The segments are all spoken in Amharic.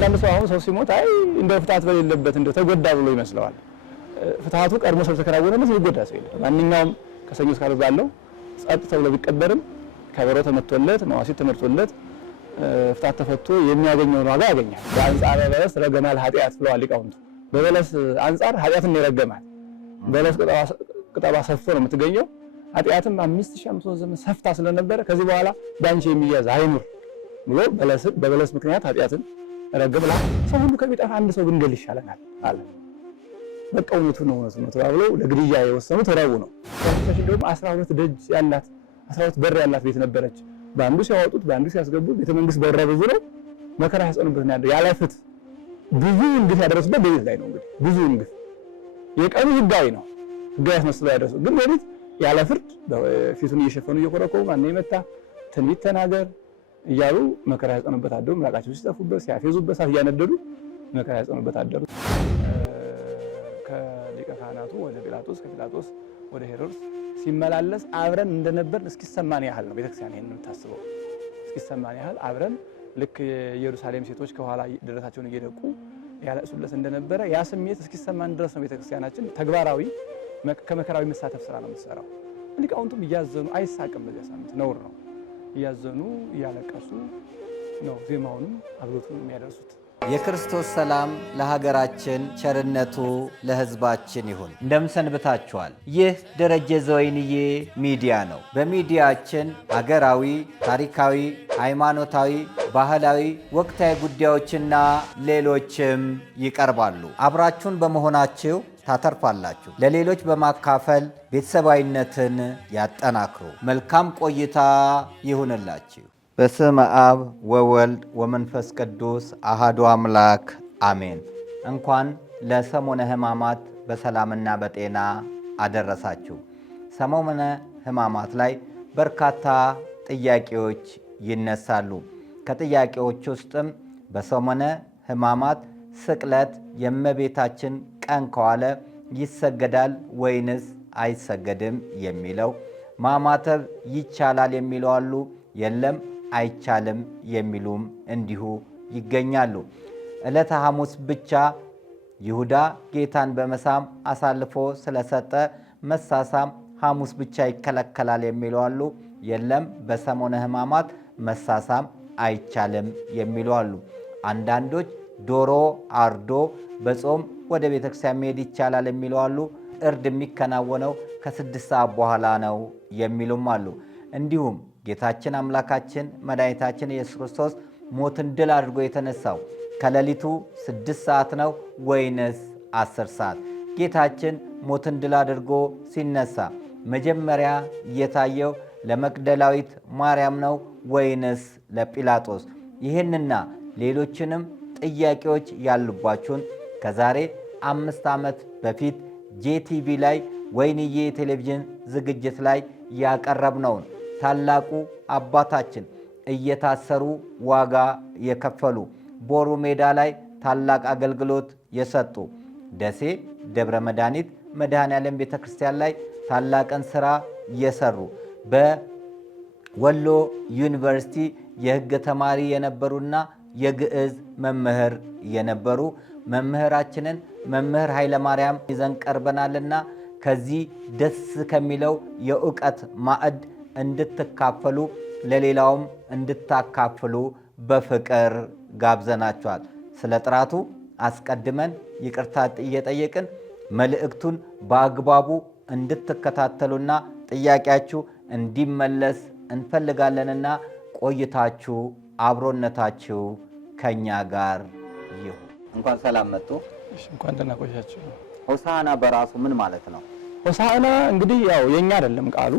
አንዳንድ ሰው አሁን ሰው ሲሞት አይ እንደ ፍታት በሌለበት እንደ ተጎዳ ብሎ ይመስለዋል። ፍታቱ ቀድሞ ስለተከናወነለት ይጎዳ ሰው የለም። ማንኛውም ከሰኞ እስከ ዓርብ ባለው ጸጥ ተብሎ ቢቀበርም ከበሮ ተመቶለት መዋሲት ተመርቶለት ፍታት ተፈቶ የሚያገኘው ዋጋ ያገኛል። በአንጻረ በለስ ረገማል ኃጢአት ብለዋል ሊቃውንቱ። በበለስ አንጻር ኃጢአትን ይረገማል። በለስ ቅጠባ ሰፍቶ ነው የምትገኘው። ኃጢአትም 5500 ዘመን ሰፍታ ስለነበረ ከዚህ በኋላ ባንቺ የሚያዝ አይኑር ብሎ በበለስ ምክንያት ኃጢአትን ረገምላ። ሰው ሁሉ ከሚጠፋ አንድ ሰው ብንገል ይሻለናል አለ። በቃ እውነቱ ነው ተባብለው ለግድያ የወሰኑት ረቡዕ ነው። ከዚህ ደግሞ 12 ደጅ ያላት 12 በር ያላት ቤት ነበረች። በአንዱ ሲያወጡት በአንዱ ሲያስገቡ ቤተ መንግስት በረ ብዙ ነው። መከራ ያጸኑበት ነው ያለው። ያለ ፍት ብዙ እንግፍ ያደረሱበት በቤት ላይ ነው። እንግዲህ ብዙ እንግፍ የቀኑ ህጋዊ ነው። ህጋዊ ያስመስለው ያደረሱ ግን በቤት ያለ ፍርድ ፊቱን እየሸፈኑ እየኮረኮሩ ማን ይመታ ትንቢት ተናገር እያሉ መከራ ያጸኑበት አደሩ። ምራቃቸው ሲጠፉበት ሲያፌዙበት ሳት እያነደዱ መከራ ያጸኑበት አደሩ። ከሊቀ ካህናቱ ወደ ጲላጦስ ከጲላጦስ ወደ ሄሮድስ ሲመላለስ አብረን እንደነበር እስኪሰማን ያህል ነው ቤተክርስቲያን ይሄንን የምታስበው። እስኪሰማን ያህል አብረን ልክ የኢየሩሳሌም ሴቶች ከኋላ ደረታቸውን እየደቁ ያለቅሱለት እንደነበረ ያ ስሜት እስኪሰማን ድረስ ነው ቤተክርስቲያናችን ተግባራዊ ከመከራዊ መሳተፍ ስራ ነው የምትሰራው። ሊቃውንቱም እያዘኑ አይሳቅም። በዚያ ሳምንት ነውር ነው። እያዘኑ እያለቀሱ ነው ዜማውንም አብሮቱን የሚያደርሱት። የክርስቶስ ሰላም ለሀገራችን ቸርነቱ ለሕዝባችን ይሁን። እንደምሰንብታችኋል። ይህ ደረጀ ዘወይንዬ ሚዲያ ነው። በሚዲያችን ሀገራዊ፣ ታሪካዊ፣ ሃይማኖታዊ፣ ባህላዊ፣ ወቅታዊ ጉዳዮችና ሌሎችም ይቀርባሉ። አብራችሁን በመሆናችሁ ታተርፋላችሁ። ለሌሎች በማካፈል ቤተሰባዊነትን ያጠናክሩ። መልካም ቆይታ ይሁንላችሁ። በስመ አብ ወወልድ ወመንፈስ ቅዱስ አሃዱ አምላክ አሜን። እንኳን ለሰሞነ ሕማማት በሰላምና በጤና አደረሳችሁ። ሰሞነ ሕማማት ላይ በርካታ ጥያቄዎች ይነሳሉ። ከጥያቄዎች ውስጥም በሰሞነ ሕማማት ስቅለት የእመቤታችን ቀን ከዋለ ይሰገዳል ወይንስ አይሰገድም የሚለው፣ ማማተብ ይቻላል የሚለው አሉ፣ የለም አይቻልም የሚሉም እንዲሁ ይገኛሉ። ዕለተ ሐሙስ ብቻ ይሁዳ ጌታን በመሳም አሳልፎ ስለሰጠ መሳሳም ሐሙስ ብቻ ይከለከላል የሚለው አሉ፣ የለም በሰሞነ ሕማማት መሳሳም አይቻልም የሚሉ አሉ። አንዳንዶች ዶሮ አርዶ በጾም ወደ ቤተክርስቲያን መሄድ ይቻላል የሚሉ አሉ። እርድ የሚከናወነው ከ6 ሰዓት በኋላ ነው የሚሉም አሉ። እንዲሁም ጌታችን አምላካችን መድኃኒታችን ኢየሱስ ክርስቶስ ሞትን ድል አድርጎ የተነሳው ከሌሊቱ 6 ሰዓት ነው ወይንስ 10 ሰዓት? ጌታችን ሞትን ድል አድርጎ ሲነሳ መጀመሪያ የታየው ለመግደላዊት ማርያም ነው ወይንስ ለጲላጦስ? ይህንና ሌሎችንም ጥያቄዎች ያሉባችሁን ከዛሬ 5 ዓመት በፊት ጄቲቪ ላይ ወይንዬ ቴሌቪዥን ዝግጅት ላይ ያቀረብነውን ታላቁ አባታችን እየታሰሩ ዋጋ የከፈሉ ቦሩ ሜዳ ላይ ታላቅ አገልግሎት የሰጡ ደሴ ደብረ መድኃኒት መድኃኔዓለም ቤተክርስቲያን ላይ ታላቅን ስራ የሰሩ በወሎ ዩኒቨርሲቲ የሕግ ተማሪ የነበሩና የግዕዝ መምህር የነበሩ መምህራችንን መምህር ኃይለ ማርያም ይዘን ቀርበናልና ከዚህ ደስ ከሚለው የእውቀት ማዕድ እንድትካፈሉ ለሌላውም እንድታካፍሉ በፍቅር ጋብዘናችኋል። ስለ ጥራቱ አስቀድመን ይቅርታ እየጠየቅን መልእክቱን በአግባቡ እንድትከታተሉና ጥያቄያችሁ እንዲመለስ እንፈልጋለንና ቆይታችሁ አብሮነታችሁ ከኛ ጋር ይሁን። እንኳን ሰላም መጡ። እሺ፣ እንኳን ደህና ቆያችሁ። ሆሳዕና በራሱ ምን ማለት ነው? ሆሳዕና እንግዲህ ያው የኛ አይደለም ቃሉ፣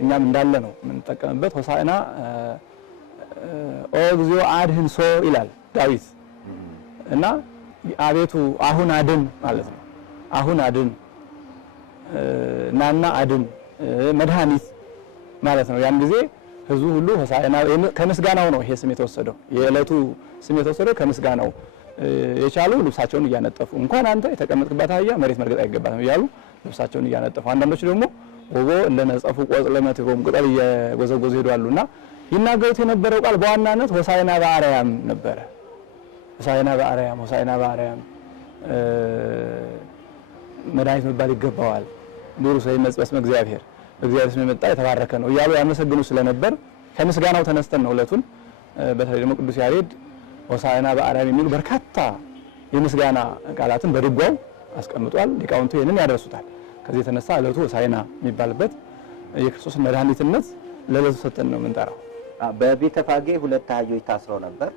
እኛም እንዳለ ነው የምንጠቀምበት። ሆሳዕና ኦ እግዚኦ አድኅን ሶ ይላል ዳዊት እና አቤቱ አሁን አድን ማለት ነው። አሁን አድን ናና አድን መድኃኒት ማለት ነው። ያን ጊዜ ህዝቡ ሁሉ ሆሳዕና ከምስጋናው ነው ይሄ ስም የተወሰደው። የዕለቱ ስም የተወሰደው ከምስጋናው የቻሉ ልብሳቸውን እያነጠፉ እንኳን አንተ የተቀመጥክባት አህያ መሬት መርገጥ አይገባትም እያሉ ልብሳቸውን እያነጠፉ፣ አንዳንዶች ደግሞ ወጎ ለነጸፉ ቆጽለመትሮም ቅጠል እየጎዘጎዙ ሄዷሉና ይናገሩት የነበረው ቃል በዋናነት ሆሳዕና በአርያም ነበረ። ሆሳዕና በአርያም ሆሳዕና በአርያም መድኃኒት መባል ይገባዋል፣ ዱሩ ሰይመጽእ በስመ እግዚአብሔር በእግዚአብሔር ስም የመጣ የተባረከ ነው እያሉ ያመሰግኑ ስለነበር ከምስጋናው ተነስተን ነው ዕለቱን በተለይ ደግሞ ቅዱስ ያሬድ ሆሳዕና በአርያም የሚሉ በርካታ የምስጋና ቃላትን በድጓው አስቀምጧል። ሊቃውንቱ ይህንን ያደርሱታል። ከዚህ የተነሳ ዕለቱ ሆሳዕና የሚባልበት የክርስቶስን መድኃኒትነት ለዕለቱ ሰጠን ነው የምንጠራው። በቤተ ፋጌ 2 አህዮች ታስረው ነበር።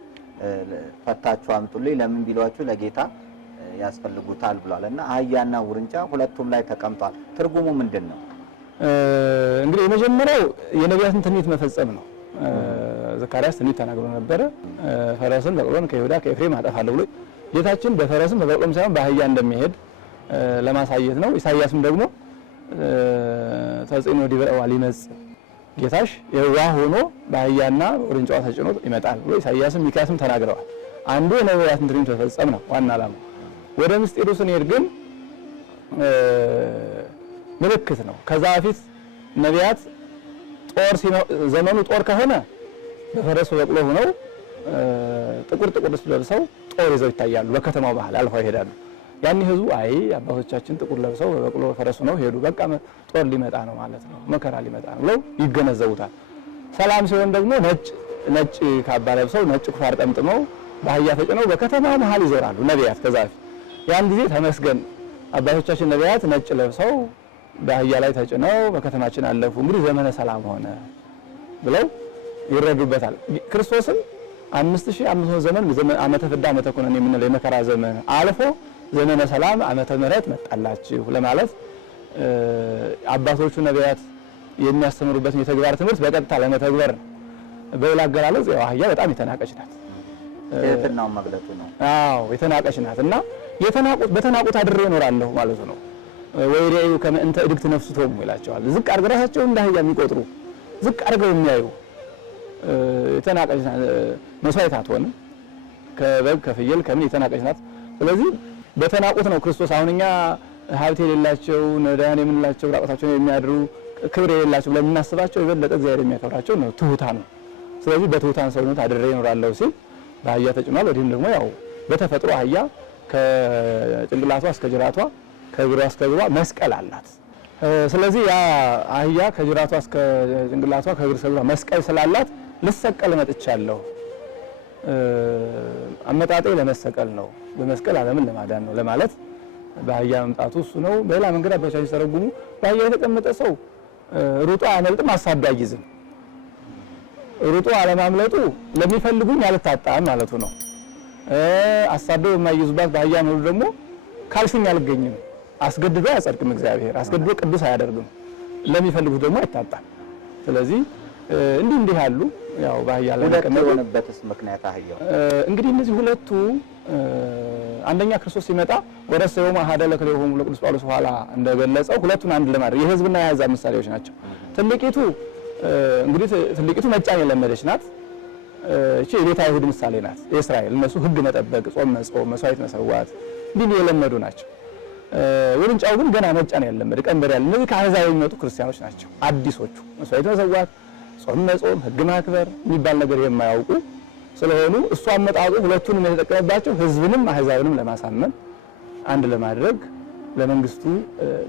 ፈታችሁ አምጡልኝ ለምን ቢሏችሁ ለጌታ ያስፈልጉታል ብሏል እና አህያና ውርንጫ ሁለቱም ላይ ተቀምጧል። ትርጉሙ ምንድን ነው? እንግዲህ የመጀመሪያው የነቢያትን ትንቢት መፈጸም ነው። ዘካርያስ ትንቢት ተናግሮ ነበረ። ፈረስን በቅሎን ከይሁዳ ከኤፍሬም አጠፋለሁ ብሎ ጌታችን በፈረስም በበቅሎም ሳይሆን በአህያ እንደሚሄድ ለማሳየት ነው። ኢሳይያስም ደግሞ ተጽዕኖ ዲበ እዋል ይመጽእ ጌታሽ የዋህ ሆኖ በአህያና ውርንጫዋ ተጭኖ ይመጣል ብሎ ኢሳይያስም ሚክያስም ተናግረዋል። አንዱ የነቢያትን ትንቢት መፈጸም ነው ዋና ዓላማው። ወደ ምስጢሩ ስንሄድ ግን ምልክት ነው። ከዛ በፊት ነቢያት ጦር ዘመኑ ጦር ከሆነ በፈረስ በቅሎ ሆነው ጥቁር ልብስ ለብሰው ጦር ይዘው ይታያሉ። በከተማው ባህል አልፈው ይሄዳሉ። ያኔ ህዝቡ አይ አባቶቻችን ጥቁር ለብሰው በበቅሎ ፈረስ ነው ሄዱ፣ በቃ ጦር ሊመጣ ነው ማለት ነው፣ መከራ ሊመጣ ነው ብለው ይገነዘቡታል። ሰላም ሲሆን ደግሞ ነጭ ካባ ለብሰው ነጭ ኩፋር ጠምጥመው በአህያ ተጭነው በከተማ መሀል ይዞራሉ ነቢያት። ከዛ በፊት ያን ጊዜ ተመስገን አባቶቻችን ነቢያት ነጭ ለብሰው በአህያ ላይ ተጭነው በከተማችን አለፉ፣ እንግዲህ ዘመነ ሰላም ሆነ ብለው ይረዱበታል። ክርስቶስን 5500 ዘመን ዓመተ ፍዳ ዓመተ ኩነኔ የምንለው የመከራ ዘመን አልፎ ዘመነ ሰላም ዓመተ ምሕረት መጣላችሁ ለማለት አባቶቹ ነቢያት የሚያስተምሩበትን የተግባር ትምህርት በቀጥታ ለመተግበር በሌላ አገላለጽ ያው አህያ በጣም የተናቀች ናት። ትህትናው መግለጡ ነው። አዎ የተናቀች ናት እና በተናቁት አድሬ እኖራለሁ ማለቱ ነው። ወይሬዩ ከመእንተ እድግት ነፍሱቶም ይላቸዋል። ዝቅ አድርገው ራሳቸውን እንደ አህያ የሚቆጥሩ ዝቅ አድርገው የሚያዩ የተናቀች ናት። መስዋዕት አትሆንም ከበግ ከፍየል ከምን የተናቀች ናት። ስለዚህ በተናቁት ነው ክርስቶስ አሁን እኛ ሀብት የሌላቸው ነዳያን የምንላቸው ራቆታቸውን የሚያድሩ ክብር የሌላቸው ብለን የምናስባቸው የበለጠ እግዚአብሔር የሚያከብራቸው ነው ትሁታን ነው። ስለዚህ በትሁታን ሰውነት አድሬ እኖራለሁ ሲል በአህያ ተጭኗል። ወዲህም ደግሞ ያው በተፈጥሮ አህያ ከጭንቅላቷ እስከ ጅራቷ ከእግሯ እስከ እግሯ መስቀል አላት። ስለዚህ ያ አህያ ከጅራቷ እስከ ጭንቅላቷ ከእግር እስከ እግሯ መስቀል ስላላት ልሰቀል መጥቻለሁ፣ አመጣጤ ለመሰቀል ነው፣ በመስቀል ዓለምን ለማዳን ነው ለማለት በአህያ መምጣቱ እሱ ነው። በሌላ መንገድ አባቶቻችን ሲተረጉሙ በአህያ የተቀመጠ ሰው ሩጦ አያመልጥም፣ አሳዶ አይይዝም። ሩጦ አለማምለጡ ለሚፈልጉኝ አልታጣም ማለቱ ነው። አሳዶ የማይይዙባት በአህያ መሄዱ ደግሞ ካልሽኝ አልገኝም፣ አስገድዶ አያጸድቅም። እግዚአብሔር አስገድዶ ቅዱስ አያደርግም፣ ለሚፈልጉት ደግሞ አይታጣም። ስለዚህ እንዲህ ያሉ ያው በአህያ ላይ ተቀመጠ የሆነበትስ ምክንያት አህያው እንግዲህ እነዚህ ሁለቱ አንደኛ ክርስቶስ ሲመጣ ወረሰው ማሃደ ለክሌሆሙ ለቅዱስ ጳውሎስ ኋላ እንደገለጸው ሁለቱን አንድ ለማድረግ የሕዝብና የአሕዛብ ምሳሌዎች ናቸው። ትልቂቱ መጫን የለመደች ናት። እቺ የቤተ አይሁድ ምሳሌ ናት። የእስራኤል እነሱ ሕግ መጠበቅ፣ ጾም መጾም፣ መስዋዕት መሰዋት እንዲህ የለመዱ ናቸው። ውርንጫው ግን ገና መጫን ያለመደ ቀንበር ያለ እነዚህ ከአሕዛብ የሚመጡ ክርስቲያኖች ናቸው። አዲሶቹ መስዋዕት መሰዋት፣ ጾም መጾም፣ ሕግ ማክበር የሚባል ነገር የማያውቁ ስለሆኑ እሱ አመጣጡ ሁለቱንም የተጠቀመባቸው ሕዝብንም አሕዛብንም ለማሳመን አንድ ለማድረግ ለመንግስቱ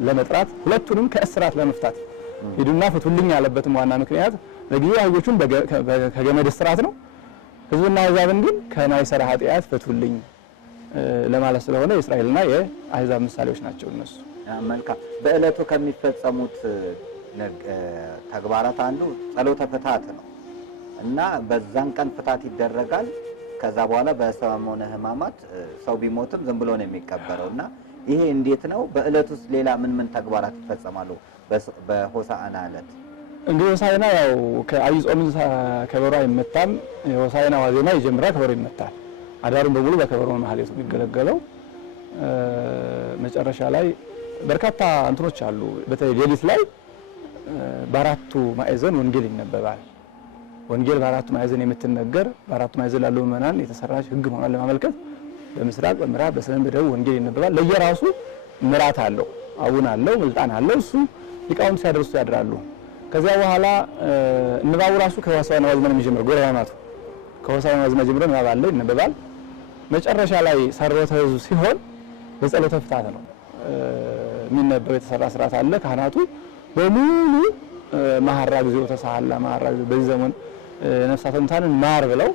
ለመጥራት ሁለቱንም ከእስራት ለመፍታት ሂዱና ፍቱልኝ ያለበትም ዋና ምክንያት ለጊዜው አህዮቹን ከገመድ እስራት ነው። ሕዝብና አሕዛብን ግን ከማይሰራ ኃጢአት ፍቱልኝ ለማለት ስለሆነ የእስራኤልና የአሕዛብ ምሳሌዎች ናቸው እነሱ። መልካም። በእለቱ ከሚፈጸሙት ተግባራት አንዱ ጸሎተ ፍትሐት ነው እና በዛን ቀን ፍትሐት ይደረጋል። ከዛ በኋላ በሰሞነ ሕማማት ሰው ቢሞትም ዝም ብሎ ነው የሚቀበረው እና ይሄ እንዴት ነው? በእለቱስ ሌላ ምን ተግባራት ይፈጸማሉ? በሆሳዕና ዕለት እንግዲህ ሆሳዕና ያው ከዐቢይ ጾም ከበሮ አይመታም። የሆሳዕና ዋዜማ ይጀምራል፣ ከበሮ ይመታል። አዳሩን በሙሉ በከበሮ ማህሌቱ የሚገለገለው መጨረሻ ላይ በርካታ እንትኖች አሉ። በተለይ ሌሊት ላይ በአራቱ ማዕዘን ወንጌል ይነበባል። ወንጌል በአራቱ ማዕዘን የምትነገር በአራቱ ማዕዘን ላሉ ምእመናን የተሰራች ሕግ መሆኗን ለማመልከት በምስራቅ በምዕራብ በሰሜን በደቡብ ወንጌል ይነበባል። ለየራሱ ምራት አለው፣ አቡን አለው፣ ምልጣን አለው። እሱ ሊቃውንት ሲያደርሱ ያድራሉ። ከዚያ በኋላ ንባቡ ራሱ ከሆሳዕና ዋዜማ ነው የሚጀምረው። ጎረ ሕማማቱ ከሆሳዕና ዋዜማ ጀምሮ ንባብ አለ፣ ይነበባል። መጨረሻ ላይ ሰርወተ ሕዝብ ሲሆን በጸሎተ ፍትሐት ነው የሚነበው። የተሰራ ስርዓት አለ። ካህናቱ በሙሉ መሐራ ጊዜው ተሳሃላ መሐራ ጊዜው በዚህ ዘመን ነፍሳተ ሙታንን ማር ብለው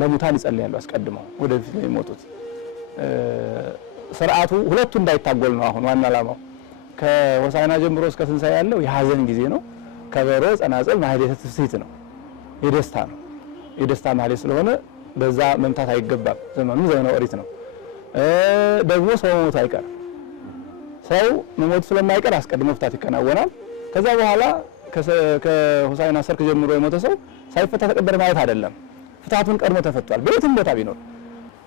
ለሙታን ይጸልያሉ። አስቀድመው ወደፊት ነው የሚሞቱት። ስርዓቱ ሁለቱ እንዳይታጎል ነው አሁን ዋና ዓላማው። ከሆሳዕና ጀምሮ እስከ ትንሣኤ ያለው የሐዘን ጊዜ ነው። ከበሮ፣ ጸናጽል፣ ማህሌተ ትፍስሕት ነው። የደስታ ነው። የደስታ ማህሌት ስለሆነ በዛ መምታት አይገባም። ዘመኑ ዘመነ ኦሪት ነው። ደግሞ ሰው መሞቱ አይቀርም። ሰው መሞቱ ስለማይቀር አስቀድሞ ፍታት ይከናወናል። ከዛ በኋላ ከሆሳዕና ሰርክ ጀምሮ የሞተ ሰው ሳይፈታ ተቀበረ ማለት አይደለም። ፍታቱን ቀድሞ ተፈቷል። በየትም ቦታ ቢኖር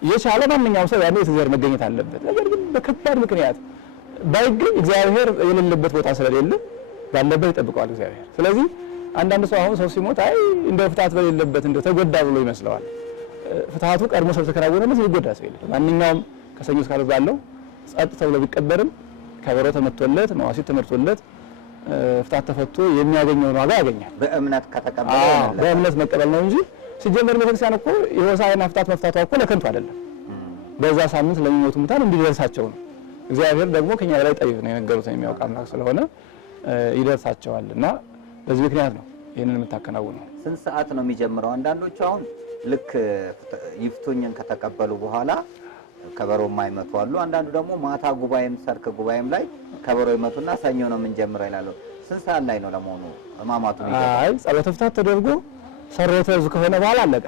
የቻለ ማንኛውም ሰው ያኔ የተዘር መገኘት አለበት። ነገር ግን በከባድ ምክንያት ባይገኝ እግዚአብሔር የሌለበት ቦታ ስለሌለ ባለበት ይጠብቀዋል እግዚአብሔር። ስለዚህ አንዳንድ ሰው አሁን ሰው ሲሞት አይ እንደው ፍታት በሌለበት እንደው ተጎዳ ብሎ ይመስለዋል። ፍታቱ ቀድሞ ስለተከናወነለት ይጎዳ ሰው የለም። ማንኛውም ከሰኞ እስከ ዓርብ ባለው ጸጥ ተብሎ ቢቀበርም ከበሮ ተመቶለት መዋሲት ተመርቶለት ፍታት ተፈቶ የሚያገኘውን ዋጋ ያገኛል። በእምነት ከተቀበለ በእምነት መቀበል ነው እንጂ ሲጀመር ቤተክርስቲያን እኮ የሆሳዕና ፍታት መፍታቷ እኮ ለከንቱ አይደለም። በዛ ሳምንት ለሚሞቱ ሙታን እንዲደርሳቸው ነው። እግዚአብሔር ደግሞ ከኛ ላይ ጠይቅ ነው የነገሩትን የሚያውቅ አምላክ ስለሆነ ይደርሳቸዋል። እና በዚህ ምክንያት ነው ይሄንን የምታከናውነው። ስንት ሰዓት ነው የሚጀምረው? አንዳንዶቹ አሁን ልክ ይፍቱኝን ከተቀበሉ በኋላ ከበሮ የማይመቱ አሉ። አንዳንዱ ደግሞ ማታ ጉባኤም ሰርክ ጉባኤም ላይ ከበሮ ይመቱና ሰኞ ነው የምንጀምረው ይላሉ። ስንት ሰዓት ላይ ነው ለመሆኑ ሕማማቱ የሚጀምረው? አይ ጸሎተ ፍትሐት ተደርጎ ሰርወተ ሕዝብ ከሆነ በኋላ አለቀ።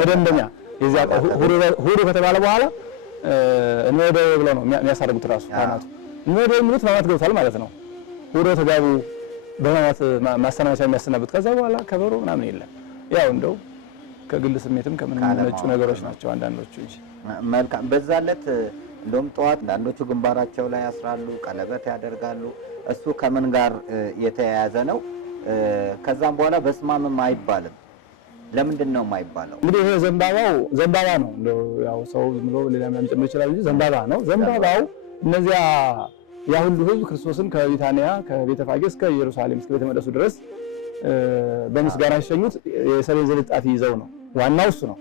መደምደሚያ የዚያ ሁሩ ከተባለ በኋላ እንወደ ብለው ነው የሚያሳርጉት። ራሱ ማማቱ እንወደ የሚሉት ማማት ገብቷል ማለት ነው። ሁሩ ተጋቡ በማማት ማሰናበቻ የሚያሰናብት። ከዛ በኋላ ከበሮ ምናምን የለም። ያው እንደው ከግል ስሜትም ከምን ነጩ ነገሮች ናቸው አንዳንዶቹ እንጂ። መልካም። በዛ ዕለት እንደውም ጠዋት አንዳንዶቹ ግንባራቸው ላይ ያስራሉ፣ ቀለበት ያደርጋሉ። እሱ ከምን ጋር የተያያዘ ነው? ከዛም በኋላ በስማምም አይባልም። ለምንድን ነው የማይባለው? እንግዲህ ይሄ ዘንባባ ነው። እንደው ያው ሰው ዝም ብሎ ሌላ ምንም ጨምር ይችላል እንጂ ዘንባባ ነው። ዘንባባው እነዚያ ያ ሁሉ ሕዝብ ክርስቶስን ከቢታንያ ከቤተፋጌ እስከ ኢየሩሳሌም እስከ ቤተ መቅደሱ ድረስ በምስጋና ሲሸኙት የሰሌን ዝንጣፊ ይዘው ነው። ዋናው እሱ ነው።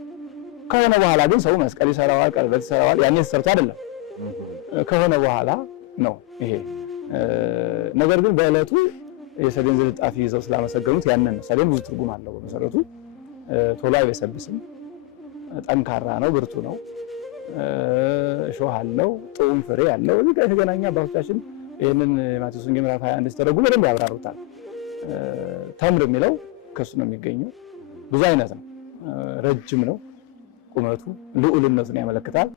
ከሆነ በኋላ ግን ሰው መስቀል ይሰራዋል፣ ቀለበት ይሰራዋል። ያኔ ተሰርቶ አይደለም ከሆነ በኋላ ነው ይሄ። ነገር ግን በዕለቱ የሰሌን ዝንጣፊ ይዘው ስላመሰገኑት ያንን ነው። ሰሌን ብዙ ትርጉም አለው በመሰረቱ። ቶሎ አይበሰብስም፣ ጠንካራ ነው፣ ብርቱ ነው፣ እሾህ አለው፣ ጥዑም ፍሬ አለው። እዚህ ጋር የተገናኘ አባቶቻችን ይህንን ማቴዎስ ወንጌል ምዕራፍ 21 ሲተረጉሙ በደንብ ያብራሩታል። ተምር የሚለው ከሱ ነው የሚገኘው። ብዙ አይነት ነው። ረጅም ነው ቁመቱ፣ ልዑልነቱን ያመለክታል፣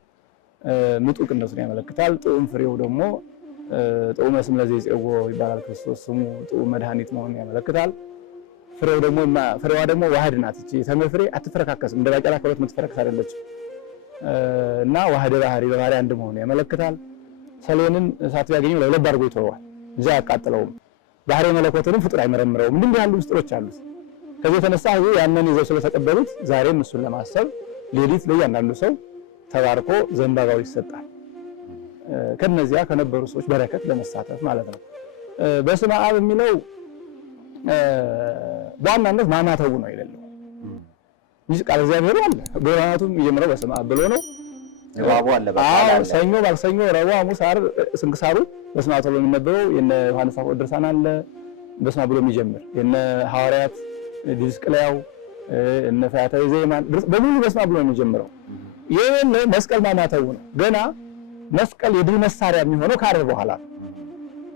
ምጡቅነቱን ያመለክታል። ጥዑም ፍሬው ደግሞ ጥዑመ ስም ለዘይጼዎ ይባላል። ክርስቶስ ስሙ ጥዑም መድኃኒት መሆኑን ያመለክታል። ፍሬዋ ደግሞ ዋህድ ናት። እቺ የተምር ፍሬ አትፈረካከስም። እንደ ባቄላ ከሁለት የምትፈረከስ አይደለች እና ዋህድ ባህሪ በባህሪ አንድ መሆኑን ያመለክታል። ሰሌንን እሳት ቢያገኘው ለሁለት አድርጎ ይተወዋል እንጂ አያቃጥለውም። ባህሪ መለኮትንም ፍጡር አይመረምረውም። እንዲህ ያሉ ምስጢሮች አሉት። ከዚህ የተነሳ ያንን ይዘው ስለተቀበሉት ዛሬም እሱን ለማሰብ ሌሊት ለእያንዳንዱ ሰው ተባርኮ ዘንባባው ይሰጣል። ከነዚያ ከነበሩ ሰዎች በረከት ለመሳተፍ ማለት ነው። በስመ አብ የሚለው በዋናነት ማማተቡ ነው የሌለው እንጂ ቃል እግዚአብሔር አለ። በማማቱም እየመረው በስመ አብ ብሎ ነው። ሰኞ፣ ማክሰኞ፣ ረቡዕ፣ ሐሙስ፣ ዓርብ ስንክሳሩ በስመ አብ ተብሎ የሚነበበው የነ ዮሐንስ አፈወርቅ ድርሳን አለ በስመ አብ ብሎ የሚጀምር የነ ሐዋርያት ዲስቅልያው እነ ፈያታዊ ዜማን በሙሉ በስመ አብ ብሎ የሚጀምረው። ይሄን መስቀል ማማተቡ ነው። ገና መስቀል የድል መሳሪያ የሚሆነው ከዓርብ በኋላ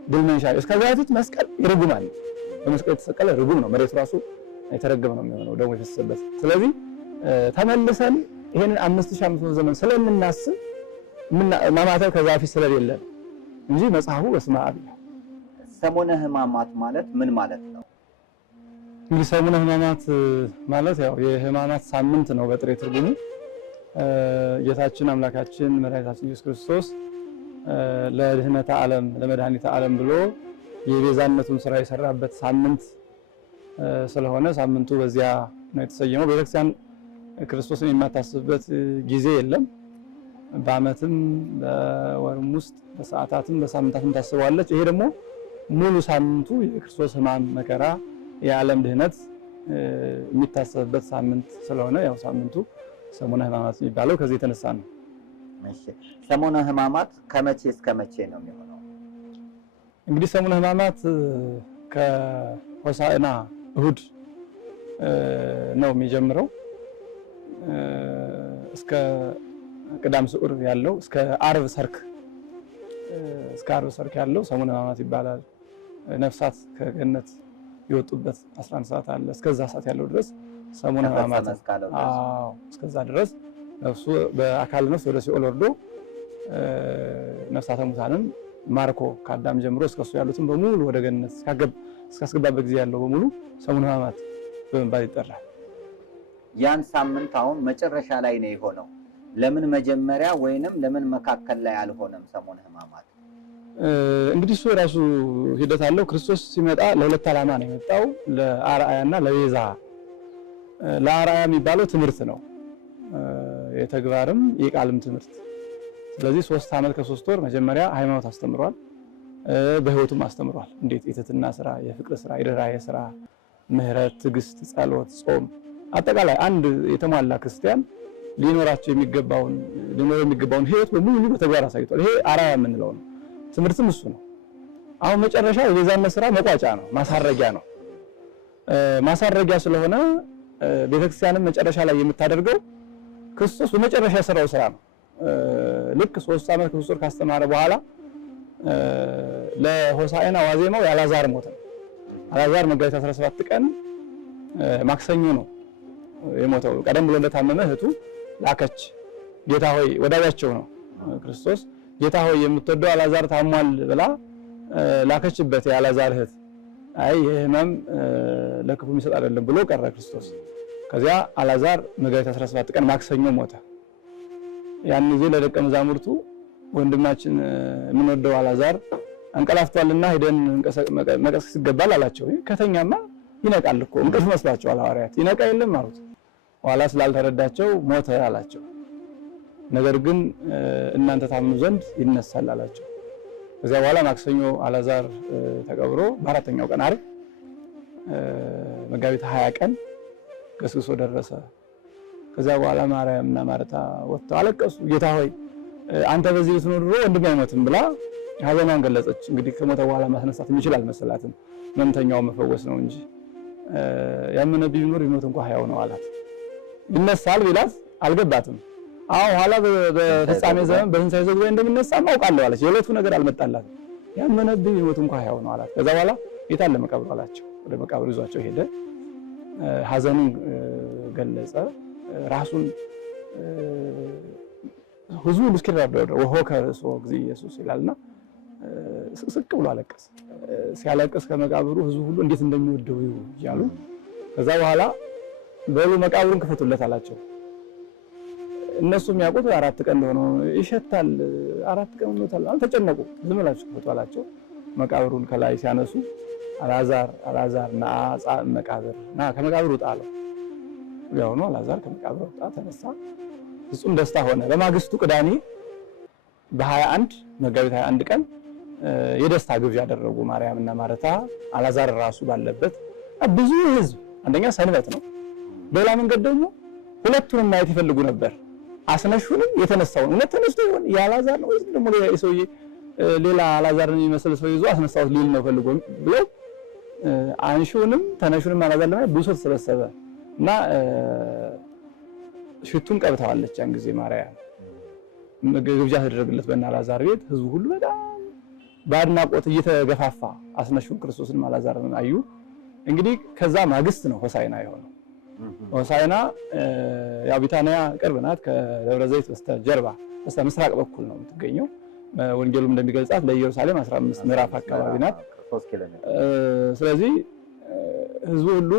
ድል መንሻ። እስከዛ በፊት መስቀል ይርጉማል። በመስቀል የተሰቀለ ርጉም ነው። መሬቱ ራሱ የተረገመ ነው የሚሆነው ደሙ የፈሰሰበት። ስለዚህ ተመልሰን ይሄንን 5500 ዘመን ስለምናስብ ማማተብ ከዛ በፊት ስለሌለ እንጂ መጽሐፉ በስመ አብ ነው። ሰሙነ ሕማማት ማለት ምን ማለት ነው? እንግዲህ ሰሙነ ሕማማት ማለት ያው የሕማማት ሳምንት ነው በጥሬ ትርጉሙ። ጌታችን አምላካችን መድኃኒታችን ኢየሱስ ክርስቶስ ለድህነተ ዓለም ለመድኃኒተ ዓለም ብሎ የቤዛነቱን ስራ የሰራበት ሳምንት ስለሆነ ሳምንቱ በዚያ ነው የተሰየመው። ቤተክርስቲያን ክርስቶስን የማታስብበት ጊዜ የለም። በዓመትም በወርም ውስጥ በሰዓታትም በሳምንታትም ታስበዋለች። ይሄ ደግሞ ሙሉ ሳምንቱ የክርስቶስ ሕማም መከራ የዓለም ድህነት የሚታሰብበት ሳምንት ስለሆነ ያው ሳምንቱ ሰሙነ ሕማማት የሚባለው ከዚህ የተነሳ ነው። እሺ ሰሙነ ሕማማት ከመቼ እስከ መቼ ነው የሚሆነው? እንግዲህ ሰሙነ ሕማማት ከሆሳዕና እሁድ ነው የሚጀምረው እስከ ቅዳም ስዑር ያለው እስከ ዓርብ ሰርክ ያለው ሰሙነ ሕማማት ይባላል። ነፍሳት ከገነት የወጡበት 11 ሰዓት አለ። እስከዛ ሰዓት ያለው ድረስ ሰሙነ ሕማማት እስከዛ ድረስ ነፍሱ በአካል ነፍስ ወደ ሲኦል ወርዶ ነፍሳተ ሙታንን ማርኮ ከአዳም ጀምሮ እስከሱ ያሉትን በሙሉ ወደ ገነት እስካስገባበት ጊዜ ያለው በሙሉ ሰሙነ ሕማማት በመባል ይጠራል። ያን ሳምንት አሁን መጨረሻ ላይ ነው የሆነው። ለምን መጀመሪያ ወይንም ለምን መካከል ላይ አልሆነም ሰሙነ ሕማማት? እንግዲህ እሱ የራሱ ሂደት አለው። ክርስቶስ ሲመጣ ለሁለት ዓላማ ነው የመጣው፣ ለአርአያና ለቤዛ። ለአርአያ የሚባለው ትምህርት ነው፣ የተግባርም የቃልም ትምህርት። ስለዚህ 3 ዓመት ከ3 ወር መጀመሪያ ሃይማኖት አስተምሯል፣ በህይወቱም አስተምሯል። እንዴት የትህትና ስራ፣ የፍቅር ስራ፣ የርኅራኄ ስራ፣ ምህረት፣ ትዕግስት፣ ጸሎት፣ ጾም፣ አጠቃላይ አንድ የተሟላ ክርስቲያን ሊኖራቸው የሚገባውን ህይወት በሙሉ በተግባር አሳይቷል። ይሄ አርአያ የምንለው ነው። ትምህርትም እሱ ነው። አሁን መጨረሻ የቤዛነት ስራ መቋጫ ነው፣ ማሳረጊያ ነው። ማሳረጊያ ስለሆነ ቤተክርስቲያንም መጨረሻ ላይ የምታደርገው ክርስቶስ በመጨረሻ የሰራው ስራ ነው። ልክ 3 ዓመት ከ3 ወር ካስተማረ በኋላ ለሆሳዕና ዋዜማው የአልዓዛር ሞት ነው። አልዓዛር መጋቢት 17 ቀን ማክሰኞ ነው የሞተው። ቀደም ብሎ እንደታመመ እህቱ ላከች። ጌታ ሆይ ወዳጃቸው ነው ክርስቶስ። ጌታ ሆይ የምትወደው አልዓዛር ታሟል ብላ ላከችበት። የአልዓዛር እህት አይ የህመም ለክፉ የሚሰጥ አይደለም ብሎ ቀረ ክርስቶስ። ከዚያ አልዓዛር መጋቢት 17 ቀን ማክሰኞ ሞተ። ያን ጊዜ ለደቀ መዛሙርቱ ወንድማችን የምንወደው አልዓዛር አንቀላፍቷልና ሄደን መቀስቀስ ይገባል አላቸው። ከተኛማ ይነቃል እኮ እንቅልፍ መስሏቸዋል ሐዋርያት። ይነቃ የለም አሉት። ኋላ ስላልተረዳቸው ሞተ አላቸው። ነገር ግን እናንተ ታምኑ ዘንድ ይነሳል አላቸው። ከዚያ በኋላ ማክሰኞ አልዓዛር ተቀብሮ በአራተኛው ቀን ዓርብ መጋቢት 20 ቀን ገስግሶ ደረሰ። ከዚያ በኋላ ማርያምና ማርታ ወጥተው አለቀሱ። ጌታ ሆይ አንተ በዚህ ብትኖር ኖሮ ወንድሜ አይሞትም ብላ ሐዘኗን ገለጸች። እንግዲህ ከሞተ በኋላ ማስነሳት የሚችል አልመሰላትም። መምተኛው መፈወስ ነው እንጂ ያመነ ቢኖር ይሞት እንኳን ሕያው ነው አላት። ይነሳል ቢላት አልገባትም። አዎ ኋላ በፍጻሜ ዘመን በትንሣኤ ዘጉባኤ እንደሚነሳ አውቃለሁ አለች። የዕለቱ ነገር አልመጣላትም። ያመነብኝ ይሞት እንኳን ሕያው ነው አላት። ከዛ በኋላ ጌታ ለመቃብሩ አላቸው። ወደ መቃብሩ ይዟቸው ሄደ። ሐዘኑን ገለጸ። ራሱን ህዝቡ ሁሉ እስኪረዳው ወሆከ ርእሶ እግዚእ ኢየሱስ ይላልና ስቅ ብሎ አለቀሰ። ሲያለቅስ ከመቃብሩ ህዝቡ ሁሉ እንዴት እንደሚወደው እያሉ ከዛ በኋላ በሉ መቃብሩን ክፈቱለት አላቸው። እነሱ የሚያውቁት 4 ቀን እንደሆነ ይሸታል፣ 4 ቀን ሆኖታል። አልተጨነቁ። ዝም ብላችሁ ክፈቱ አላቸው። መቃብሩን ከላይ ሲያነሱ አልዓዛር ና መቃብር ና ከመቃብሩ ውጣ አለው። ያው ነው አልዓዛር ከመቃብሩ ወጣ፣ ተነሳ። ፍጹም ደስታ ሆነ። በማግስቱ ቅዳሜ በ21 መጋቢት 21 ቀን የደስታ ግብዣ ያደረጉ ማርያምና ማርታ፣ አልዓዛር ራሱ ባለበት ብዙ ህዝብ። አንደኛ ሰንበት ነው። በሌላ መንገድ ደግሞ ሁለቱንም ማየት ይፈልጉ ነበር። አስነሹንም የተነሳውን እውነት ተነስቶ ይሆን የአልዓዛር ነው ወይስ ደግሞ ሌላ አልዓዛርን የሚመስል ሰው ይዞ አስነሳው ሊል ነው ፈልጎ ብለው አንሹንም ተነሹንም አልዓዛር ለማየት ብዙ ሰው ተሰበሰበ እና ሽቱን ቀብተዋለች። ያን ጊዜ ማርያም ግብዣ ተደረገለት በእነ አልዓዛር ቤት። ህዝቡ ሁሉ በጣም በአድናቆት እየተገፋፋ አስነሹን ክርስቶስን አልዓዛርን አዩ። እንግዲህ ከዛ ማግስት ነው ሆሳዕና የሆነው። ሆሳዕና ያው ቢታንያ ቅርብ ናት። ከደብረ ዘይት በስተጀርባ በስተምስራቅ በኩል ነው የምትገኘው። ወንጌሉም እንደሚገልጻት ለኢየሩሳሌም 15 ምዕራፍ አካባቢ ናት። ስለዚህ ህዝቡ ሁሉ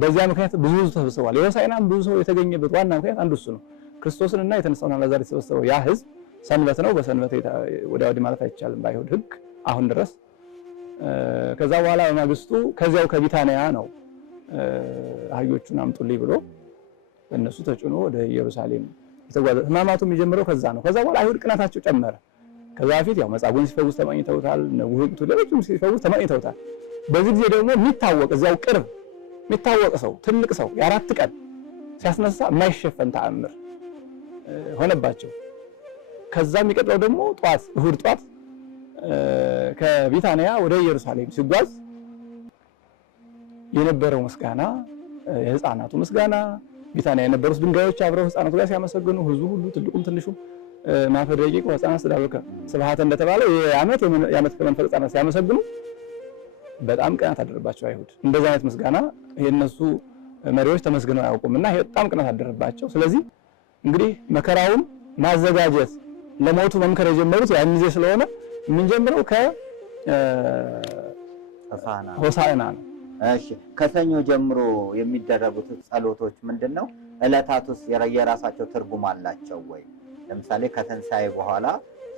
በዚያ ምክንያት ብዙ ህዝብ ተሰብስቧል። የሆሳዕናም ብዙ ሰው የተገኘበት ዋና ምክንያት አንዱ እሱ ነው። ክርስቶስንና የተነሳውን አልዓዛር የተሰበሰበው ያ ህዝብ ሰንበት ነው። በሰንበት ወዲያ ወዲህ ማለት አይቻልም በአይሁድ ህግ አሁን ድረስ። ከዛ በኋላ በማግስቱ ከዚያው ከቢታንያ ነው አህዮቹን አምጡልኝ ብሎ በእነሱ ተጭኖ ወደ ኢየሩሳሌም የተጓዘ። ህማማቱ የሚጀምረው ከዛ ነው። ከዛ በኋላ አይሁድ ቅናታቸው ጨመረ። ከዛ በፊት ያው መጻጉዕን ሲፈውስ ተመኝተውታል፣ ነውህቱ ሌሎችም ሲፈውስ ተመኝተውታል። በዚህ ጊዜ ደግሞ የሚታወቅ እዚያው ቅርብ የሚታወቅ ሰው ትልቅ ሰው የ4 ቀን ሲያስነሳ የማይሸፈን ተአምር ሆነባቸው። ከዛ የሚቀጥለው ደግሞ እሁድ ጧት ከቢታንያ ወደ ኢየሩሳሌም ሲጓዝ የነበረው ምስጋና፣ የህፃናቱ ምስጋና፣ ቢታንያ የነበሩት ድንጋዮች አብረው ህፃናቱ ጋር ሲያመሰግኑ ህዝቡ ሁሉ ትልቁም ትንሹም ማፈ ደቂቅ ወህፃናት ስዳበከ ስብሐተ እንደተባለው የዓመት ከመንፈቅ ህፃናት ሲያመሰግኑ በጣም ቅናት አደረባቸው አይሁድ። እንደዚህ አይነት ምስጋና የነሱ መሪዎች ተመስግነው አያውቁምና በጣም ቅናት አደረባቸው። ስለዚህ እንግዲህ መከራውን ማዘጋጀት ለሞቱ መምከር የጀመሩት ያን ጊዜ ስለሆነ የምንጀምረው ሆሳዕና ነው። እሺ ከሰኞ ጀምሮ የሚደረጉት ጸሎቶች ምንድነው? ዕለታቱስ የራሳቸው ትርጉም አላቸው ወይ? ለምሳሌ ከትንሣኤ በኋላ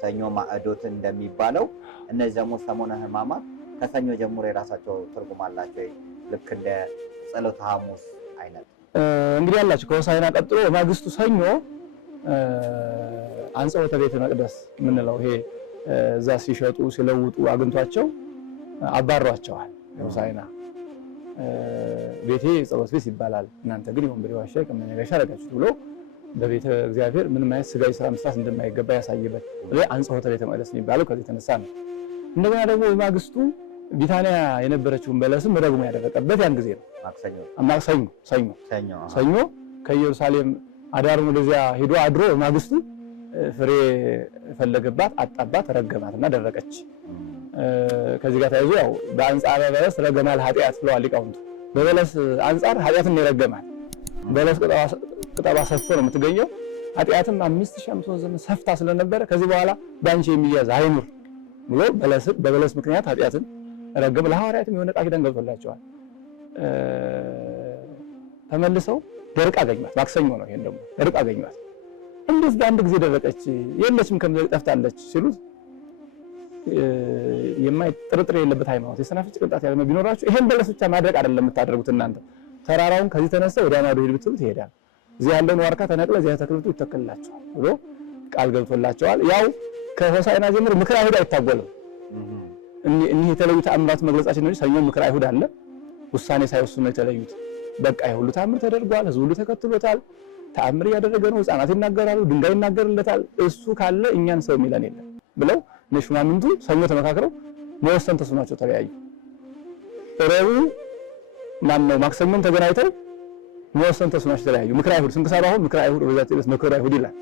ሰኞ ማዕዶት እንደሚባለው እነዚህ ደግሞ ሰሞነ ሕማማት ከሰኞ ጀምሮ የራሳቸው ትርጉም አላቸው? ልክ እንደ ጸሎተ ሐሙስ አይነት እንግዲህ ያላችሁ። ከሆሳዕና ቀጥሎ ማግስቱ ሰኞ አንጸወተ ቤተ መቅደስ የምንለው ይሄ እዛ ሲሸጡ ሲለውጡ አግኝቷቸው አባሯቸዋል። ሆሳዕና ቤቴ ጸሎት ቤት ይባላል፣ እናንተ ግን የወንበዴ ዋሻ ከመነገሻ አደረጋችሁት ብሎ በቤተ እግዚአብሔር ምንም አይነት ስጋዊ ስራ መስራት እንደማይገባ ያሳየበት አንጸወተ ቤተ መቅደስ የሚባለው ከዚህ የተነሳ ነው። እንደገና ደግሞ በማግስቱ ቢታንያ የነበረችውን በለስም ረግሞ ያደረቀበት ያን ጊዜ ነው። ሰኞ ከኢየሩሳሌም አዳሩን ወደዚያ ሄዶ አድሮ በማግስቱ ፍሬ ፈለገባት፣ አጣባት፣ ረገማትና ደረቀች። ከዚህ ጋር ተያይዞ ያው በአንጻረ በለስ ረገማል ኃጢአት ብለዋል ሊቃውንቱ። በበለስ አንጻር ኃጢአትን ይረገማል። በለስ ቅጠሏ ሰፍቶ ነው የምትገኘው። ኃጢአትም 5500 ዘመን ሰፍታ ስለነበረ ከዚህ በኋላ በአንቺ የሚያዝ አይኑር ብሎ በበለስ ምክንያት ኃጢአትን ረገም። ለሐዋርያትም የሆነ ቃል ኪዳን ገብቶላቸዋል። ተመልሰው ደርቅ አገኟት። ማክሰኞ ነው። ይሄን ደግሞ ደርቅ አገኟት። እንዴት በአንድ ጊዜ ደረቀች? የለችም ከምዘግ ጠፍታለች ሲሉት የማይጥርጥር የለበት ሃይማኖት የሰናፍጭ ቅንጣት ያለ ቢኖራችሁ ይሄን በለስ ብቻ ማድረቅ አይደለም የምታደርጉት እናንተ ተራራውን ከዚህ ተነስተ ወደ ማዶ ሄድ ብትሉት ይሄዳል። እዚህ ያለውን ዋርካ ተነቅለ እዚህ ተክልቱ ይተከልላችኋል ብሎ ቃል ገብቶላቸዋል። ያው ከሆሳዕና ጀምሮ ምክረ አይሁድ አይታጎልም። እኒህ የተለዩ ተአምራት መግለጻችን ነው። ሰኞ ምክረ አይሁድ አለ። ውሳኔ ሳይወስኑ የተለዩት በቃ ይሁሉ ተአምር ተደርጓል። ህዝቡ ሁሉ ተከትሎታል። ተአምር እያደረገ ነው። ህፃናት ይናገራሉ፣ ድንጋይ ይናገርለታል። እሱ ካለ እኛን ሰው የሚለን የለም ብለው ሹማምንቱ ሰኞ ተመካክረው መወሰን ተስኗቸው ተለያዩ። ረቡዕ ማክሰኞም ተገናኝተው መወሰን ተስኗቸው ተለያዩ። ምክረ አይሁድ ስንክሳሩ አሁን ምክረ አይሁድ በዛት ዕለት ምክረ አይሁድ ይላል።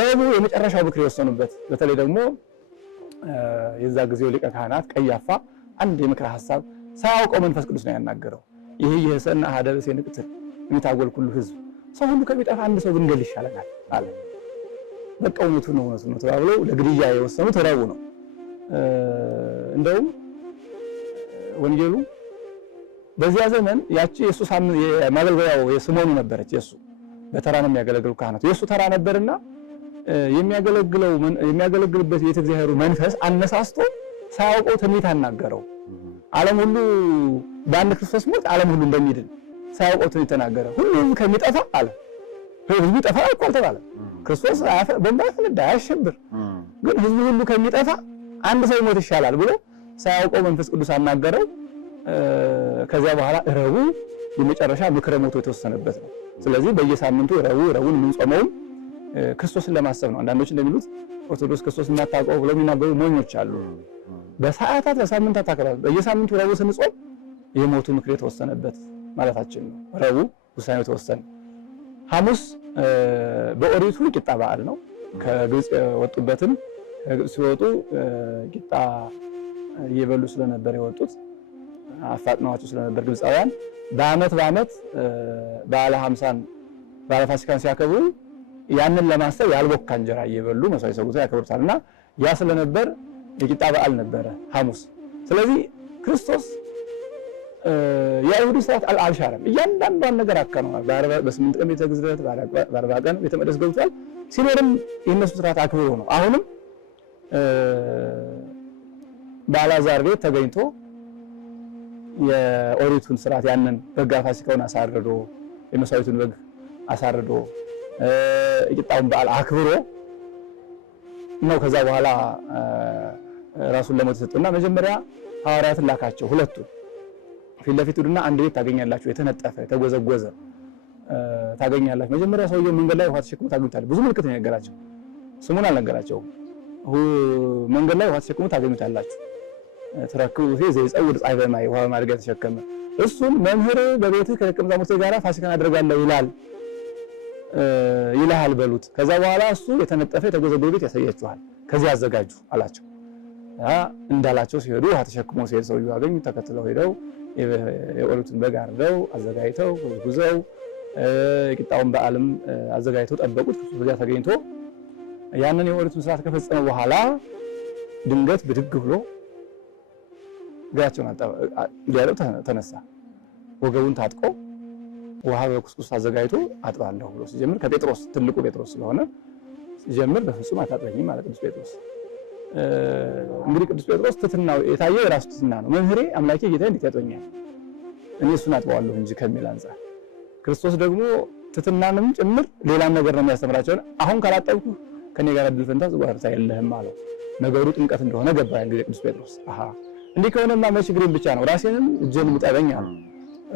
ረቡዕ የመጨረሻው ምክር የወሰኑበት በተለይ ደግሞ የዛ ጊዜው ሊቀ ካህናት ቀያፋ አንድ የምክረ ሐሳብ ሳያውቀው መንፈስ ቅዱስ ነው ያናገረው። ይሄ የሰና ሀደረስ የንቅትል የሚታጎል ሁሉ ህዝብ ሰው ሁሉ ከሚጠፋ አንድ ሰው ብንገል ይሻለናል አለ። በቃ እውነቱ ነው ተባብለው ለግድያ የወሰኑት ረቡዕ ነው። እንደውም ወንጌሉ በዚያ ዘመን ያቺ የሱ ማገልገያው የስሞኑ ነበረች። የሱ በተራ ነው የሚያገለግሉ ካህናቱ የሱ ተራ ነበርና የሚያገለግልበት የቤተ እግዚአብሔሩ መንፈስ አነሳስቶ ሳያውቀው ትንቢት አናገረው። ዓለም ሁሉ በአንድ ክርስቶስ ሞት ዓለም ሁሉ እንደሚድን ሳያውቀው ትንቢት ተናገረ። ሁሉም ከሚጠፋ አለ ህዝቡ ይጠፋል እኮ አልተባለም። ክርስቶስ ቦምባ ያፈነዳ አያሸብር፣ ግን ህዝቡ ሁሉ ከሚጠፋ አንድ ሰው ሞት ይሻላል ብሎ ሳያውቀው መንፈስ ቅዱስ አናገረው። ከዚያ በኋላ ረቡዕ የመጨረሻ ምክረ ሞቱ የተወሰነበት ነው። ስለዚህ በየሳምንቱ ረቡዕን የምንጾመውም ክርስቶስን ለማሰብ ነው። አንዳንዶች እንደሚሉት ኦርቶዶክስ ክርስቶስ እናታውቀው ብለው የሚናገሩ ሞኞች አሉ። በሰዓታት ለሳምንታት ታከራል። በየሳምንቱ ረቡዕ ስንጾም የሞቱ ምክር የተወሰነበት ማለታችን ነው። ረቡዕ ውሳኔው የተወሰነ። ሐሙስ በኦሪቱ ቂጣ በዓል ነው። ከግብጽ የወጡበትም ከግብጽ ሲወጡ ቂጣ እየበሉ ስለነበር የወጡት አፋጥነዋቸው ስለነበር ግብፃውያን በዓመት በዓለ ሐምሳን በዓለ ፋሲካን ሲያከብሩ ያንን ለማሰብ ያልቦካ እንጀራ እየበሉ መስዋዕት ሰውተው ያከብሩታልና ያ ስለነበር የቂጣ በዓል ነበረ ሐሙስ። ስለዚህ ክርስቶስ የአይሁድ ስርዓት አልሻረም። እያንዳንዷን ነገር አከናውኗል። በ8 ቀን ቤተ ግዝረት፣ በ40 ቀን ቤተ መቅደስ ገብቷል። ሲኖርም የእነሱ ስርዓት አክብሮ ነው። አሁንም በአልዓዛር ቤት ተገኝቶ የኦሪቱን ስርዓት ያንን በጋ ፋሲካውን አሳርዶ የመስዋዕቱን በግ አሳርዶ የቂጣውን በዓል አክብሮ ነው። ከዛ በኋላ ራሱን ለሞት ሰጥቶና መጀመሪያ ሐዋርያትን ላካቸው። ሁለቱ ፊት ለፊት ሄዱና አንድ ቤት ታገኛላችሁ የተነጠፈ የተጎዘጎዘ ታገኛላችሁ። መጀመሪያ ሰውየው መንገድ ላይ ውሃ ተሸክሞ ታገኙታላችሁ። ብዙ ምልክት ነው የነገራቸው፣ ስሙን አልነገራቸውም። መንገድ ላይ ውሃ ተሸክሞ ታገኙታላችሁ። ተረክቡ ፊ ዘይጸውር ፀሐይ በማይ ውሃ ማድጋ ተሸከመ። እሱን መምህር በቤትህ ከደቀ መዛሙርትህ ጋር ፋሲካን አደርጋለሁ ይልሃል በሉት። ከዛ በኋላ እሱ የተነጠፈ የተጎዘጎዘ ቤት ያሳያችኋል፣ ከዚህ አዘጋጁ አላቸው። እንዳላቸው ሲሄዱ ውሃ ተሸክሞ ሲሄድ ሰውየው አገኙ። ተከትለው ሄደው የኦሪቱን በግ አርደው አዘጋጅተው ጉዘው የቂጣውን በዓልም አዘጋጅተው ጠበቁት። እሱ በዚያ ተገኝቶ ያንን የኦሪቱን ስርዓት ከፈጸመ በኋላ ድንገት ብድግ ብሎ እግራቸውን ሊያጥብ ተነሳ። ወገቡን ታጥቆ ውሃ በኩስኩስ አዘጋጅቶ አጥባለሁ ብሎ ሲጀምር ከጴጥሮስ ትልቁ ጴጥሮስ ስለሆነ ሲጀምር በፍጹም አታጥበኝም ማለት ቅዱስ ጴጥሮስ። እንግዲህ ቅዱስ ጴጥሮስ ትሕትናው የታየው የራሱ ትሕትና ነው። መምህሬ አምላኬ ጌታዬ እንዴት ያጥበኛል እኔ እሱን አጥበዋለሁ እንጂ ከሚል አንጻር፣ ክርስቶስ ደግሞ ትሕትናንም ጭምር ሌላም ነገር ነው የሚያስተምራቸው። አሁን ካላጠብኩ ከኔ ጋር እድል ፈንታ ጽዋርታ የለህም አለው። ነገሩ ጥምቀት እንደሆነ ገባኝ። እንግዲህ ቅዱስ ጴጥሮስ እንዲህ ከሆነማ መች እግሬን ብቻ ነው ራሴንም እጄንም እጠበኝ አለ።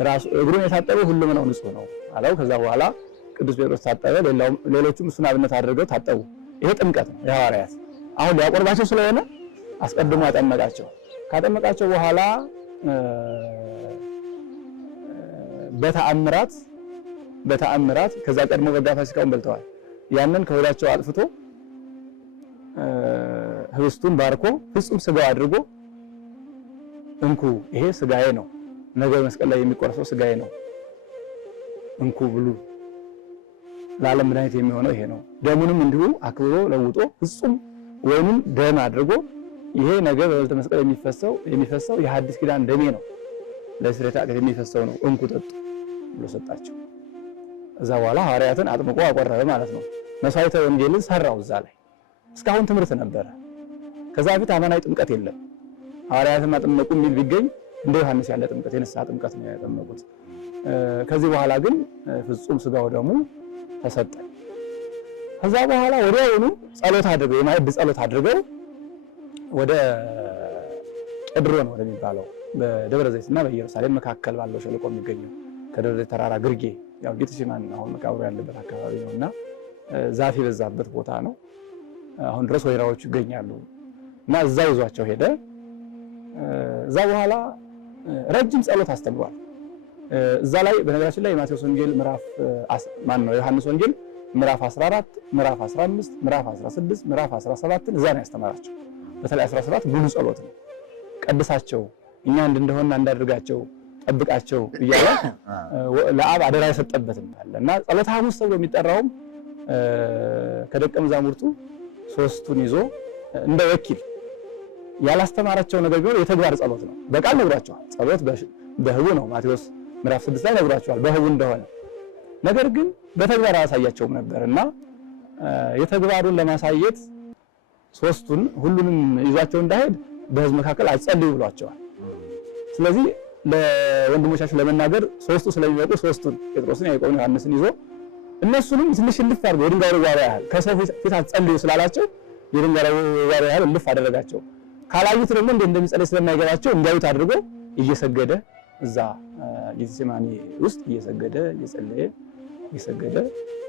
ራሱ እግሩን የታጠበ ሁሉም ነው ንጹህ ነው አለው። ከዛ በኋላ ቅዱስ ጴጥሮስ ታጠበ፣ ሌሎቹም እሱን አብነት አድርገው ታጠቡ። ይሄ ጥምቀት ነው የሐዋርያት። አሁን ሊያቆርባቸው ስለሆነ አስቀድሞ ያጠመቃቸው። ካጠመቃቸው በኋላ በተአምራት ከዛ ቀድሞ በጋ ፋሲካውን በልተዋል። ያንን ከወዳቸው አጥፍቶ ህብስቱን ባርኮ ፍጹም ስጋው አድርጎ እንኩ ይሄ ስጋዬ ነው፣ ነገ መስቀል ላይ የሚቆረሰው ስጋዬ ነው፣ እንኩ ብሉ፣ ለዓለም መድኃኒት የሚሆነው ይሄ ነው። ደሙንም እንዲሁ አክብሮ ለውጦ ፍጹም ወይንም ደም አድርጎ ይሄ ነገ በዕለተ መስቀል የሚፈሰው የሐዲስ ኪዳን ደሜ ነው፣ ለስርየተ ኃጢአት የሚፈሰው ነው፣ እንኩ ጠጡ ብሎ ሰጣቸው። እዛ በኋላ ሐዋርያትን አጥምቆ አቆረበ ማለት ነው። መስዋዕተ ወንጌልን ሰራው እዛ ላይ። እስካሁን ትምህርት ነበረ። ከዛ በፊት አማናዊ ጥምቀት የለም። ሐዋርያትን አጥምቁ የሚል ቢገኝ እንደ ዮሐንስ ያለ ጥምቀት የንስሐ ጥምቀት ነው ያጠመቁት። ከዚህ በኋላ ግን ፍጹም ስጋው ደግሞ ተሰጠ። ከዛ በኋላ ወዲያውኑ ጸሎት አድርገው የማዕድ ጸሎት አድርገው ወደ ቄድሮን ወደሚባለው በደብረ ዘይትና በኢየሩሳሌም መካከል ባለው ሸለቆ የሚገኘው ከደብረ ዘይት ተራራ ግርጌ ያው ጌቴሴማኒ አሁን መቃብሩ ያለበት አካባቢ ነውና ዛፍ የበዛበት ቦታ ነው። አሁን ድረስ ወይራዎቹ ይገኛሉ እና እዛ ይዟቸው ሄደ። እዛ በኋላ ረጅም ጸሎት አስተምሯል። እዛ ላይ በነገራችን ላይ የማቴዎስ ወንጌል የዮሐንስ ወንጌል ምዕራፍ 14፣ ምዕራፍ 15፣ ምዕራፍ 16፣ ምዕራፍ 17 እዛ ነው ያስተማራቸው። በተለይ 17 ሙሉ ጸሎት ነው። ቀድሳቸው እኛ እንደሆነ እንዳደርጋቸው ጠብቃቸው እያለ ለአብ አደራ የሰጠበትም አለ እና ጸሎተ ሐሙስ ተብሎ የሚጠራውም ከደቀ መዛሙርቱ ሶስቱን ይዞ እንደ ወኪል ያላስተማራቸው ነገር ቢሆን የተግባር ጸሎት ነው። በቃል ነግሯቸዋል። ጸሎት በህቡ ነው። ማቴዎስ ምዕራፍ 6 ላይ ነግሯቸዋል በህቡ እንደሆነ። ነገር ግን በተግባር አያሳያቸውም ነበርና የተግባሩን ለማሳየት ሶስቱን ሁሉንም ይዟቸው እንዳይሄድ በህዝብ መካከል አጸልዩ ብሏቸዋል። ስለዚህ ለወንድሞቻቸው ለመናገር ሶስቱ ስለሚመጡ ሶስቱን ጴጥሮስን፣ ያዕቆብን፣ ዮሐንስን ይዞ እነሱንም ትንሽ ልፍ አድርጎ የድንጋይ ርዋሪ ያህል ከሰው ፊት አጸልዩ ስላላቸው የድንጋይ ርዋሪ ያህል ልፍ አደረጋቸው። ካላዩት ደግሞ እንደሚጸልይ ስለማይገባቸው እንዲያዩት አድርጎ እየሰገደ እዛ ጌቴሴማኒ ውስጥ እየሰገደ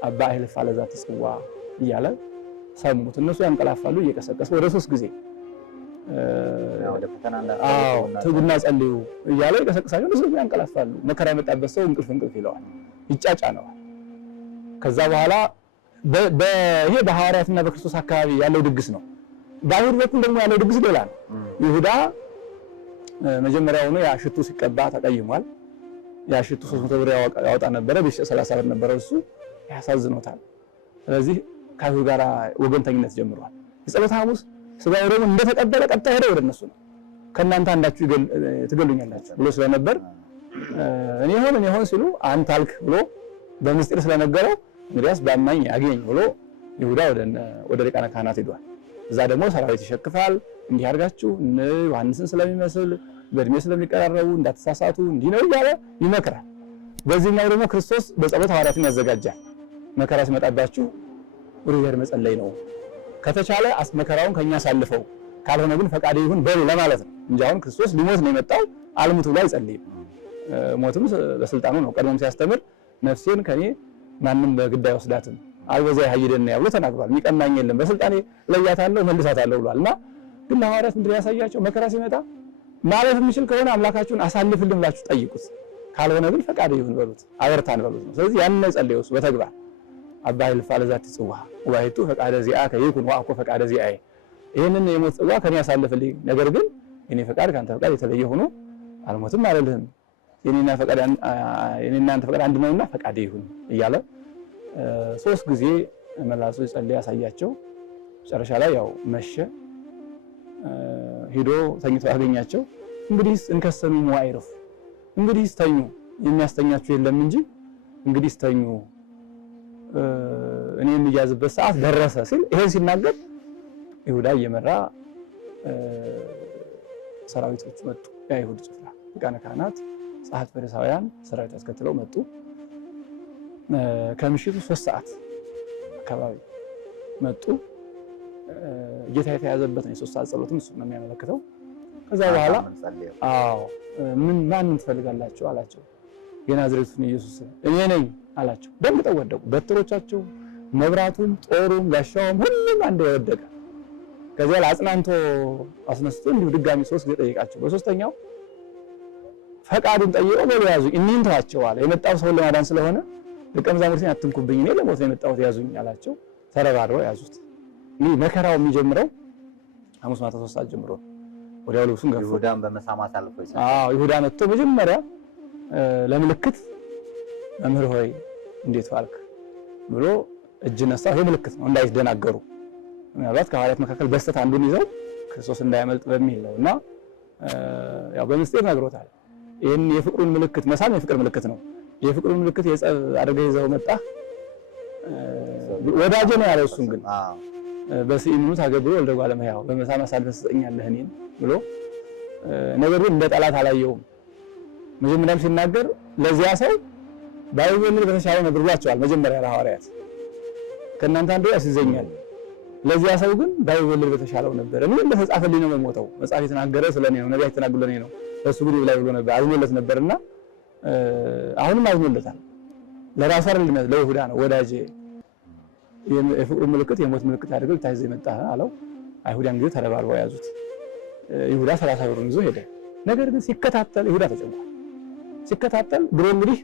አባ አይልፍ አለዛ ተጽዋ እያለ ሰሙት። እነሱ ያንቀላፋሉ። እየቀሰቀሰ ወደ 3 ጊዜ ትጉና ጸልዩ እያለ ይቀሰቅሳቸው። እነሱ ያንቀላፋሉ። መከራ የመጣበት ሰው እንቅልፍ ይለዋል፣ ይጫጫነዋል። ከዛ በኋላ ይሄ በሐዋርያትና በክርስቶስ አካባቢ ያለው ድግስ ነው። በአይሁድ በኩል ደግሞ ያለው ድግስ ሌላ ነው። ይሁዳ መጀመሪያውኑ ያ ሽቱ ሲቀባ ተቀይሟል። ያ ሽቱ 300 ብር ያወጣ ነበረ፣ ቢሸጥ 30 ብር ነበረ። እሱ ያሳዝኖታል። ስለዚህ ከአይሁድ ጋር ወገንተኝነት ጀምሯል። የጸሎተ ሐሙስ ስጋው ደግሞ እንደተቀበለ ቀጥታ ሄደ ወደ እነሱ ነው። ከእናንተ አንዳችሁ ትገሉኛላችሁ ብሎ ስለነበር እኔ ሆን ሲሉ አንተ አልክ ብሎ በምስጢር ስለነገረው እንግዲያስ በአማኝ ያገኝ ብሎ ይሁዳ ወደ ሊቃነ ካህናት ሄዷል። እዛ ደግሞ ሰራዊት ይሸክፋል። እንዲህ አድርጋችሁ ዮሐንስን ስለሚመስል በእድሜ ስለሚቀራረቡ እንዳትሳሳቱ እንዲህ ነው እያለ ይመክራል። በዚህኛው ደግሞ ክርስቶስ በጸሎት ሐዋርያትን ያዘጋጃል። መከራ ሲመጣባችሁ ወደ እግዚአብሔር መጸለይ ነው፣ ከተቻለ መከራውን ከኛ ሳልፈው፣ ካልሆነ ግን ፈቃዴ ይሁን በሉ ለማለት ነው እንጂ አሁን ክርስቶስ ሊሞት ነው የመጣው አልሙት ብሎ አይጸልይም። ሞትም በስልጣኑ ነው። ቀድሞም ሲያስተምር ነፍሴን ከኔ ማንም በግድ አይወስዳትም አልበዛ ያይደና ያብሎ ተናግሯል። የሚቀማኝ የለም በስልጣኔ ለያታለሁ መልሳታለሁ ብሏል። እና ግን ለሐዋርያት ምንድን ያሳያቸው መከራ ሲመጣ ማለት የሚችል ከሆነ አምላካችሁን አሳልፍልን ብላችሁ ጠይቁት፣ ካልሆነ ግን ፈቃድ ይሁን በሉት፣ አበርታን በሉት ነው። ስለዚህ ያን ነው ጸልየውስ በተግባር አባ ይልፋ ለዛት ጽዋ ወይቱ ፈቃደ ዚአከ ይኩን ወአኮ ፈቃደ ዚአየ፣ ይሄንን የሞት ጽዋ ከኔ ያሳልፍልኝ፣ ነገር ግን የኔ ፈቃድ ካንተ ፈቃድ የተለየ ሆኖ አልሞትም አልልህም፣ የኔና አንተ ፈቃድ አንድ ነውና ፈቃድ ይሁን እያለ 3 ጊዜ መላሱ ጸልይ ያሳያቸው። መጨረሻ ላይ ያው መሸ። ሄዶ ተኝቶ ያገኛቸው። እንግዲህ እንከሰኑ ሙአይረፍ፣ እንግዲህ ተኙ የሚያስተኛችሁ የለም እንጂ እንግዲህ ተኙ እኔ የሚያዝበት ሰዓት ደረሰ ሲል ይሄን ሲናገር ይሁዳ እየመራ ሰራዊቶች መጡ። የአይሁድ ጭፍራ ሊቃነ ካህናት፣ ጸሐፍት፣ ፈሪሳውያን ሰራዊት አስከትለው መጡ። ከምሽቱ 3 ሰዓት አካባቢ መጡ። ጌታ የተያዘበት ነው። የ3 ሰዓት ጸሎትም እሱ ነው የሚያመለክተው። ከዛ በኋላ ማንን ትፈልጋላችሁ አላቸው። የናዝሬቱን ኢየሱስን እኔ ነኝ አላቸው። ደንግጠው ወደቁ። በትሮቻቸው፣ መብራቱም፣ ጦሩም፣ ጋሻውም ሁሉም አንድ ወደቀ። ከዚያ አጽናንቶ አስነስቶ እንዲሁ ድጋሚ 3 ጊዜ ጠየቃቸው። በሶስተኛው ፈቃዱን ጠይቀው በሉ ያዙኝ እኒህን ተዋቸው አለ። የመጣው ሰውን ለማዳን ስለሆነ ደቀ መዛሙርቴን አትንኩብኝ፣ እኔ ለሞት ነው የመጣሁት ያዙኝ አላቸው። ተረባርበው ያዙት። እንግዲህ መከራው የሚጀምረው ሐሙስ ማታ 3 ሰዓት ጀምሮ ወዲያው ልብሱን ገፈ። ይሁዳን በመሳም አሳልፎ ይሰጣል። ይሁዳ መጥቶ መጀመሪያ ለምልክት መምህር ሆይ እንዴት ዋልክ ብሎ እጅ ነሳ። ይሄ ምልክት ነው እንዳይደናገሩ፣ ምናልባት ከሐዋርያት መካከል በስተት አንዱን ይዘው ክርስቶስ እንዳያመልጥ በሚል ነውና ያው በምስጢር ነግሮታል። ይሄን የፍቅሩን ምልክት መሳም የፍቅር ምልክት ነው። የፍቅሩን ምልክት የጸብ አድርገህ ይዘው መጣ ወዳጄ ነው ያለው። እሱን ግን በስኢምኑ ታገብሮ ወልደ እጓለ እመሕያው በመሳም አሳልፈህ ትሰጠኛለህ እኔን ብሎ ነገር ግን እንደ ጠላት አላየውም። መጀመሪያም ሲናገር ለዚያ ሰው ባይወልድ በተሻለ ነበር ብሏቸዋል። መጀመሪያ ለሐዋርያት ከእናንተ አንዱ ያስይዘኛል፣ ለዚያ ሰው ግን ባይወልድ በተሻለው ነበር። እኔ እንደተጻፈልኝ ነው የምሞተው፣ መጽሐፍ የተናገረ ስለኔ ነው፣ ነቢያት የተናገሩ ለኔ ነው፣ እሱ ግን ይብላኝ ብሎ ነበር፣ አዝኖለት ነበርና አሁንም አዝኖለታል። ለራሱ አይደለም ለይሁዳ ነው ወዳጄ የፍቅሩ ምልክት የሞት ምልክት አድርገው ታይዘ መጣ አለው። አይሁዳን ጊዜ ተረባርበው ያዙት። ይሁዳ 30 ብሩን ይዞ ሄደ። ነገር ግን ሲከታተል ይሁዳ ተጨንቋል። ሲከታተል ድሮ እንግዲህ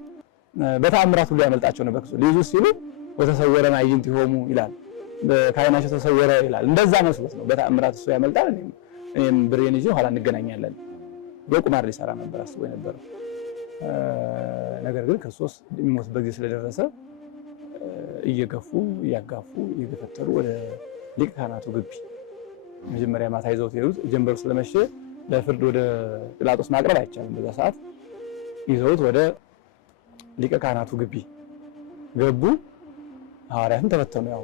በተአምራት ሁሉ ያመልጣቸው ነበር። ሊይዙ ሲሉ ወተሰወረ ማዕይንት ይሆሙ ይላል፣ በካይናቸው ተሰወረ ይላል። እንደዛ መስሎት ነው በተአምራት እሱ ያመልጣል፣ እኔም ብሬን ይዤ ኋላ እንገናኛለን በቁማር ሊሰራ ነበር አስቦ የነበረው። ነገር ግን ክርስቶስ የሚሞትበት ጊዜ ስለደረሰ እየገፉ እያጋፉ እየገፈተሩ ወደ ሊቀ ካህናቱ ግቢ መጀመሪያ ማታ ይዘውት ሄዱት። ጀንበሩ ስለመሸ ለፍርድ ወደ ጲላጦስ ማቅረብ አይቻልም። በዛ ሰዓት ይዘውት ወደ ሊቀ ካህናቱ ግቢ ገቡ። ሐዋርያትም ተበተኑ። ያው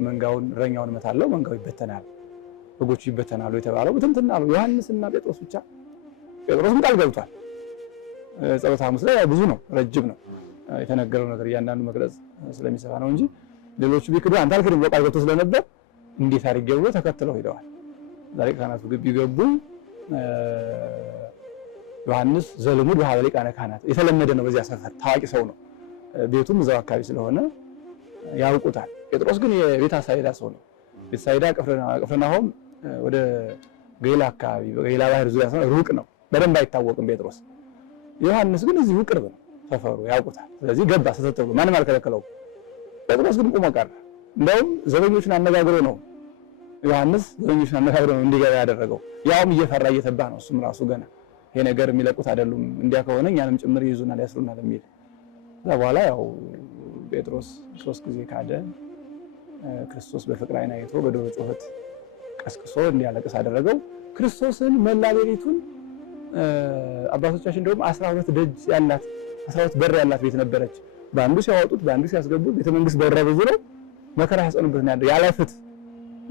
መንጋውን እረኛውን እመታለሁ፣ መንጋው ይበተናል፣ በጎቹ ይበተናሉ የተባለው ብትንትና አሉ። ዮሐንስና ጴጥሮስ ብቻ። ጴጥሮስም ቃል ገብቷል። ጸሎተ ሐሙስ ላይ ብዙ ነው፣ ረጅም ነው የተነገረው ነገር እያንዳንዱ መግለጽ ስለሚሰፋ ነው እንጂ ሌሎቹ ቢክዱ አንተ አልክድም ብሎ ቃል ገብቶ ስለነበር እንዴት አድርጌ ብሎ ተከትለው ሄደዋል። ዛሬ ካህናቱ ግቢ ገቡ። ዮሐንስ ዘልሙድ በሀበ ሊቃነ ካህናት የተለመደ ነው። በዚያ ሰፈር ታዋቂ ሰው ነው። ቤቱም እዛው አካባቢ ስለሆነ ያውቁታል። ጴጥሮስ ግን የቤተ ሳይዳ ሰው ነው። ቤተ ሳይዳ ቅፍርናሆም ወደ ገሊላ አካባቢ በገሊላ ባህር ዙሪያ ስለሆነ ሩቅ ነው፣ በደንብ አይታወቅም ጴጥሮስ። ዮሐንስ ግን እዚሁ ቅርብ ነው ሰፈሩ፣ ያውቁታል። ስለዚህ ገባ ተተተሉ፣ ማንም አልከለከለውም። ጴጥሮስ ግን ቁሞ ቀረ። እንደውም ዘበኞቹን አነጋግሮ ነው ዮሐንስ ዘበኞቹን አነጋግሮ ነው እንዲገባ ያደረገው። ያውም እየፈራ እየተባ ነው እሱም ራሱ ገና ይሄ ነገር የሚለቁት አይደሉም፣ እንዲያ ከሆነ እኛንም ጭምር ይይዙና ሊያስሩናል የሚል። ከዛ በኋላ ያው ጴጥሮስ 3 ጊዜ ካደ። ክርስቶስ በፍቅር ዓይን አይቶ በዶሮ ጩኸት ቀስቅሶ እንዲያለቅስ አደረገው። ክርስቶስን መላ ሌሊቱን አባቶቻችን እንደውም 12 ደጅ ያላት 12 በር ያላት ቤት ነበረች። በአንዱ ሲያወጡት በአንዱ ሲያስገቡት ቤተ መንግስት በራ ብዙ ነው፣ መከራ ያጸኑበት ነው ያለ ፍትህ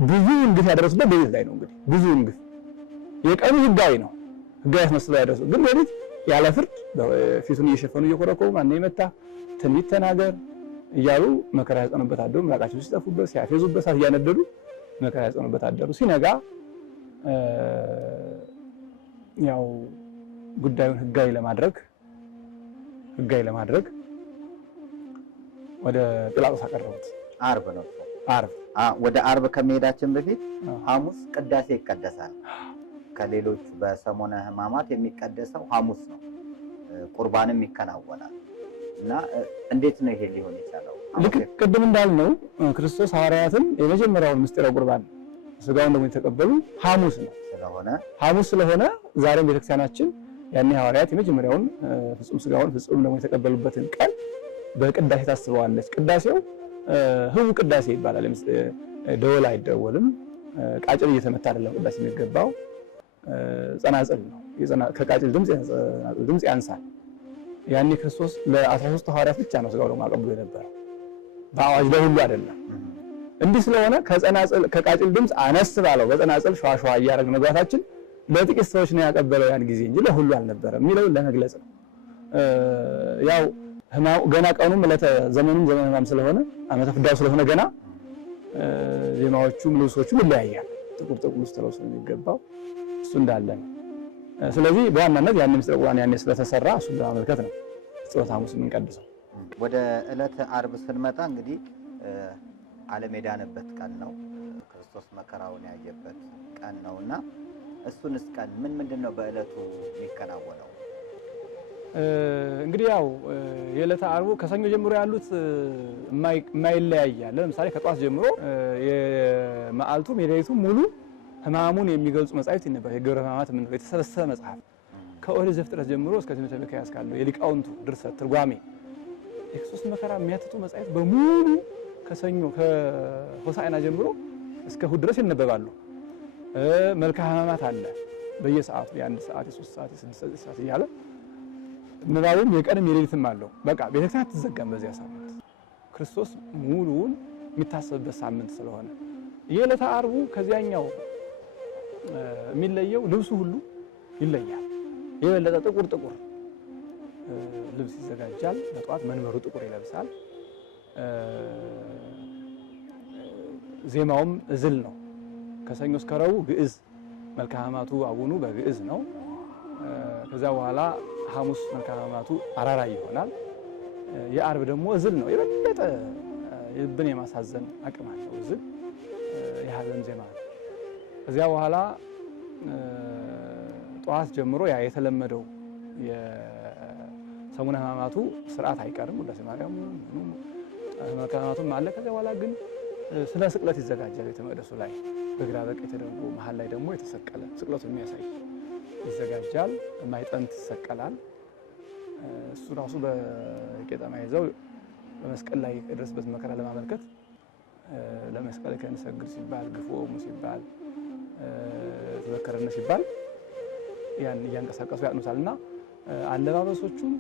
ብዙ እንግፍ ያደረሱበት በቤት ላይ ነው። እንግዲህ ብዙ እንግፍ የቀኑ ህጋዊ ነው፣ ህጋዊ ያስመስለው ያደረሱ ግን ሌሊት ያለ ፍርድ ፊቱን እየሸፈኑ እየኮረኮሙ ማን የመታ ትንቢት ተናገር እያሉ መከራ ያጸኑበት አደሩ። ምራቃቸው ሲጠፉበት ሲያፌዙበት ሳት እያነደዱ መከራ ያጸኑበት አደሩ። ሲነጋ ያው ጉዳዩን ህጋዊ ለማድረግ ወደ ጲላጦስ አቀረቡት። ዓርብ ነው። ዓርብ ወደ ዓርብ ከመሄዳችን በፊት ሐሙስ ቅዳሴ ይቀደሳል። ከሌሎች በሰሞነ ሕማማት የሚቀደሰው ሐሙስ ነው። ቁርባንም ይከናወናል እና እንዴት ነው ይሄ ሊሆን የቻለው? ልክ ቅድም እንዳልነው ክርስቶስ ሐዋርያትን የመጀመሪያውን ምስጢረ ቁርባን ስጋውን ደግሞ የተቀበሉ ሐሙስ ነው ስለሆነ ዛሬም ቤተክርስቲያናችን ያኔ ሐዋርያት የመጀመሪያውን ፍጹም ስጋውን ፍጹም ደግሞ የተቀበሉበትን ቀን በቅዳሴ ታስበዋለች። ቅዳሴው ህቡ ቅዳሴ ይባላል። ደወል አይደወልም፣ ቃጭል እየተመታ አይደለም ቅዳሴ የሚገባው፣ ጸናጽል ነው። ከቃጭል ድምፅ ያንሳል። ያኔ ክርስቶስ ለ13 ሐዋርያት ብቻ ነው ስጋው ደግሞ አቀብሎ የነበረው፣ በአዋጅ ለሁሉ አይደለም። እንዲህ ስለሆነ ከቃጭል ድምፅ አነስ ባለው በጸናጽል ሸዋሸዋ እያደረግን መግባታችን ለጥቂት ሰዎች ነው ያቀበለው ያን ጊዜ እንጂ ለሁሉ አልነበረም የሚለውን ለመግለጽ ነው። ያው ገና ቀኑም ዘመኑም ዘመነ ሕማም ስለሆነ ዓመተ ፍዳው ስለሆነ ገና ዜማዎቹም ልብሶቹም ይለያያል። ጥቁር ውስጥ ተለብሶ የሚገባው እሱ እንዳለ ነው። ስለዚህ በዋናነት ያን ምስጢረ ቁርባን ያኔ ስለተሰራ እሱን ለማመልከት ነው ጸሎተ ሐሙስ የምንቀድሰው። ወደ ዕለተ ዓርብ ስንመጣ እንግዲህ ዓለም የዳነበት ቀን ነው። ክርስቶስ መከራውን ያየበት ቀን ነውና እሱንስ ቀን ምንድነው በዕለቱ የሚከናወነው? እንግዲህ ያው የዕለተ ዓርቡ ከሰኞ ጀምሮ ያሉት የማይለያያል። ለምሳሌ ከጧት ጀምሮ የመዓልቱም የሌሊቱም ሙሉ ሕማሙን የሚገልጹ መጻሕፍት ይነበባል። የግብረ ሕማማት የምንለው የተሰበሰበ መጽሐፍ ከኦሪት ዘፍጥረት ጀምሮ እስከ ትንቢተ ሚክያስ ካለው የሊቃውንቱ ድርሰት ትርጓሜ የክርስቶስ መከራ የሚያትቱ መጻሕፍት በሙሉ ከሰኞ ከሆሳዕና ጀምሮ እስከ እሑድ ድረስ ይነበባሉ። መልክአ ሕማማት አለ በየሰዓቱ የ1 ሰዓት የ3 ሰዓት የ6 ሰዓት እያለ ንባቡም የቀንም የሌሊትም አለው። በቃ ቤተክርስቲያን አትዘጋም በዚያ ሳምንት ክርስቶስ ሙሉውን የሚታሰብበት ሳምንት ስለሆነ የዕለተ ዓርቡ ከዚያኛው የሚለየው ልብሱ ሁሉ ይለያል። የበለጠ ጥቁር ልብስ ይዘጋጃል። በጠዋት መንበሩ ጥቁር ይለብሳል። ዜማውም እዝል ነው። ከሰኞ እስከ ረቡዕ ግዕዝ መልክአ ሕማማቱ አቡኑ በግዕዝ ነው። ከዛ በኋላ ሐሙስ መልክአ ሕማማቱ አራራይ ይሆናል። የዓርብ ደግሞ እዝል ነው። የበለጠ ልብን የማሳዘን አቅም አለው። እዝል የሐዘን ዜማ ነው። ከዚያ በኋላ ጠዋት ጀምሮ ያ የተለመደው የሰሙነ ሕማማቱ ስርዓት አይቀርም። ውዳሴ ማርያም መልክአ ሕማማቱም አለ። ከዚያ በኋላ ግን ስለ ስቅለት ይዘጋጃል። ቤተ መቅደሱ ላይ በግራ በቀኝ ተደርጎ መሀል ላይ ደግሞ የተሰቀለ ስቅለቱን የሚያሳይ ይዘጋጃል። ማይጠንት ይሰቀላል። እሱ ራሱ በቄጠማ ይዘው በመስቀል ላይ የደረሰበት መከራ ለማመልከት ለመስቀል ከንሰግድ ሲባል ግፎሙ ሲባል ተዘከረነ ሲባል ያን እያንቀሳቀሱ ያጥኑታልና አለባበሶቹም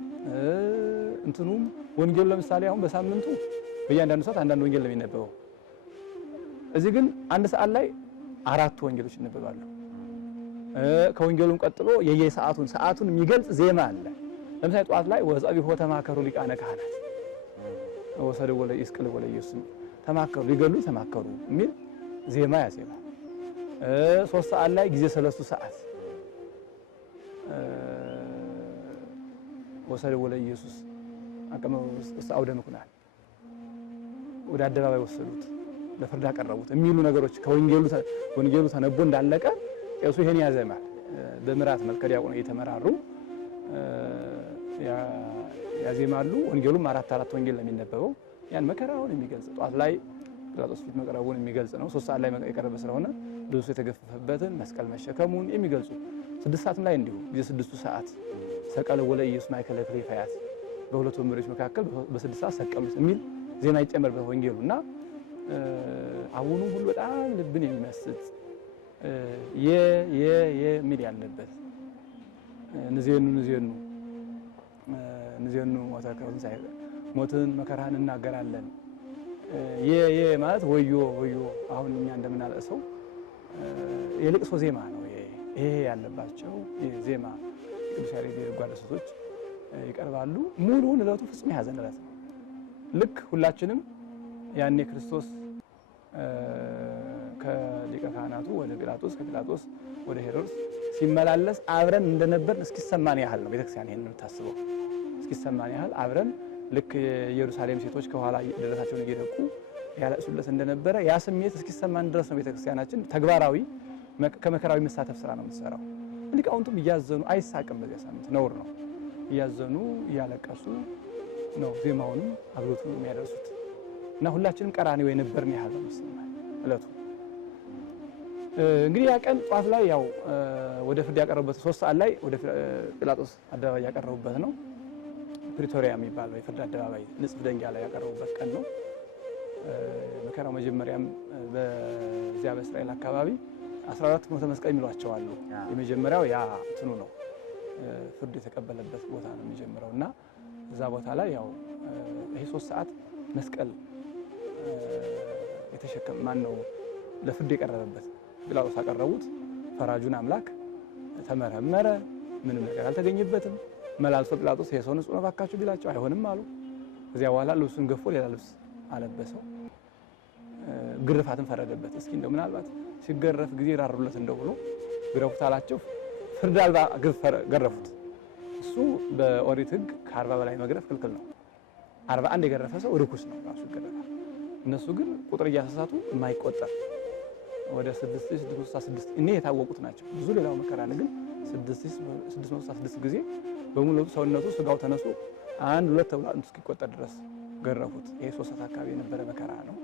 እንትኑም ወንጌሉ ለምሳሌ አሁን በሳምንቱ በእያንዳንዱ ሰዓት አንዳንድ ወንጌል ነው የሚነበበው። እዚህ ግን አንድ ሰዓት ላይ 4 ወንጌሎች ይነበባሉ። ከወንጌሉም ቀጥሎ ሰዓቱን የሚገልጽ ዜማ አለ። ለምሳሌ ጠዋት ላይ ወጸቢሖ ተማከሩ ሊቃነ ካህናት ወሰደው ወለ ይስቅል ወለ ኢየሱስ ተማከሩ ሊገሉ ተማከሩ የሚል ዜማ ያዜማል። 3 ሰዓት ላይ ጊዜ ሰለስቱ ሰዓት ወሰደው ወለ ኢየሱስ አቀመው አውደ ምኩናን ወደ አደባባይ ወሰዱት ለፍርድ አቀረቡት የሚሉ ነገሮች ከወንጌሉ ተነቦ እንዳለቀ ቄሱ ይሄን ያዘማል። በምራት መልከ ዲያቆኑ እየተመራሩ ያዜማሉ። ወንጌሉም 4 ወንጌል ነው የሚነበበው። ያን መከራውን የሚገልጽ ጧት ላይ ጲላጦስ ፊት መቅረቡን የሚገልጽ ነው። 3 ሰዓት ላይ የቀረበ ስለሆነ ልብሱ የተገፈፈበትን መስቀል መሸከሙን የሚገልጹ 6 ሰዓትም ላይ እንዲሁ ጊዜ 6 ሰዓት ሰቀለ ወለ ኢየሱስ ማእከለ ክሌፋያት በሁለት ወንበሮች መካከል በ6 ሰዓት ሰቀሉት የሚል ዜማ ይጨመርበት ወንጌሉና አሁኑ ሁሉ በጣም ልብን የሚመስጥ የሚል ያለበት ንዜኑ ሞትን መከራን እናገራለን። ማለት ወዮ አሁን እኛ እንደምናለቅሰው የልቅሶ ዜማ ነው። ይሄ ያለባቸው ዜማ ቅዱስ ያሬድ የጓደሰቶች ይቀርባሉ። ሙሉውን ዕለቱ ፍጹም የሐዘን ዕለት ነው። ልክ ሁላችንም ያኔ ክርስቶስ ከሊቀ ካህናቱ ወደ ጲላጦስ ከጲላጦስ ወደ ሄሮድስ ሲመላለስ አብረን እንደነበር እስኪሰማን ያህል ነው ቤተክርስቲያን ይሄን የምታስበው። እስኪሰማን ያህል አብረን ልክ የኢየሩሳሌም ሴቶች ከኋላ ደረታቸውን እየደቁ ያለቅሱለት እንደነበረ ያ ስሜት እስኪሰማን ድረስ ነው ቤተክርስቲያናችን ተግባራዊ ከመከራዊ መሳተፍ ስራ ነው የምትሰራው። ሊቃውንቱም እያዘኑ አይሳቅም፣ በዚያ ሳምንት ነውር ነው። እያዘኑ እያለቀሱ ነው ዜማውንም አብሮቱ የሚያደርሱት እና ሁላችንም ቀራንዮ የነበርን ያህል ነው የሚሰማን እለቱ። እንግዲህ ያ ቀን ጧት ላይ ያው ወደ ፍርድ ያቀረቡበት 3 ሰዓት ላይ ወደ ጲላጦስ አደባባይ ያቀረቡበት ነው። ፕሪቶሪያ የሚባለው የፍርድ አደባባይ ንጽፍ ደንጊያ ላይ ያቀረቡበት ቀን ነው። መከራው መጀመሪያም በዚያ በእስራኤል አካባቢ 14 ፍኖተ መስቀል የሚሏቸው አሉ። የመጀመሪያው ያ እንትኑ ነው ፍርድ የተቀበለበት ቦታ ነው የሚጀምረው እና እዛ ቦታ ላይ ያው ይሄ 3 ሰዓት መስቀል የተሸከመ ማን ነው ለፍርድ የቀረበበት ጲላጦስ አቀረቡት። ፈራጁን አምላክ ተመረመረ፣ ምንም ነገር አልተገኘበትም። መላልሶ ጲላጦስ የሰው ንጹሕ ነው ባካችሁ ቢላቸው አይሆንም አሉ። ከዚያ በኋላ ልብሱን ገፎ ሌላ ልብስ አለበሰው፣ ግርፋትን ፈረደበት። እስኪ እንደው ምናልባት ሲገረፍ ጊዜ ራሩለት እንደው ብሎ ግረፉት አላቸው። ፍርድ አልባ ግፍ ገረፉት። እሱ በኦሪት ሕግ ከ40 በላይ መግረፍ ክልክል ነው። 41 የገረፈ ሰው ርኩስ ነው ራሱ ይገረፋል። እነሱ ግን ቁጥር እያሳሳቱ የማይቆጠር ወደ 6666 እኔ የታወቁት ናቸው። ብዙ ሌላው መከራን ግን 6666 ጊዜ በሙሉ ሰውነቱ ስጋው ተነሱ 1 2 ተብሎ እስኪቆጠር ድረስ ገረፉት። ይሄ 3 ሰዓት አካባቢ የነበረ መከራ ነው።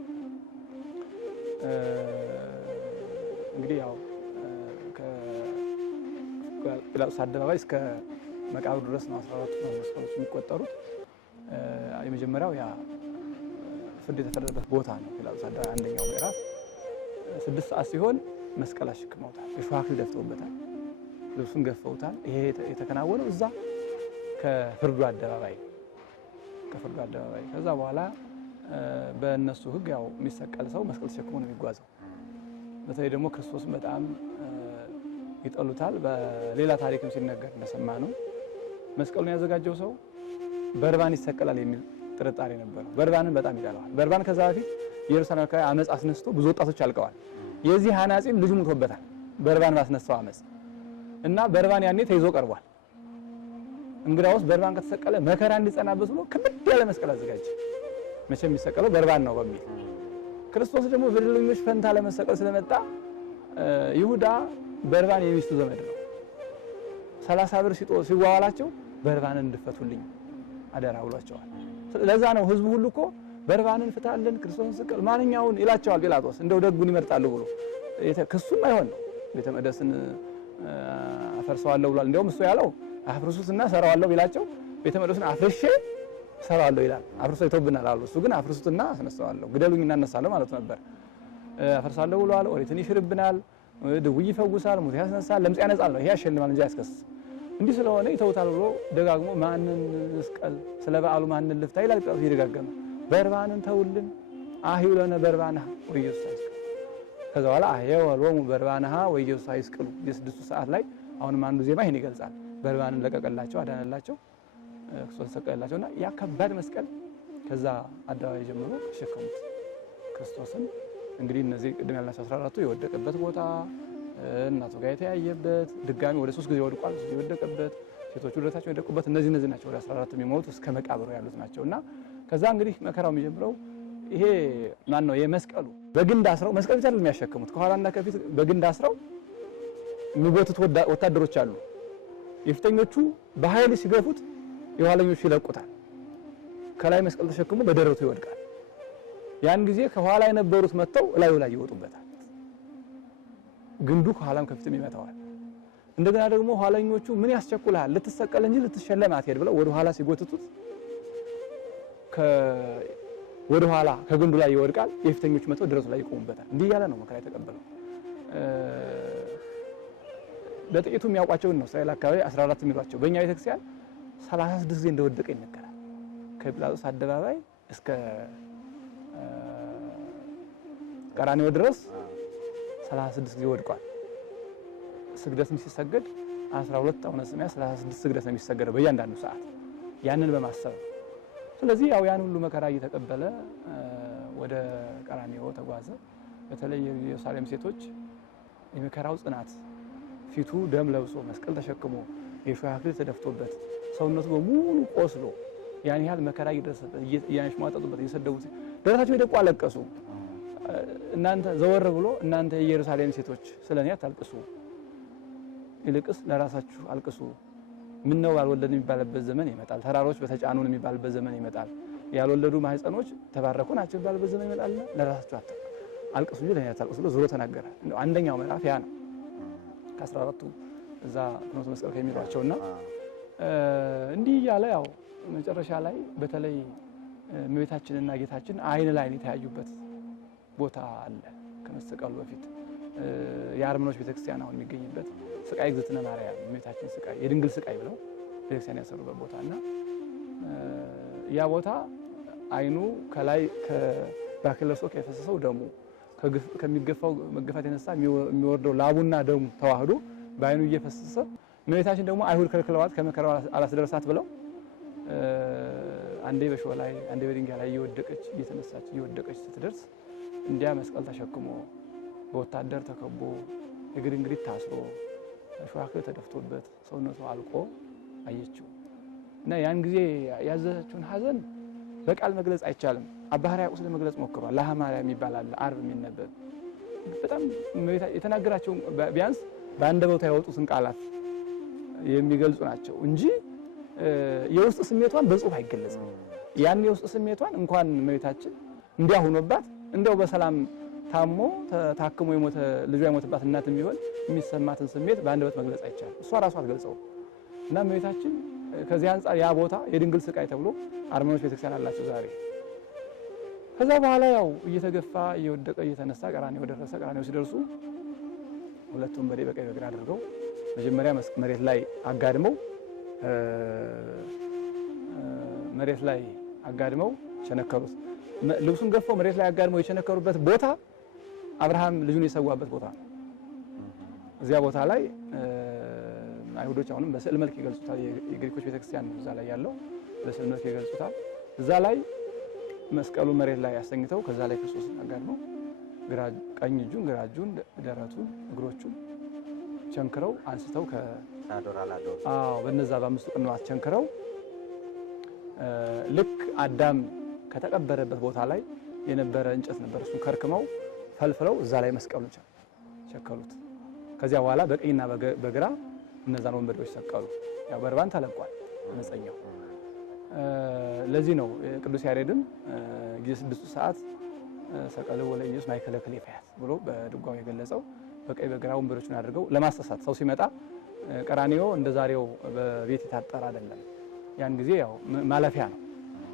እንግዲህ ያው ከጲላጦስ አደባባይ እስከ መቃብር ድረስ ነው 14 መስቀሎች የሚቆጠሩት። የመጀመሪያው ያ ፍርድ የተፈረደበት ቦታ ነው ጲላጦስ አደባባይ አንደኛው ምዕራፍ 6 ሰዓት ሲሆን መስቀል አሸክመውታል። የሾህ አክሊል ደፍተውበታል። ልብሱን ገፈውታል። ይሄ የተከናወነው እዛ ከፍርዱ አደባባይ ከዛ በኋላ በእነሱ ሕግ ያው የሚሰቀል ሰው መስቀል ተሸክሞ ነው የሚጓዘው። በተለይ ደግሞ ክርስቶስን በጣም ይጠሉታል። በሌላ ታሪክም ሲነገር እንደሰማ ነው መስቀሉን ያዘጋጀው ሰው በርባን ይሰቀላል የሚል ጥርጣሬ ነበረው። በርባንን በጣም ይጠላዋል። በርባን ከዛ በፊት ኢየሩሳሌም አካባቢ አመጽ አስነስቶ ብዙ ወጣቶች አልቀዋል። የዚህ ሐናጺም ልጁ ሞቶበታል በርባን ባስነሳው አመጽ እና በርባን ያኔ ተይዞ ቀርቧል። እንግዳውስ በርባን ከተሰቀለ መከራ እንዲጸናበት ብሎ ከበድ ያለ መስቀል አዘጋጀ። መቼም የሚሰቀለው በርባን ነው በሚል ክርስቶስ ደግሞ በደለኞች ፈንታ ለመሰቀል ስለመጣ ይሁዳ በርባን የሚስቱ ዘመድ ነው 30 ብር ሲዋዋላቸው በርባንን እንድፈቱልኝ አደራ ብሏቸዋል። ለዛ ነው ህዝቡ ሁሉ እኮ በርባንን ፍታልን ክርስቶስን ስቀል ማንኛውን ይላቸዋል ጲላጦስ እንደው ደጉን ይመርጣሉ ብሎ ክሱም አይሆን ነው። ቤተ መቅደስን አፈርሰዋለሁ ብሏል። እንደውም እሱ ያለው አፍርሱትና ሰራዋለሁ ቢላቸው ቤተ መቅደስን አፍርሼ ሰራዋለሁ ይላል። አፍርሶ ይተውብናል አሉ። እሱ ግን አፍርሱትና አስነሳዋለሁ ግደሉኝና እነሳለሁ ማለት ነበር። አፈርሳለሁ ብሏል። ኦሪትን ይሽርብናል፣ ድውይ ይፈውሳል፣ ሙት ያስነሳል፣ ለምጽ ያነጻል ነው። ይሄ ያሸልማል እንጂ አያስከስስ። እንዲህ ስለሆነ ይተውታል ብሎ ደጋግሞ ማንን መስቀል ስለ በዓሉ ማንን ልፍታ ይላል ጲላጦስ እየደጋገመ በርባንን ተውልን አህዩ ለነ በርባንሃ ወኢየሱስ አይስቀሉ። ከዛ በኋላ አህየው ወልወሙ በርባንሃ ወኢየሱስ አይስቀሉ የስድስቱ ሰዓት ላይ አሁንም አንዱ ዜማ ይሄን ይገልጻል። በርባንን ለቀቀላቸው፣ አዳነላቸው፣ ክርስቶስ ሰቀለላቸውና ያ ከባድ መስቀል ከዛ አደባባይ ጀምሮ ተሸከሙት ክርስቶስን። እንግዲህ እነዚህ ቅድም ያልናቸው 14ቱ የወደቀበት ቦታ እናቱ ጋር የተያየበት ድጋሚ ወደ 3 ጊዜ ወድቋል፣ የወደቀበት ሴቶቹ ወደታቸው የወደቁበት እነዚህ ናቸው። ወደ 14 የሚሞቱት እስከ መቃብሩ ያሉት ናቸውና ከዛ እንግዲህ መከራው የሚጀምረው ይሄ ማን ነው? የመስቀሉ በግንድ አስረው መስቀል ብቻ አይደለም የሚያሸክሙት፣ ከኋላና ከፊት በግንድ አስረው የሚጎቱት ወታደሮች አሉ። የፊተኞቹ በኃይል ሲገፉት የኋለኞቹ ይለቁታል። ከላይ መስቀል ተሸክሞ በደረቱ ይወድቃል። ያን ጊዜ ከኋላ የነበሩት መጥተው እላዩ ላይ ይወጡበታል። ግንዱ ከኋላም ከፊትም ይመታዋል። እንደገና ደግሞ ኋለኞቹ ምን ያስቸኩልሃል ልትሰቀል እንጂ ልትሸለም አትሄድ ብለው ወደ ኋላ ሲጎትቱት ወደ ኋላ ከግንዱ ላይ ይወድቃል። የፊተኞቹ መጥተው ደረቱ ላይ ይቆሙበታል። እንዲህ ያለ ነው መከራ የተቀበለው። በጥቂቱ የሚያውቋቸውን ነው እስራኤል አካባቢ 14 የሚሏቸው። በእኛ ቤተክርስቲያን 36 ጊዜ እንደወደቀ ይነገራል። ከጲላጦስ አደባባይ እስከ ቀራንዮ ድረስ 36 ጊዜ ወድቋል። ስግደትም ሲሰገድ 12 አሁን ስሚያ 36 ስግደት ነው የሚሰገደው በእያንዳንዱ ሰዓት ያንን በማሰብ። ስለዚህ ያው ያን ሁሉ መከራ እየተቀበለ ወደ ቀራንዮ ተጓዘ። በተለይ የኢየሩሳሌም ሴቶች የመከራው ጽናት ፊቱ ደም ለብሶ መስቀል ተሸክሞ የሾህ አክሊል ተደፍቶበት ሰውነቱ በሙሉ ቆስሎ ያን ያህል መከራ እየደረሰበት እያንሽሟጠጡበት እየሰደቡት ደረታቸው ይደቁ አለቀሱ። እናንተ ዘወር ብሎ እናንተ የኢየሩሳሌም ሴቶች ስለኔ አታልቅሱ፣ ይልቅስ ለራሳችሁ አልቅሱ። ምን ነው ያልወለድን የሚባልበት ዘመን ይመጣል። ተራሮች በተጫኑን የሚባልበት ዘመን ይመጣል። ያልወለዱ ማህፀኖች ተባረኩ ናቸው የሚባልበት ዘመን ይመጣልና ለራሳችሁ አልቅሱ እንጂ ለኔ አታልቅሱ ብሎ ዞሮ ተናገረ። አንደኛው ምዕራፍ ያ ነው ከ14ቱ እዛ ፍኖተ መስቀል ከሚሏቸውና እንዲህ እያለ ያው መጨረሻ ላይ በተለይ እመቤታችንና ጌታችን አይን ላይ የተያዩበት ቦታ አለ። ከመሰቀሉ በፊት የአርመኖች ቤተክርስቲያን አሁን የሚገኝበት ስቃይ እግዝእትነ ማርያም እመቤታችን ስቃይ የድንግል ስቃይ ብለው ቤተክርስቲያን ያሰሩበት ቦታና ያ ቦታ አይኑ ከላይ ከባክለሶ የፈሰሰው ደሙ ከሚገፋው መገፋት የተነሳ የሚወርደው ላቡና ደሙ ተዋህዶ በአይኑ እየፈሰሰ እመቤታችን ደግሞ አይሁድ ከልክለዋት ከመከራው አላስደረሳት ብለው አንዴ በሾህ ላይ አንዴ በድንጋይ ላይ እየወደቀች እየወደቀች ስትደርስ እንዲያ መስቀል ተሸክሞ በወታደር ተከቦ እግር እንግዲህ ታስሮ ሾህ ተደፍቶበት ሰውነቱ አልቆ አየችው እና ያን ጊዜ ያዘችውን ሐዘን በቃል መግለጽ አይቻልም። አባ ሕርያቆስ ለመግለጽ ሞክሯል። ለሃ ማርያም ይባላል ዓርብ የሚነበብ በጣም የተናገራቸው ቢያንስ በአንደበቷ ያወጡትን ቃላት የሚገልጹ ናቸው እንጂ የውስጥ ስሜቷን በጽሁፍ አይገለጽም። ያን የውስጥ ስሜቷን እንኳን እመቤታችን እንዲያ ሆኖባት እንደው በሰላም ታሞ ታክሞ የሞተ ልጇ የሞተባት እናትም ቢሆን የሚሰማትን ስሜት በአንደበት መግለጽ አይቻልም። እሷ ራሷ አትገልጸውም እና እመቤታችን ከዚህ አንጻር ያ ቦታ የድንግል ስቃይ ተብሎ አርመኖች ቤተክርስቲያን አላቸው ዛሬ። ከዛ በኋላ ያው እየተገፋ እየወደቀ እየተነሳ ቀራንዮ ደረሰ። ቀራንዮ ሲደርሱ ሁለቱም በቀኝ በግራ አድርገው መጀመሪያ መሬት ላይ አጋድመው ቸነከሩት። ልብሱን ገፈው መሬት ላይ አጋድመው የቸነከሩበት ቦታ አብርሃም ልጁን የሰዋበት ቦታ ነው። እዚያ ቦታ ላይ አይሁዶች አሁንም በስዕል መልክ ይገልጹታል። የግሪኮች ቤተክርስቲያን እዛ ላይ ያለው በስዕል መልክ ይገልጹታል። እዛ ላይ መስቀሉ መሬት ላይ ያስተኝተው ከዛ ላይ ክርስቶስን አጋድመው ቀኝ እጁን ግራ እጁን ደረቱን እግሮቹን ቸንክረው አንስተው በነዛ በአምስቱ ቅንዋት ቸንክረው ልክ አዳም ከተቀበረበት ቦታ ላይ የነበረ እንጨት ነበር። እሱን ከርክመው ፈልፍለው እዛ ላይ መስቀሉን ቸከሉት። ከዚያ በኋላ በቀኝና በግራ እነዛን ወንበዴዎች ሰቀሉ። ያው በርባን ተለቋል አመፀኛው። ለዚህ ነው ቅዱስ ያሬድም ጊዜ 6 ሰዓት ሰቀለ ወለ ኢየሱስ ማይከለ ክሌፋያት ብሎ በድጓው የገለጸው በቀኝ በግራ ወንበሮችን አድርገው ለማስተሳት ሰው ሲመጣ ቀራንዮ እንደዛሬው በቤት የታጠረ አይደለም። ያን ጊዜ ያው ማለፊያ ነው።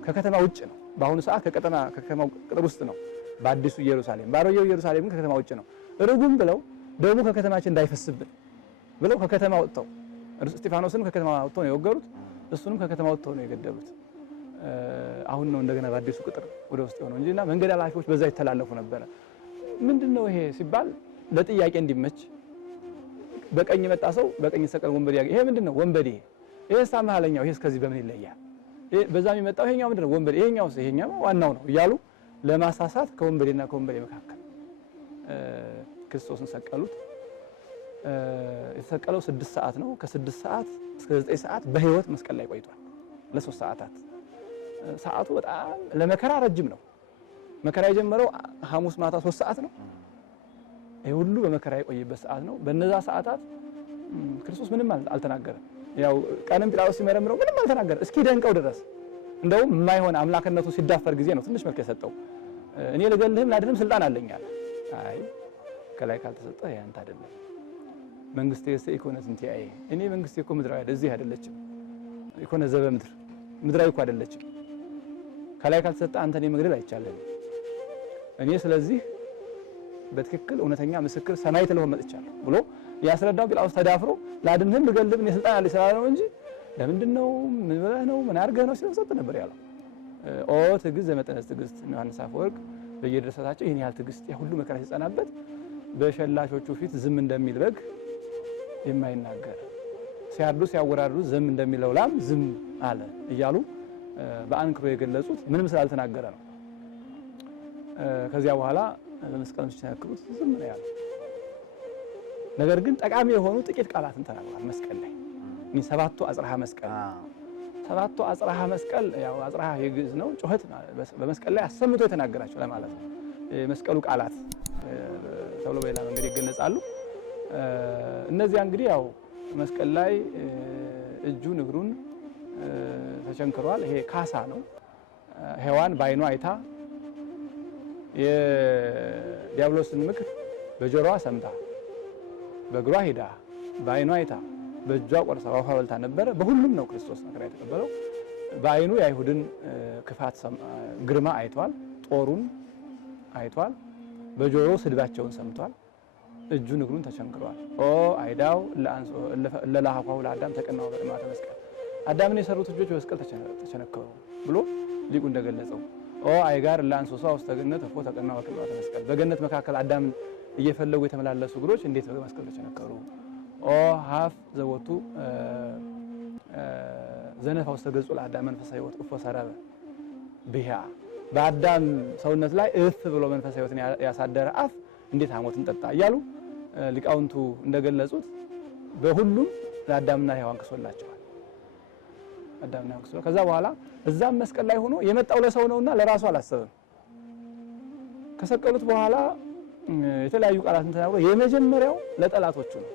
ከከተማ ውጭ ነው። በአሁኑ ሰዓት ከከተማው ቅጥር ውስጥ ነው በአዲሱ ኢየሩሳሌም። ባሮየው ኢየሩሳሌም ግን ከከተማ ውጭ ነው። ርጉም ብለው ደሙ ከከተማችን እንዳይፈስብን ብለው ከከተማ ወጥተው እስጢፋኖስንም ከከተማ ወጥተው ነው የወገሩት። እሱንም ከከተማ ወጥተው ነው የገደሉት። አሁን ነው እንደገና በአዲሱ ቅጥር ወደ ውስጥ የሆነው እንጂና መንገድ አላፊዎች በዛ ይተላለፉ ነበረ። ምንድነው ይሄ ሲባል ለጥያቄ እንዲመች በቀኝ የመጣ ሰው በቀኝ ሰቀል ወንበዴ ይሄ ምንድነው ወንበዴ ይሄስ መሀለኛው ይሄስ ከዚህ በምን ይለያል? በዛም የመጣው ይሄኛው ምንድነው ወንበዴ ይሄኛውስ ይሄኛው ዋናው ነው እያሉ ለማሳሳት ከወንበዴና ከወንበዴ መካከል ክርስቶስን ሰቀሉት። የተሰቀለው 6 ሰዓት ነው። ከ6 ሰዓት እስከ 9 ሰዓት በህይወት መስቀል ላይ ቆይቷል። ለ3 ሰዓታት ሰዓቱ በጣም ለመከራ ረጅም ነው። መከራ የጀመረው ሐሙስ ማታ 3 ሰዓት ነው። ይሄ ሁሉ በመከራ የቆየበት ሰዓት ነው። በነዛ ሰዓታት ክርስቶስ ምንም አልተናገረም። ያው ቀንም ጲላጦስ ሲመረምረው ምንም አልተናገረም እስኪ ደንቀው ድረስ። እንደውም የማይሆን አምላክነቱ ሲዳፈር ጊዜ ነው ትንሽ መልክ የሰጠው። እኔ ልገልህም ላድንም ስልጣን አለኝ አለ። አይ ከላይ ካልተሰጠ ያንተ አይደለም። መንግስቴ ኢኮኖስ እንቲአይ እኔ መንግስቴ እኮ ምድራዊ አይደል እዚህ አይደለችም። ኢኮኖስ ዘበምድር ምድራዊ እኮ አይደለችም። ከላይ ካልተሰጠ አንተ እኔ መግደል አይቻልም። እኔ ስለዚህ በትክክል እውነተኛ ምስክር ሰማዕት ልሆን መጥቻለሁ ብሎ ያስረዳው። ጲላጦስ ተዳፍሮ ላድንህም ልገልህም እኔ ስልጣን አለኝ ስላለ ነው እንጂ ለምንድነው ምን ብለህ ነው ምን አድርገህ ነው ሲሰጥ ነበር ያለው። ኦ ትዕግስት ዘመጠነስ ትዕግስት ዮሐንስ አፈወርቅ በየድርሰታቸው ይሄን ያህል ትዕግስት ያ ሁሉ መከራ ሲጸናበት በሸላቾቹ ፊት ዝም እንደሚል በግ የማይናገር ሲያርዱ ሲያወራዱ ዝም እንደሚለው ላም ዝም አለ እያሉ በአንክሮ የገለጹት ምንም ስላልተናገረ ነው። ከዚያ በኋላ በመስቀል ሲቸነክሩት ዝም ነው ያለው። ነገር ግን ጠቃሚ የሆኑ ጥቂት ቃላትን ተናግሯል መስቀል ላይ። እኔ 7ቱ አጽርሐ መስቀል ሰባቱ አጽራሃ መስቀል ያው አጽራሃ የግዕዝ ነው ጩኸት በመስቀል ላይ አሰምቶ የተናገራቸው ለማለት ነው። የመስቀሉ ቃላት ተብሎ በሌላ መንገድ ይገለጻሉ። እነዚያ እንግዲህ ያው መስቀል ላይ እጁን እግሩን ተቸንክሯል። ይሄ ካሳ ነው። ሔዋን በዓይኗ አይታ የዲያብሎስን ምክር በጆሮዋ ሰምታ በእግሯ ሄዳ በዓይኗ አይታ በእጇ ቆርሳ ውሃ በልታ ነበረ። በሁሉም ነው ክርስቶስ መከራ የተቀበለው። በዓይኑ የአይሁድን ክፋት ግርማ አይቷል። ጦሩን አይቷል። በጆሮ ስድባቸውን ሰምቷል። እጁን እግሩን ተቸንክሯል። ኦ አይዳው ለላሃኳው ለአዳም ተቀናው በቅንዋተ መስቀል አዳምን የሰሩት እጆች በመስቀል ተቸነከሩ ብሎ ሊቁ እንደገለጸው ኦ አይጋር ለአንሶሳ ውስተ ገነት እፎ ተቀናው በቅንዋተ መስቀል በገነት መካከል አዳምን እየፈለጉ የተመላለሱ እግሮች እንዴት በመስቀል ተቸነከሩ። ኦ ሀፍ ዘወቱ ዘነፋ ውስተ ገጹ ለአዳም መንፈሳዊ ሕይወት እፎ ሰረበ ብያ በአዳም ሰውነት ላይ እፍ ብሎ መንፈሳዊ ሕይወትን ያሳደረ አፍ እንዴት ሐሞትን ጠጣ እያሉ ሊቃውንቱ እንደገለጹት በሁሉም ለአዳምና ሔዋን ክሶላቸዋል። አዳምና ሔዋን ክሶ ከዛ በኋላ እዛም መስቀል ላይ ሆኖ የመጣው ለሰው ነውና ለራሱ አላሰበም። ከሰቀሉት በኋላ የተለያዩ ቃላትን ተናግሮ የመጀመሪያው ለጠላቶቹ ነው።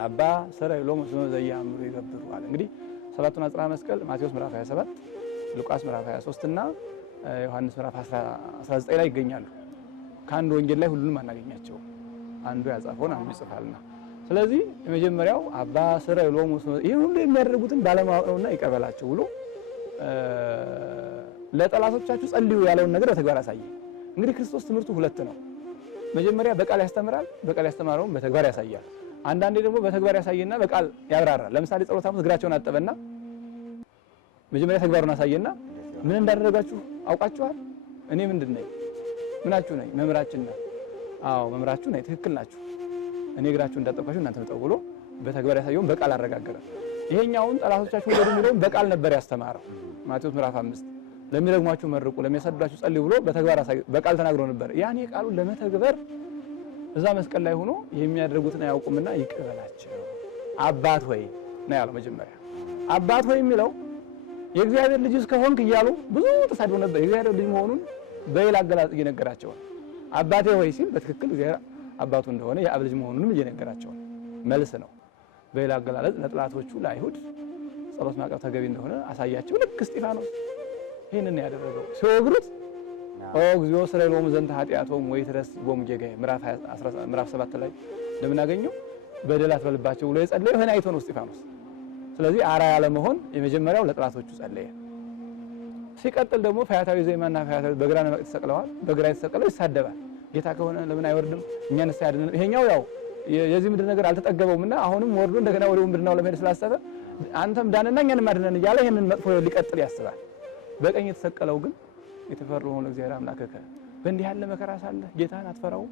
አባ ሰራይ ሎሙ ስመ ዘያምሩ ይገብሩ አለ። እንግዲህ ሰባቱን አጽራረ መስቀል ማቴዎስ ምዕራፍ 27 ሉቃስ ምዕራፍ 23 እና ዮሐንስ ምዕራፍ 19 ላይ ይገኛሉ። ከአንድ ወንጌል ላይ ሁሉንም አናገኛቸው። አንዱ ያጻፈውን አንዱ ይጽፋልና ስለዚህ የመጀመሪያው አባ ሰራይ ሎሙ ይሄ ሁሉ የሚያደርጉትን ባለማወቅ ነውና ይቅር በላቸው ብሎ ለጠላቶቻችሁ ጸልዩ ያለውን ነገር በተግባር አሳየ። እንግዲህ ክርስቶስ ትምህርቱ ሁለት ነው። መጀመሪያ በቃል ያስተምራል፣ በቃል ያስተማረውን በተግባር ያሳያል። አንዳንዴ ደግሞ በተግባር ያሳየና በቃል ያብራራል። ለምሳሌ ጸሎተ ሐሙስ እግራቸውን አጠበና መጀመሪያ ተግባሩን አሳየና ምን እንዳደረጋችሁ አውቃችኋል? እኔ ምንድን ነኝ? ምናችሁ ነኝ? መምህራችን ነኝ። አዎ መምህራችሁ ነኝ፣ ትክክል ናችሁ። እኔ እግራችሁን እንዳጠብኳችሁ እናንተ ተጠቡ ብሎ በተግባር ያሳየውን በቃል አረጋገረ። ይሄኛውን ጠላቶቻችሁ ወደ የሚለውን በቃል ነበር ያስተማረው። ማቴዎስ ምዕራፍ 5 ለሚረግሟችሁ መርቁ፣ ለሚያሳድዷችሁ ጸልዩ ብሎ በተግባር በቃል ተናግሮ ነበር። ያኔ ቃሉን ለመተግበር እዛ መስቀል ላይ ሆኖ የሚያደርጉትን አያውቁምና ይቅር በላቸው አባት ሆይ ነው ያለው። መጀመሪያ አባት ሆይ የሚለው የእግዚአብሔር ልጅ እስከሆንክ እያሉ ብዙ ተሳድቦ ነበር። የእግዚአብሔር ልጅ መሆኑን በሌላ አገላለጽ እየነገራቸው አባቴ ሆይ ሲል በትክክል እግዚአብሔር አባቱ እንደሆነ የአብ ልጅ መሆኑንም እየነገራቸው መልስ ነው። በሌላ አገላለጽ ለጥላቶቹ ለአይሁድ ጸሎት ማቅረብ ተገቢ እንደሆነ አሳያቸው። ልክ እስጢፋኖስ ይሄንን ያደረገው ሲወግሩት ኦ እግዚኦ ስራይ ሎሙ ዘንተ ኃጢአቶም ወይ ትረስ ቦሙ ጌጋዬ ምዕራፍ 7 ላይ እንደምናገኘው በደላት በልባቸው ብሎ የጸለየ ሆነ አይቶ ነው እስጢፋኖስ። ስለዚህ አርአያ ለመሆን የመጀመሪያው ለጥላቶቹ ጸለየ። ሲቀጥል ደግሞ ፈያታዊ ዘይማና ፈያታዊ በግራና በቀኝ ተሰቅለዋል። በግራ የተሰቀለው ይሳደባል። ጌታ ከሆነ ለምን አይወርድም እኛንስ ያድነን? ይሄኛው ያው የዚህ ምድር ነገር አልተጠገበውምና አሁንም ወርዶ እንደገና ወደ ምድርናው ለመሄድ ስላሰበ አንተም ዳንና እኛንም አድነን እያለ ይሄንን መጥፎ ሊቀጥል ያስባል። በቀኝ የተሰቀለው ግን የተፈራው ሆኖ እግዚአብሔር አምላከከ በእንዲህ ያለ መከራ ሳለ ጌታን አትፈራው?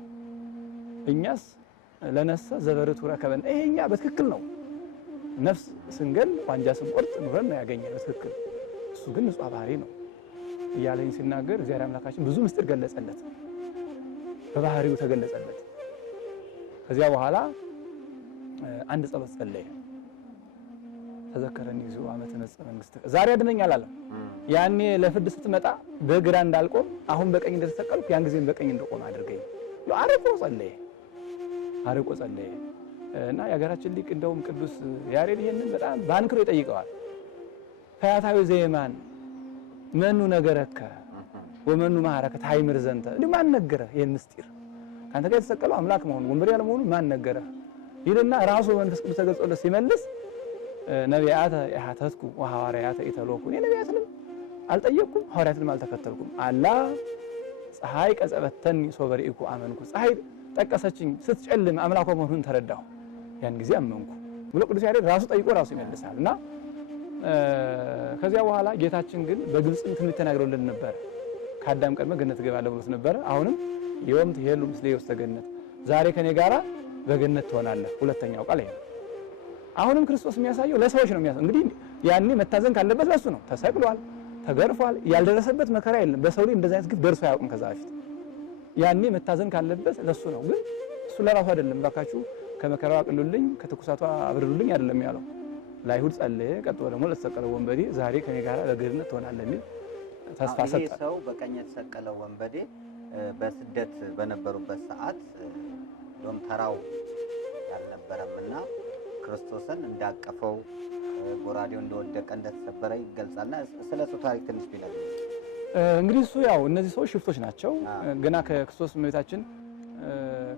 እኛስ ለነሰ ዘበርቱ ረከበን። ይሄኛ በትክክል ነው። ነፍስ ስንገል ዋንጃ ስንቆርጥ ኑረን ነው ያገኘን በትክክል። እሱ ግን ንጹሕ ባህሪ ነው እያለኝ ሲናገር እግዚአብሔር አምላካችን ብዙ ምስጢር ገለጸለት፣ በባህሪው ተገለጸለት። ከዚያ በኋላ አንድ ጸሎት ጸለየ። ተዘከረኒ እግዚኦ አመ ትመጽእ መንግሥትከ። ዛሬ አድነኛል አለ። ያኔ ለፍርድ ስትመጣ በግራ እንዳልቆም አሁን በቀኝ እንደተሰቀልኩ ያን ጊዜም በቀኝ እንደቆም አድርገኝ። አርቆ ጸለየ እና የሀገራችን ሊቅ እንደውም ቅዱስ ያሬድ ይሄንን በጣም ባንክሮ ይጠይቀዋል። ፈያታዊ ዘየማን መኑ ነገረከ ወመኑ ማሐረከ ታይምር ዘንተ። እንዴ ማን ነገረህ ይሄን ምስጢር? ካንተ ጋር የተሰቀለው አምላክ መሆኑ ወንበር ያለ መሆኑ ማን ነገረህ? ይልና ራሱ መንፈስ ቅዱስ ተገልጾለት ሲመልስ ነቢያተ ያሐተትኩ ወሐዋርያተ ኢተሎኩ። እኔ ነቢያትንም አልጠየቅኩም ሐዋርያትንም አልተከተልኩም። አላ ፀሐይ ቀጸበተኒ ሶበሪኢኩ አመንኩ። ፀሐይ ጠቀሰችኝ ስትጨልም አምላኳ መሆኑን ተረዳሁ፣ ያን ጊዜ አመንኩ ብሎ ቅዱስ ያሬድ ራሱ ጠይቆ ራሱ ይመልሳል። እና ከዚያ በኋላ ጌታችን ግን በግልጽም ትንቢት ተናግሮልን ነበር። ከአዳም ቀድመ ገነት ትገባለህ ብሎት ነበር። አሁንም የወም ትሄሉ ምስሌ ውስተ ገነት፣ ዛሬ ከኔ ጋራ በገነት ትሆናለህ። ሁለተኛው ቃል ይሄ። አሁንም ክርስቶስ የሚያሳየው ለሰዎች ነው የሚያሳየው። እንግዲህ ያኔ መታዘን ካለበት ለሱ ነው። ተሰቅሏል፣ ተገርፏል፣ ያልደረሰበት መከራ የለም። በሰው ላይ እንደዛ አይነት ግፍ ደርሶ አያውቅም ከዛ በፊት። ያኔ መታዘን ካለበት ለሱ ነው። ግን እሱ ለራሱ አይደለም። ባካችሁ ከመከራው አቅሉልኝ፣ ከትኩሳቷ አብርዱልኝ አይደለም ያለው። ለአይሁድ ጸለየ። ቀጥሎ ደግሞ ለተሰቀለው ወንበዴ ዛሬ ከኔ ጋር በገነት ትሆናለህ የሚል ተስፋ ሰጠ። ይሄ ሰው በቀኝ የተሰቀለው ወንበዴ በስደት በነበሩበት ሰዓት ዶም ተራው ያልነበረምና ክርስቶስን እንዳቀፈው ጎራዴው እንደወደቀ እንደተሰበረ ይገልጻልና ስለሱ ታሪክ ትንሽ ቢነግሩ። እንግዲህ እሱ ያው እነዚህ ሰዎች ሽፍቶች ናቸው። ገና ከክርስቶስ እመቤታችን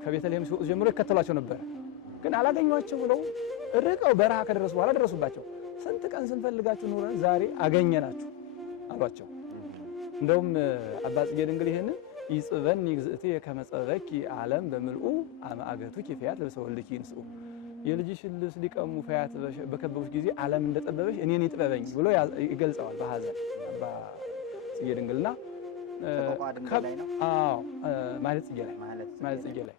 ከቤተልሔም ሲወጡ ጀምሮ ይከተሏቸው ነበር። ግን አላገኟቸው ብለው ርቀው በረሃ ከደረሱ በኋላ ደረሱባቸው። ስንት ቀን ስንፈልጋችሁ ኖረን ዛሬ አገኘናችሁ አሏቸው። እንደውም አባ ጽጌ ድንግል ይሄን ይጽበን ይግዝእቴ ከመጸበኪ ዓለም በምልኡ አማአገቱኪ ፈያት ለሰወልኪ ንስኡ የልጅሽን ልብስ ሊቀሙ ፈያት በከበቡሽ ጊዜ ዓለም እንደጠበበሽ እኔን ይጥበበኝ ብሎ ይገልጸዋል በሐዘን አባ ጽጌ ድንግልና ማለት ጽጌ ላይ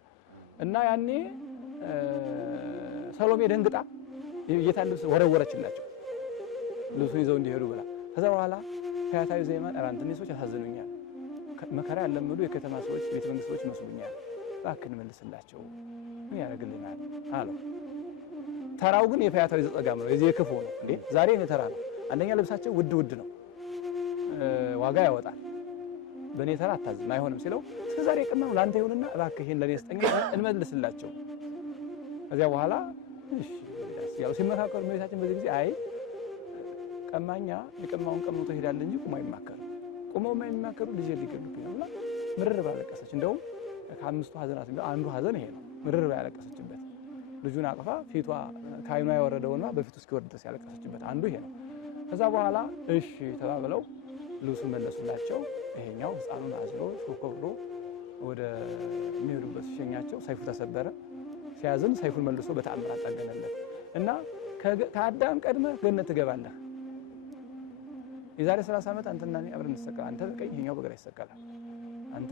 እና ያኔ ሰሎሜ ደንግጣ የጌታን ልብስ ወረወረችላቸው ልብሱን ይዘው እንዲሄዱ ብላ። ከዛ በኋላ ፈያታዊ ዘይማን አራንተኒ ሰዎች ያሳዝኑኛል፣ መከራ ያለምዱ የከተማ ሰዎች ቤተ መንግስት ሰዎች መስሉኛል፣ እባክህን መልስላቸው ምን ያደርግልናል አለው። ተራው ግን የፈያታዊ ዘጸጋም ነው፣ የዚህ ክፉ ነው። እንዴ ዛሬ እኔ ተራ ነው። አንደኛ ልብሳቸው ውድ ነው፣ ዋጋ ያወጣል። በእኔ ተራ አታዝም አይሆንም ሲለው እስከ ዛሬ ቀማው ላንተ ይሁንና እባክህ ይሄን ለኔ ስጠኝ እንመልስላቸው። ከዚያ በኋላ እሺ ያው ሲመካከሩ እመቤታችን በዚህ ጊዜ አይ ቀማኛ የቀማውን ቀምቶ ይሄዳል እንጂ ቁሞ አይማከርም፣ ቁመው የማይማከሩ ልጅ ሊገሉብኝ ነውና ምርር ባለቀሰች። እንደውም ከአምስቱ ሐዘናት አንዱ ሐዘን ይሄ ነው፣ ምርር ባለቀሰችበት ልጁን አቅፋ ፊቷ ከዓይኗ ያወረደውና በፊቱ እስኪወርድ ድረስ ያለቀሰችበት አንዱ ይሄ ነው። ከዛ በኋላ እሺ ተባብለው ልብሱን መለሱላቸው። ይሄኛው ሕፃኑን አዝሎ ሾኮ ብሎ ወደ የሚሄዱበት ሲሸኛቸው ሰይፉ ተሰበረ። ሲያዝን ሰይፉን መልሶ በተአምራት ጠገነለት እና ከአዳም ቀድመህ ገነት ትገባለህ። የዛሬ 30 ዓመት አንተና እኔ አብረን እንሰቀል፣ አንተ በቀኝ ይሄኛው በግራ ይሰቀላል፣ አንተ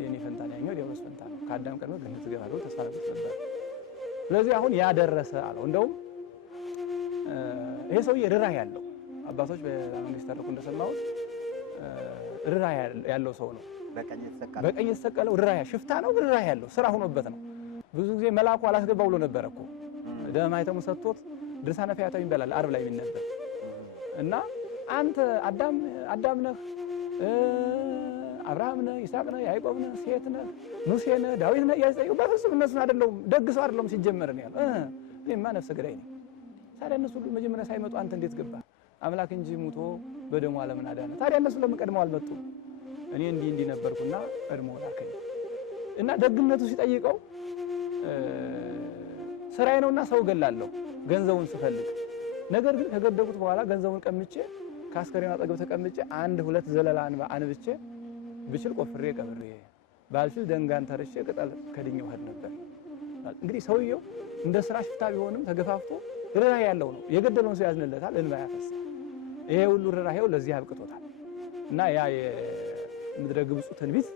የኔ ፈንታ ነው ያኛው የዲያብሎስ ፈንታ ነው፣ ከአዳም ቀድመህ ገነት ትገባለህ ተስፋ ነበር። ስለዚህ አሁን ያደረሰ አለው። እንደውም ይሄ ሰውዬ ርህራሄ ያለው አባቶች በመንግስት ተረኩ እንደሰማሁት ርህራሄ ያለው ሰው ነው። በቀኝ የተሰቀለው ርህራሄ ሽፍታ ነው፣ ርህራሄ ያለው ስራ ሆኖበት ነው። ብዙ ጊዜ መልአኩ አላስገባው ብሎ ነበር እኮ ደመ ማኅተሙን ሰጥቶት ድርሳነ ፈያታዊ ይባላል ዓርብ ላይ የሚነበብ እና አንተ አዳም ነህ፣ አብርሃም ነህ፣ ይስሐቅ ነህ፣ ያዕቆብ ነህ፣ ሴት ነህ፣ ሙሴ ነህ፣ ዳዊት ነህ ያስጠይቁ። በፍጹም እነሱን አይደለም ደግ ሰው አይደለም ሲጀመር ነው ያለው። እኔማ ነፍሰ ገዳይ ነኝ። ታዲያ እነሱ ሁሉ መጀመሪያ ሳይመጡ አንተ እንዴት ገባ? አምላክ እንጂ ሙቶ በደሙ ዓለምን አዳነ። ታዲያ እነሱ ለምን ቀድመው አልመጡም? እኔ እንዲህ ነበርኩና ቀድሞ ላከኝ እና ደግነቱ ሲጠይቀው ስራዬ ነውና ሰው ገላለሁ ገንዘቡን ስፈልግ፣ ነገር ግን ከገደልኩት በኋላ ገንዘቡን ቀምቼ ከአስከሬኑ አጠገብ ተቀምጬ 1-2 ዘለላ አንብቼ ብችል ቆፍሬ ቀብሬ ባልችል ደንጋን ተርሼ ቅጠል ከድኜው ሄድ ነበር። እንግዲህ ሰውየው እንደ ስራ ሽፍታ ቢሆንም ተገፋፍቶ ርህራሄ ያለው ነው። የገደለውን ሰው ያዝንለታል፣ እንባ ያፈሳል። ይሄ ሁሉ ርህራሄው ለዚህ አብቅቶታል እና ያ የምድረ ግብፁ ትንቢት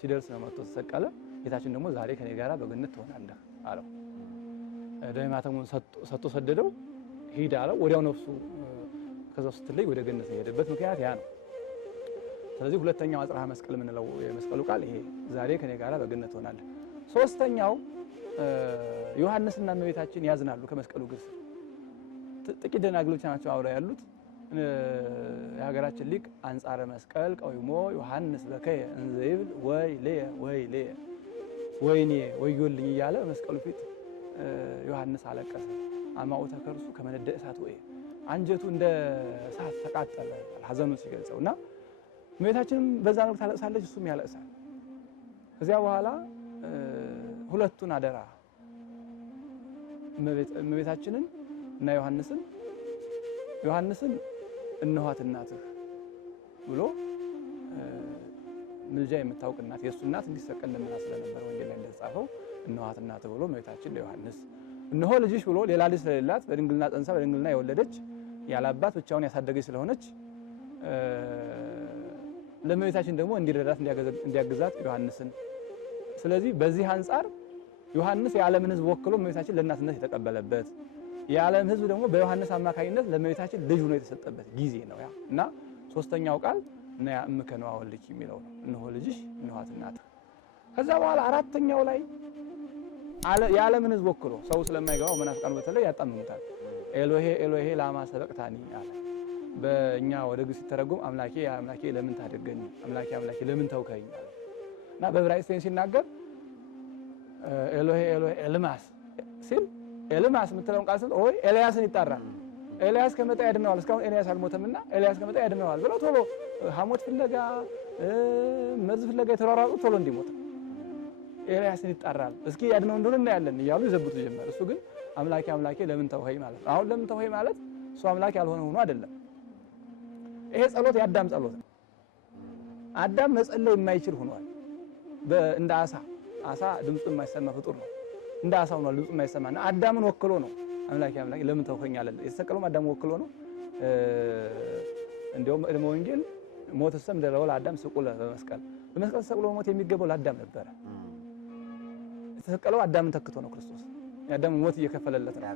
ሲደርስ ነው መጥቶ ተሰቀለ። ጌታችን ደግሞ ዛሬ ከኔ ጋራ በገነት ትሆናለህ አለው። ደመ ማኅተሙን ሰጥቶ ሰደደው፣ ሂድ አለው። ወዲያው ነፍሱ ከዛው ስትለይ ወደ ገነት የሄደበት ምክንያት ያ ነው። ስለዚህ ሁለተኛው አጽርሐ መስቀል የምንለው የመስቀሉ ቃል ይሄ ዛሬ ከኔ ጋራ በገነት ትሆናለህ። ሶስተኛው ዮሐንስና እመቤታችን ያዝናሉ ከመስቀሉ ግርስ። ጥቂት ደናግሎች ናቸው አብረው ያሉት። የሀገራችን ሊቅ አንጻረ መስቀል ቀዊሞ ዮሐንስ በከየ እንዘ ይብል ወይሌ ወይኔ ወዮልኝ እያለ መስቀሉ ፊት ዮሐንስ አለቀሰ። አማኡ ተከርሱ ከመነደ እሳት ወይ አንጀቱ እንደ እሳት ተቃጠለ ሐዘኑን ሲገልጸውና እመቤታችንም በዛ ነው ታለቅሳለች፣ እሱም ያለቅሳል። ከዚያ በኋላ ሁለቱን አደራ እመቤታችንን እና ዮሐንስን እነኋት እናትህ ብሎ ምልጃ የምታውቅ እናት የእሱ እናት እንዲሰቀል ለምና ስለነበር ወንጌል ላይ እንደተጻፈው እነኋት እናትህ ብሎ እመቤታችን ለዮሐንስ እነሆ ልጅሽ ብሎ ሌላ ልጅ ስለሌላት በድንግልና ጸንሳ በድንግልና የወለደች ያላባት ብቻውን ያሳደገች ስለሆነች ለእመቤታችን ደግሞ እንዲረዳት እንዲያግዛት ዮሐንስን። ስለዚህ በዚህ አንጻር ዮሐንስ የዓለምን ሕዝብ ወክሎ እመቤታችን ለእናትነት የተቀበለበት የዓለም ሕዝብ ደግሞ በዮሐንስ አማካኝነት ለእመቤታችን ልጅ ሆኖ የተሰጠበት ጊዜ ነው ያ እና ሶስተኛው ቃል እና እምከ ነዋ ወልድኪ የሚለው ነው። እነሆ ልጅሽ እነኋት እናትህ። ከዛ በኋላ አራተኛው ላይ የዓለምን ሕዝብ ወክሎ ሰው ስለማይገባው መናፍቃኑ በተለይ ያጣምሙታል። ኤሎሄ ኤሎሄ ላማ ሰበቅታኒ አለ። በእኛ ወደ ግዕዝ ሲተረጎም አምላኬ አምላኬ ለምን ታደገኝ፣ አምላኬ አምላኬ ለምን ተውከኝ አለ እና በዕብራይስጥ ሲናገር ኤሎሄ ኤሎሄ ኤልማስ ሲል ኤልማስ የምትለውን ቃል ስንት ኦይ ኤልያስን ይጣራል። ኤልያስ ከመጣ ያድነዋል፣ እስካሁን ኤልያስ አልሞተምና ኤልያስ ከመጣ ያድነዋል ብለው ቶሎ ሐሞት ፍለጋ መርዝ ፍለጋ የተሯሯጡ ቶሎ እንዲሞት ኤልያስን ይጣራል። እስኪ ያድነው እንደሆነ እናያለን እያሉ ይዘብቱ ጀመር። እሱ ግን አምላኬ አምላኬ ለምን ተውኸኝ ማለት ነው። አሁን ለምን ተውኸኝ ማለት እሱ አምላክ ያልሆነ ሆኖ አይደለም። ይሄ ጸሎት የአዳም ጸሎት ነው። አዳም መጸለይ የማይችል ሆኗል። እንደ አሳ ድምፁ የማይሰማ ፍጡር ነው። እንደ አሳ ሆኗል፣ ድምፁ የማይሰማና አዳምን ወክሎ ነው አምላኬ አምላኬ ለምን ተውኸኝ አለ። የተሰቀለውም አዳም ወክሎ ነው። እንደውም ቅድመ ወንጌል ሞት ሰም ደለው ለአዳም ስቁለ በመስቀል ተሰቅሎ ሞት የሚገባው ለአዳም ነበረ። የተሰቀለው አዳምን ተክቶ ነው ክርስቶስ። የአዳም ሞት እየከፈለለት ነው።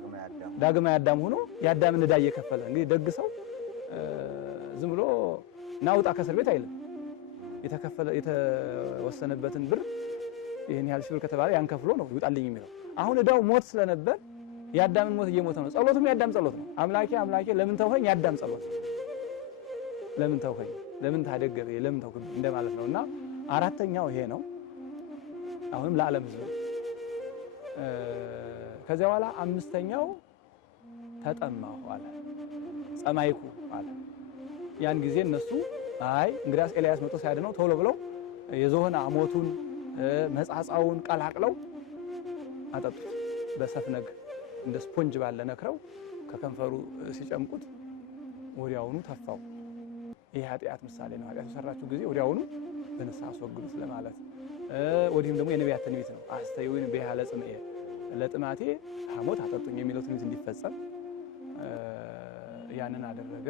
ዳግማዊ አዳም ሆኖ የአዳምን ዕዳ እየከፈለ እንግዲህ ደግ ሰው ዝም ብሎ ናውጣ ከእስር ቤት አይልም። የተወሰነበትን ብር ይሄን ያህል ሺህ ብር ከተባለ ያን ከፍሎ ነው ይውጣልኝ የሚለው። አሁን ዕዳው ሞት ስለነበር የአዳምን ሞት እየሞተ ነው። ጸሎቱም የአዳም ጸሎት ነው። አምላኬ አምላኬ ለምን ተውኸኝ የአዳም ጸሎት ነው። ለምን ተውኸኝ፣ ለምን ታደገበኝ፣ ለምን ተውከኝ እንደማለት ነውና አራተኛው ይሄ ነው። አሁንም ለዓለም ሕዝብ ከዚያ በኋላ አምስተኛው ተጠማሁ አለ። ጸማይኩ አለ። ያን ጊዜ እነሱ አይ እንግዲያስ ኤልያስ መጥቶ ሲያድነው ቶሎ ብለው የዝሆን አሞቱን መጻጻውን ቀላቅለው አጠጡት። በሰፍነግ እንደ ስፖንጅ ባለ ነክረው ከከንፈሩ ሲጨምቁት ወዲያውኑ ተፋው። ይህ ኃጢአት ምሳሌ ነው። ኃጢአት በሰራችሁ ጊዜ ወዲያውኑ በንስሐ አስወግዱት ለማለት። ወዲህም ደግሞ የነቢያት ትንቢት ነው። አስተይዩን በያለ ጽምኤ ለጥማቴ ሐሞት አጠጡኝ የሚለው ትንቢት እንዲፈጸም ያንን አደረገ።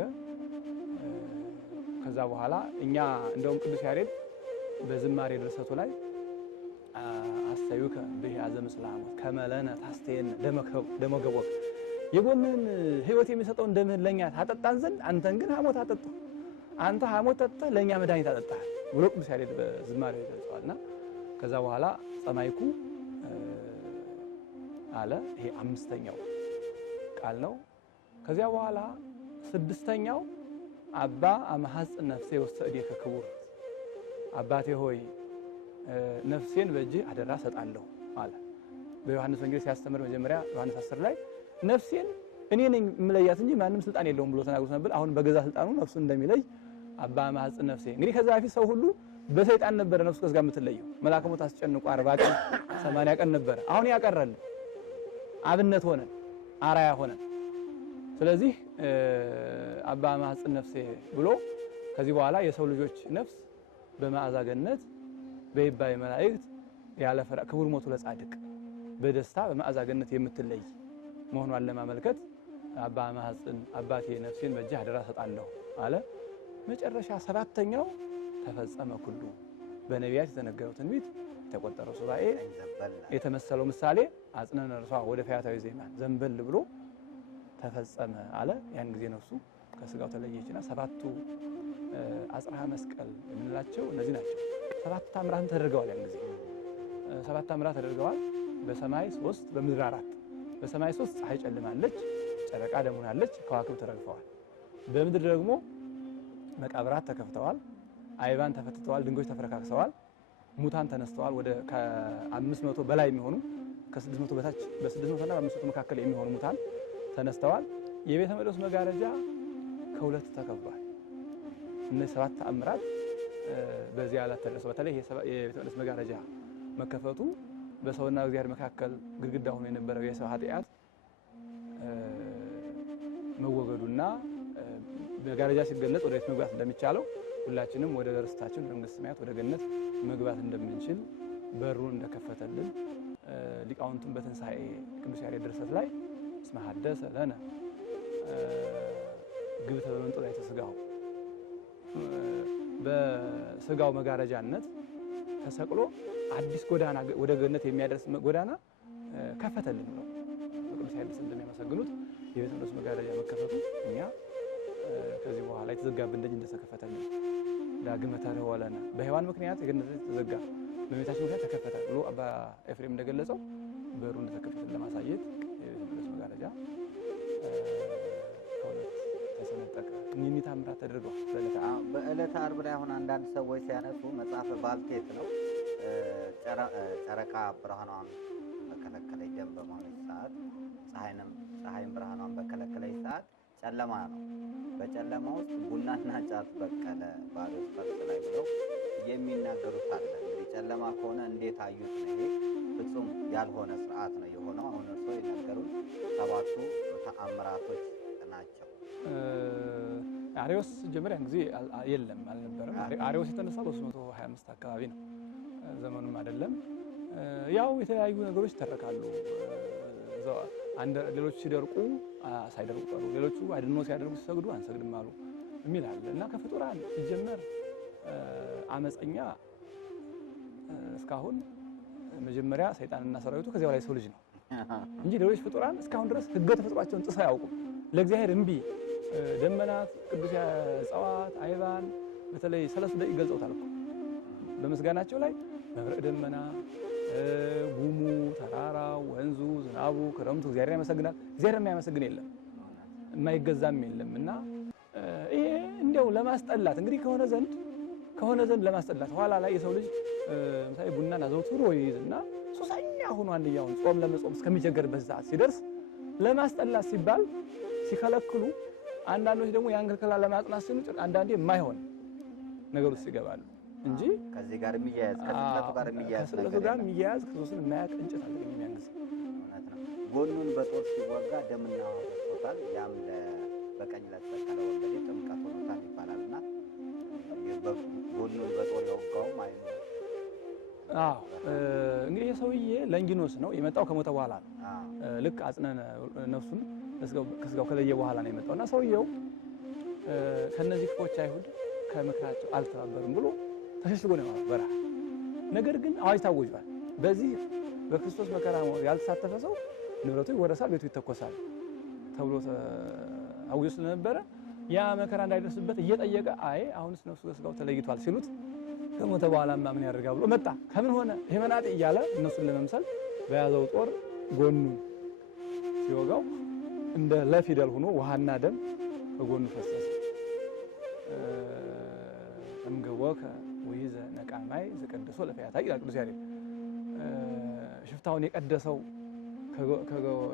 ከዛ በኋላ እኛ እንደውም ቅዱስ ያሬድ በዝማሬ ድርሰቱ ላይ አስተዩከ በያዘ ምስለ ሐሞት ከመለነ ታስተየነ ደመገቦክ የጎንን ሕይወት የሚሰጠውን ደምህን ለኛ ታጠጣን ዘንድ አንተን ግን ሐሞት አጠጣ። አንተ ሐሞት ጠጥተህ ለኛ መድኃኒት አጠጣህ ብሎ ቅዱስ ያሬድ በዝማሬ ገልጸዋልና ከዛ በኋላ ጸማይኩ አለ። ይሄ አምስተኛው ቃል ነው። ከዚያ በኋላ ስድስተኛው አባ አመሐጽ ነፍሴ ውስተ እዴከ ክቡር፣ አባቴ ሆይ ነፍሴን በእጅህ አደራ ሰጣለሁ አለ። በዮሐንስ ወንጌል ሲያስተምር መጀመሪያ ዮሐንስ 10 ላይ ነፍሴን እኔ ነኝ የምለያት እንጂ ማንም ስልጣን የለውም ብሎ ተናግሮ ነበር። አሁን በገዛ ስልጣኑ ነፍሱን እንደሚለይ አባ አመሐጽ ነፍሴ። እንግዲህ ከዛ በፊት ሰው ሁሉ በሰይጣን ነበረ ነፍሱ ከስጋ የምትለየው። መልአከ ሞት አስጨንቆ 40 ቀን 80 ቀን ነበረ። አሁን ያቀረል አብነት ሆነን አራያ ሆነን። ስለዚህ አባ አመሐጽ ነፍሴ ብሎ ከዚህ በኋላ የሰው ልጆች ነፍስ በመዓዛ ገነት በይባይ መላእክት ያለ ፈራ ክቡር ሞቱ ለጻድቅ በደስታ በመዓዛ ገነት የምትለይ መሆኗን ለማመልከት አባ አመሐጽን አባቴ ነፍሴን በእጅህ አደራ ሰጣለሁ አለ። መጨረሻ ሰባተኛው ተፈጸመ ኩሉ በነቢያት የተነገረው ትንቢት የተቆጠረው ሱባኤ የተመሰለው ምሳሌ አጽነነ እርሷ ወደ ፈያታዊ ዜማን ዘንበል ብሎ ተፈጸመ አለ። ያን ጊዜ ነፍሱ ከስጋው ተለየችና ሰባቱ አጽርሐ መስቀል የምንላቸው እነዚህ ናቸው። ሰባት ታምራት ተደርገዋል። ያን ጊዜ ሰባት ታምራት ተደርገዋል። በሰማይ 3 በምድር 4። በሰማይ 3 ፀሐይ ጨልማለች፣ ጨረቃ ደም ሆናለች፣ ከዋክብት ተረግፈዋል። በምድር ደግሞ መቃብራት ተከፍተዋል፣ አይባን ተፈትተዋል፣ ድንጎች ተፈረካክሰዋል፣ ሙታን ተነስተዋል። ወደ ከ500 በላይ የሚሆኑ ከ600 በታች በ600 እና በ500 መካከል የሚሆኑ ሙታን ተነስተዋል። የቤተ መቅደስ መጋረጃ ከሁለት ተከፍሏል። እነዚህ ሰባት ተአምራት በዚህ ዓለት ተደረሰው። በተለይ የቤተ መቅደስ መጋረጃ መከፈቱ በሰውና በእግዚአብሔር መካከል ግድግዳ ሆኖ የነበረው የሰው ኃጢአት መወገዱና መጋረጃ ሲገለጽ ወደ ቤት መግባት እንደሚቻለው ሁላችንም ወደ ርስታችን ወደ መንግሥተ ሰማያት ወደ ገነት መግባት እንደምንችል በሩን እንደከፈተልን ሊቃውንቱን በትንሣኤ ቅዱስ ያሬድ ድርሰት ላይ እስመ ሐደሰ ለነ ግብተ በመንጦላዕተ ሥጋው በሥጋው መጋረጃነት ተሰቅሎ አዲስ ጎዳና ወደ ገነት የሚያደርስ ጎዳና ከፈተልን ነው። ቅዱስ ያሬድ እንደሚያመሰግኑት የቤተ መቅደስ መጋረጃ መከፈቱ እኛ ከዚህ በኋላ የተዘጋብን ደጅ እንደተከፈተልን ዳግመ ተርኅወ ለነ በሔዋን ምክንያት የገነት ተዘጋ፣ በእመቤታችን ምክንያት ተከፈተ ብሎ አባ ኤፍሬም እንደገለጸው በሩ እንደተከፈተልን ለማሳየት የቤተ መቅደስ መጋረጃ ከሁለት ተሰነጠቀ። እኒህ ታምራት ተደርገዋል በዕለተ ዓርብ ላይ። አሁን አንዳንድ ሰዎች ሲያነሱ መጽሐፈ ባልቴት ነው ጨረቃ ብርሃኗን በከለከለች ደም በመሆነች ሰዓት፣ ፀሐይም ብርሃኗን በከለከለች ሰዓት ጨለማ ነው። በጨለማ ውስጥ ቡናና ጫት በቀለ ባዶስ ፈርስ ላይ ብለው የሚናገሩት አለ። እንግዲህ ጨለማ ከሆነ እንዴት አዩት ነው? ይሄ ፍጹም ያልሆነ ስርዓት ነው የሆነው። አሁን እርሶ የነገሩን 7ቱ ተአምራቶች ናቸው። አሪዮስ ጀመሪያ ጊዜ የለም አልነበረም። አሪዮስ የተነሳው በ325 አካባቢ ነው። ዘመኑም አይደለም። ያው የተለያዩ ነገሮች ይተረካሉ። ሌሎች ሲደርቁ ሳይደርቁ ቀሩ፣ ሌሎቹ አድኖ ሲያደርጉ ሲሰግዱ አንሰግድም አሉ የሚል አለ እና ከፍጡራን ሲጀመር አመፀኛ እስካሁን መጀመሪያ ሰይጣንና ሰራዊቱ ከዚያ በላይ ሰው ልጅ ነው እንጂ ሌሎች ፍጡራን እስካሁን ድረስ ሕገ ተፈጥሯቸውን ጥሰው አያውቁም። ለእግዚአብሔር እምቢ ደመናት፣ ቅዱስ እጽዋት፣ አይባን በተለይ 3 ደቂቅ ገልጸውታል እኮ በምስጋናቸው ላይ መብረቅ፣ ደመና፣ ጉሙ፣ ተራራው፣ ወንዙ፣ ዝናቡ፣ ክረምቱ እግዚአብሔር ያመሰግናል። እግዚአብሔር የማያመሰግን የለም፣ የማይገዛም የለም። እና ይሄ እንዲያው ለማስጠላት እንግዲህ ከሆነ ዘንድ ለማስጠላት ኋላ ላይ የሰው ልጅ ምሳሌ ቡናን አዘውትሮ ይይዝና ሱሰኛ ሆኖ አንድያውን ጾም ለመጾም እስከሚቸገርበት ሰዓት ሲደርስ ለማስጠላት ሲባል ሲከለክሉ፣ አንዳንዶች ደግሞ ያን ክልከላ ለማጽናት ሲሉ አንዳንዴ የማይሆን ነገር ውስጥ ይገባሉ እንጂ ከዚህ ጋር የሚያያዝ ከስቅለቱ ጋር የሚያያዝ ክርስቶስን የማያውቅ እንጨት አለ የሚያንግስ ማለት ነው። ጎኑን በጦር ሲወጋ ደምና ወጥቶታል። ያም በቀኝ ለተሰቀለ ወንበዴ ጥምቀት ሆኖታል ይባላልና ጎኑን በጦር የወጋውም አይኑ እንግዲህ የሰውዬ ለንጊኖስ ነው የመጣው። ከሞተ በኋላ ነው። ልክ አጽነነ ነፍሱን ከስጋው ከለየ በኋላ ነው የመጣውና ሰውየው ከነዚህ ክፎች አይሁድ ከምክራቸው አልተባበሩም ብሎ ተሸሽጎ ነው በረሃ። ነገር ግን አዋጅ ታውጇል። በዚህ በክርስቶስ መከራ ያልተሳተፈ ሰው ንብረቱ ይወረሳል፣ ቤቱ ይተኮሳል ተብሎ አውጆ ስለነበረ ያ መከራ እንዳይደርስበት እየጠየቀ አይ አሁንስ ነፍሱ ከስጋው ተለይቷል ሲሉት ከሞተ በኋላማ ምን ያደርጋል ብሎ መጣ። ከምን ሆነ ይሄ መናጤ እያለ እነሱን ለመምሰል በያዘው ጦር ጎኑን ሲወጋው እንደ ለፊደል ሆኖ ውሃና ደም በጎኑ ፈሰሰ። እምገወከ ወይዘ ነቃማይ ዘቀደሶ ለፈያታ ይላል ቅዱስ ያሬድ። ሽፍታውን የቀደሰው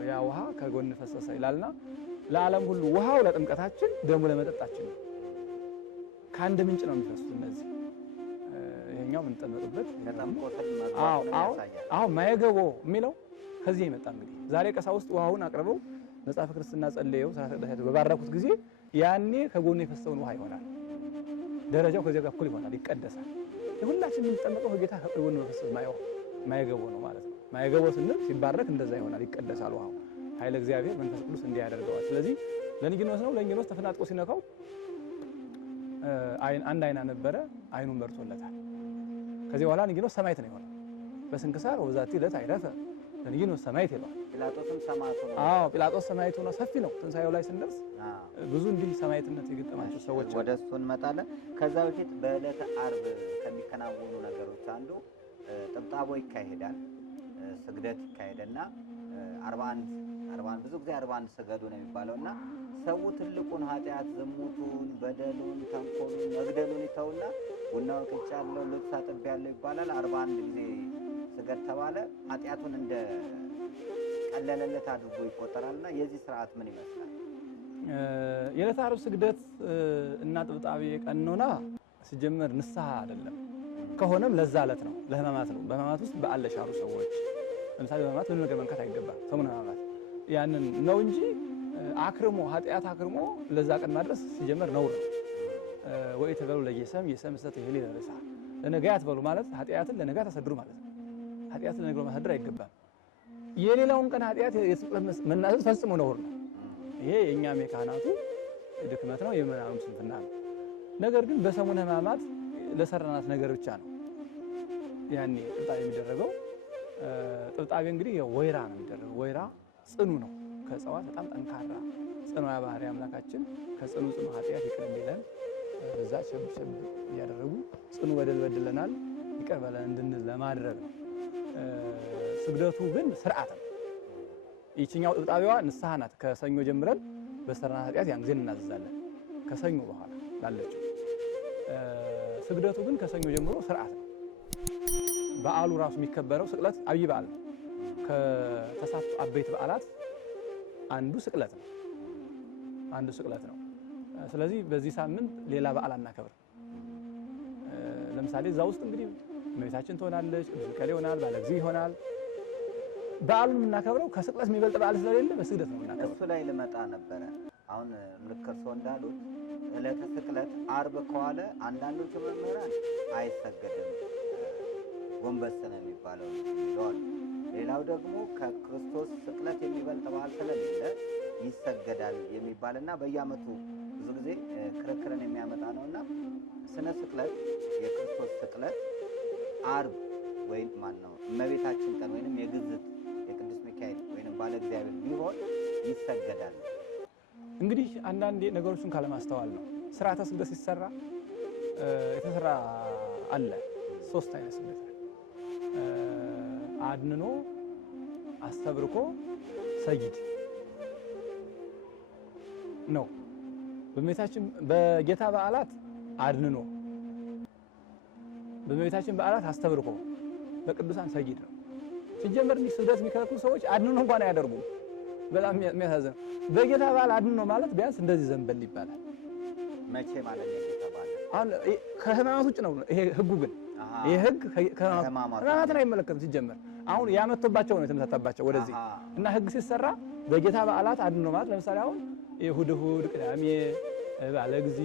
ያ ውሃ ከጎን ፈሰሰ ይላልና ለዓለም ሁሉ ውሃው ለጥምቀታችን ደሙ ለመጠጣችን ነው። ከአንድ ምንጭ ነው የሚፈሱት እነዚህ። ይሄኛው የምንጠመቅበት ማየገቦ የሚለው ከዚህ የመጣ እንግዲህ ዛሬ ቀሳውስት ውሃውን አቅርበው መጽሐፈ ክርስትና ጸልየው ሰዓተ ቅዳሴ በባረኩት ጊዜ ያኔ ከጎኑ የፈሰውን ውሃ ይሆናል። ደረጃው ከዚያ ጋር እኩል ይሆናል፣ ይቀደሳል። የሁላችን የምንጠመቀው ጌታ ከጎኑ በፈሰሰ ማየገቦ ነው ማለት ነው። ማየገቦ ስንል ሲባረክ እንደዛ ይሆናል፣ ይቀደሳል ውሃው። ኃይለ እግዚአብሔር መንፈስ ቅዱስ እንዲህ ያደርገዋል። ስለዚህ ለንጊኖስ ነው። ለንጊኖስ ተፈናጥቆ ሲነካው አንድ አይና ነበረ፣ አይኑን በርቶለታል። ከዚህ በኋላ ንጊኖስ ሰማዕት ነው የሆነው። በስንክሳር ወዛቲ ዕለት አይረፈ ለንጊኖስ ሰማዕት ይለዋል። ጲላጦስም ሰማዕት ነው። ጲላጦስ ሰማዕት ነው። ሰፊ ነው። ትንሳኤው ላይ ስንደርስ ብዙ እንዲህ ሰማዕትነት የገጠማቸው ሰዎች ወደ እሱ እንመጣለን። ከዛ በፊት በዕለተ ዓርብ ከሚከናወኑ ነገሮች አንዱ ጥብጣቦ ይካሄዳል፣ ስግደት ይካሄድና 41 ብዙ ጊዜ 41 ስገዱ ነው የሚባለውና ሰው ትልቁን ኃጢአት ዝሙቱን፣ በደሉን፣ ተንኮሉን፣ መግደሉን ይተውና ቡናው ቅጫለው ልብስ አጥቤያለሁ ይባላል። 41 ጊዜ ስገድ ተባለ። ኃጢአቱን እንደ ቀለለለት አድርጎ ይቆጠራልና የዚህ ስርዓት ምን ይመስላል? የዕለተ ዓርብ ስግደት እና ጥብጣቤ ቀኖና ሲጀመር ንስሐ አይደለም። ከሆነም ለዛ ዕለት ነው፣ ለሕማማት ነው። በሕማማት ውስጥ በዓል ለሻሩ ሰዎች ለምሳሌ በሕማማት ምንም ነገር መንካት አይገባም። ሰሙነ ሕማማት ያንን ነው እንጂ አክርሞ ኃጢአት አክርሞ ለዛ ቀን ማድረስ ሲጀመር ነውር ነው። ወይ ተበሉ ለየሰም የሰም ሰተ ይሄ ለረሳ ለነገ አትበሉ ማለት ኃጢአትን ለነገ ተሰድሩ ማለት ነው። ኃጢአትን ለነገ ማሰደር አይገባም። የሌላውን ቀን ኃጢአት መናዘዝ ፈጽሞ ነውር ነው። ይሄ የእኛም የካህናቱ ድክመት ነው፣ የምዕመናኑ ስንፍና ነው። ነገር ግን በሰሙነ ሕማማት ለሰራናት ነገር ብቻ ነው ያኔ ጥብጣቤ የሚደረገው። ጥብጣቤ እንግዲህ ወይራ ነው የሚደረገው። ወይራ ጽኑ ነው፣ ከእጽዋት በጣም ጠንካራ ጽኑ ባህሪ አምላካችን ከጽኑ ኃጢአት ይቅር እንዲለን በዛ ሸብሸብ እያደረጉ ጽኑ በደል በድለናል ይቅር በለን እንድንል ለማድረግ ነው። ስግደቱ ግን ስርዓት ነው። ይችኛው ጥብጣቢዋ ንስሐ ናት። ከሰኞ ጀምረን በሰራና ኃጢአት ያን ጊዜ እናዘዛለን ከሰኞ በኋላ ላለችው። ስግደቱ ግን ከሰኞ ጀምሮ ስርዓት ነው። በዓሉ ራሱ የሚከበረው ስቅለት አብይ በዓል ነው። ከተሳቱ አበይት በዓላት አንዱ ስቅለት ነው። ስለዚህ በዚህ ሳምንት ሌላ በዓል አናከብር። ለምሳሌ እዛ ውስጥ እንግዲህ እመቤታችን ትሆናለች፣ ቅዱስ ሚካኤል ይሆናል፣ ባለጊዜ ይሆናል። በዓሉን የምናከብረው ከስቅለት የሚበልጥ በዓል ስለሌለ በስግደት ነው የምናከብረው። እሱ ላይ ልመጣ ነበረ። አሁን ልክ እርስዎ እንዳሉት ዕለተ ስቅለት ዓርብ ከዋለ አንዳንዶቹ መምህራን አይሰገድም ጎንበስ ነው የሚባለው ይለዋል። ሌላው ደግሞ ከክርስቶስ ስቅለት የሚበልጥ በዓል ስለሌለ ይሰገዳል የሚባልና በየዓመቱ ብዙ ጊዜ ክርክርን የሚያመጣ ነውና ስነ ስቅለት የክርስቶስ ስቅለት ዓርብ ወይም ማነው እመቤታችን ቀን ወይንም የግዝት የቅዱስ ሚካኤል ወይንም ባለ እግዚአብሔር ቢሆን ይሰገዳል። እንግዲህ አንዳንድ ነገሮችን ካለማስተዋል ነው። ስርዓተ ስግደት ሲሰራ የተሰራ አለ። 3 አይነት ስግደት አድንኖ፣ አስተብርኮ፣ ሰጊድ ነው። በእመቤታችን በጌታ በዓላት አድንኖ፣ በእመቤታችን በዓላት አስተብርኮ፣ በቅዱሳን ሰጊድ ነው። ሲጀመር እንዲህ ስግደት የሚከለክሉ ሰዎች አድንኖ እንኳን አያደርጉም። በጣም የሚያሳዝን። በጌታ በዓል አድንኖ ማለት ቢያንስ እንደዚህ ዘንበል ይባላል። መቼ ማለት ነው? ጌታ በዓል አሁን ከህማማት ውጭ ነው ይሄ ህጉ። ግን ይሄ ህግ ህማማትን አይመለከትም። ሲጀመር አሁን ያመጡባቸው ነው የተመታታባቸው ወደዚህ እና ህግ ሲሰራ በጌታ በዓላት አድንኖ ማለት ለምሳሌ አሁን እሑድ፣ ቅዳሜ፣ ባለጊዜ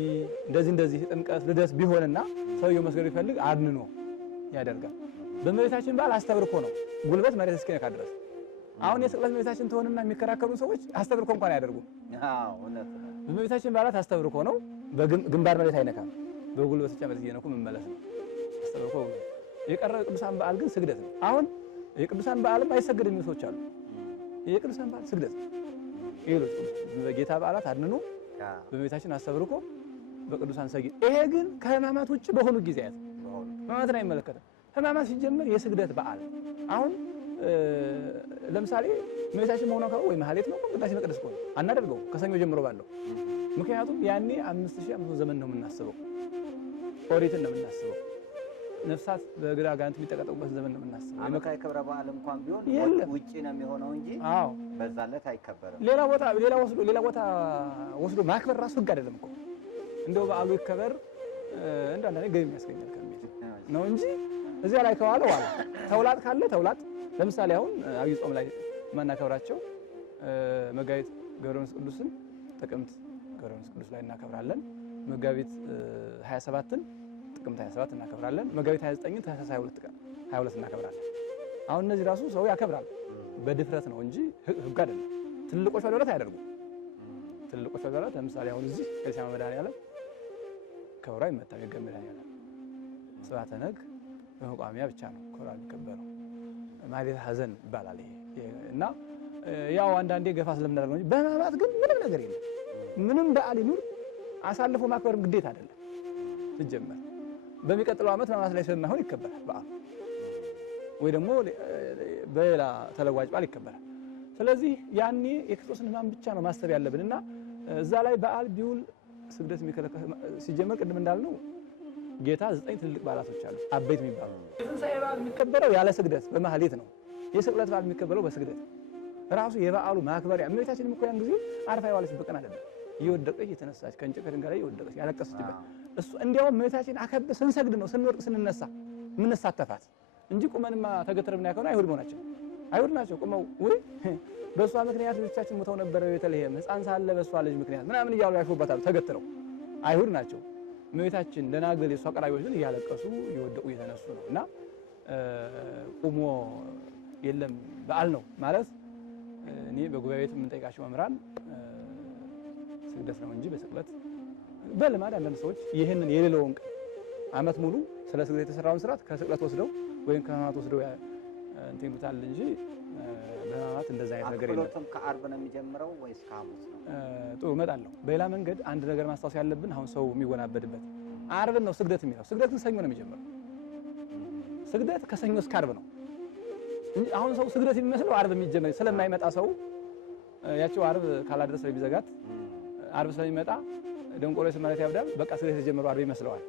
እንደዚህ ጥምቀት፣ ልደት ቢሆንና ሰውየው መስገድ ቢፈልግ አድንኖ ያደርጋል። በእመቤታችን በዓል አስተብርኮ ነው፣ ጉልበት መሬት እስኪነካ ድረስ። አሁን የስቅለት እመቤታችን ትሆንና የሚከራከሩ ሰዎች አስተብርኮ እንኳን አያደርጉም። በእመቤታችን በዓላት አስተብርኮ ነው፣ በግንባር መሬት አይነካም፣ በጉልበት ብቻ መሬት እየነኩ መመለስ ነው አስተብርኮ። የቀረው የቅዱሳን በዓል ግን ስግደት ነው። አሁን የቅዱሳን በዓልም አይሰግድም የሚሉ ሰዎች አሉ። የቅዱሳን በዓል ስግደት ነው። ይሉት በጌታ በዓላት አድንኖ፣ በእመቤታችን አስተብርኮ፣ በቅዱሳን ሰጊድ። ይሄ ግን ከህማማት ውጭ በሆኑ ጊዜያት ህማማትን አይመለከትም። ህማማት ሲጀምር የስግደት በዓል አሁን ለምሳሌ እመቤታችን መሆኗ ወይ ማህሌት ነው ቅዳሴ መቅደስ ነው አናደርገው ከሰኞ ጀምሮ ባለው። ምክንያቱም ያኔ 5500 ዘመን ነው የምናስበው፣ ኦሪትን ነው የምናስበው፣ ነፍሳት በግራ ጋንት የሚጠቀጠቁበት ዘመን ነው የምናስበው። ዓመታዊ ክብረ በዓል እንኳን ቢሆን ውጪ ነው የሚሆነው እንጂ በዛለት አይከበርም። ሌላ ቦታ ወስዶ ማክበር ራሱ ህግ አይደለም እኮ። እንደው በዓሉ ይከበር እንደው አንዳንዴ ገቢ የሚያስገኛል ከሚል ነው እንጂ እዚያ ላይ ከዋለ ዋለ። ተውላጥ ካለ ተውላጥ ለምሳሌ አሁን አብይ ጾም ላይ ማናከብራቸው መጋቢት ገብረ መንፈስ ቅዱስን ጥቅምት ገብረ መንፈስ ቅዱስ ላይ እናከብራለን። መጋቢት 27ን ጥቅምት 27 እናከብራለን። መጋቢት 29ን ታኅሳስ 22 እናከብራለን። አሁን እነዚህ ራሱ ሰው ያከብራል በድፍረት ነው እንጂ ህግ አይደለም። ትልቆች በደረት አያደርጉም። ትልቆች በደረት ለምሳሌ አሁን እዚህ ከሲያማ መድኃኔዓለም ክብሯ ይመታል። የገ መድኃኔዓለም ስብሐተ ነግ በመቋሚያ ብቻ ነው ክብሯ የሚከበረው። ማህሌተ ሐዘን ይባላል ይሄ እና ያው አንዳንዴ ገፋ ስለምናደርግ ነው እንጂ በህማማት ግን ምንም ነገር የለም። ምንም በዓል ይኑር አሳልፎ ማክበርም ግዴታ አይደለም። ሲጀመር በሚቀጥለው ዓመት ህማማት ላይ ስለማይሆን ይከበራል በዓል ወይ ደግሞ በሌላ ተለዋጭ በዓል ይከበራል። ስለዚህ ያኔ የክርስቶስን ህማም ብቻ ነው ማሰብ ያለብንና እዛ ላይ በዓል ቢውል ስግደት የሚከለከል ሲጀመር ቅድም እንዳልነው ጌታ 9 ትልቅ በዓላቶች አሉ አበይት የሚባሉ። የትንሣኤ በዓል የሚከበረው ያለ ስግደት በማህሌት ነው። የስቅለት በዓል የሚከበረው በስግደት ራሱ የበዓሉ ማክበሪያ። እመቤታችንም እኮ ያን ጊዜ አርፋ የዋለችበት ቀን አይደለም። እየወደቀች የተነሳች ከእንጨት ከድንጋይ ላይ እየወደቀች ያለቀሰችበት እሱ። እንዲያውም እመቤታችን አከበ ስንሰግድ ነው ስንወድቅ ስንነሳ የምንሳተፋት እንጂ ቁመንማ ተገትረን ምን ያከሆነ አይሁድ ናቸው ቁመው ወይ በእሷ ምክንያት ልጆቻችን ሞተው ነበር በቤተልሔም ሕፃን ሳለ በእሷ ልጅ ምክንያት ምናምን እያሉ ያሾባታል። ተገትረው አይሁድ ናቸው። እመቤታችን ደናግል የእሷ ቀራቢዎች ግን እያለቀሱ እየወደቁ እየተነሱ ነው። እና ቁሞ የለም በዓል ነው ማለት እኔ በጉባኤ ቤት የምንጠይቃቸው መምህራን ስግደት ነው እንጂ በስቅለት በልማድ አንዳንድ ሰዎች ይህንን የሌለውን ቀን ዓመት ሙሉ ስለ ስግደት የተሰራውን ስርዓት ከስቅለት ወስደው ወይም ከህማማት ወስደው እንትን ይሉታል እንጂ በህማማት እንደዛ አይነት ነገር የለም። አክብሮቱም ከዓርብ ነው የሚጀምረው ወይስ ከሐሙስ ነው? ጥሩ እመጣለሁ። በሌላ መንገድ አንድ ነገር ማስታወስ ያለብን አሁን ሰው የሚወናበድበት ዓርብን ነው ስግደት የሚለው። ስግደት ግን ሰኞ ነው የሚጀምረው። ስግደት ከሰኞ እስከ ዓርብ ነው። አሁን ሰው ስግደት የሚመስለው ዓርብ የሚጀምር ስለማይመጣ ሰው ያቺው ዓርብ ካላደረሰ ቢዘጋት ዓርብ ስለሚመጣ ደንቆሮ ማለት ያብዳል። በቃ ስግደት የተጀመረው ዓርብ ይመስለዋል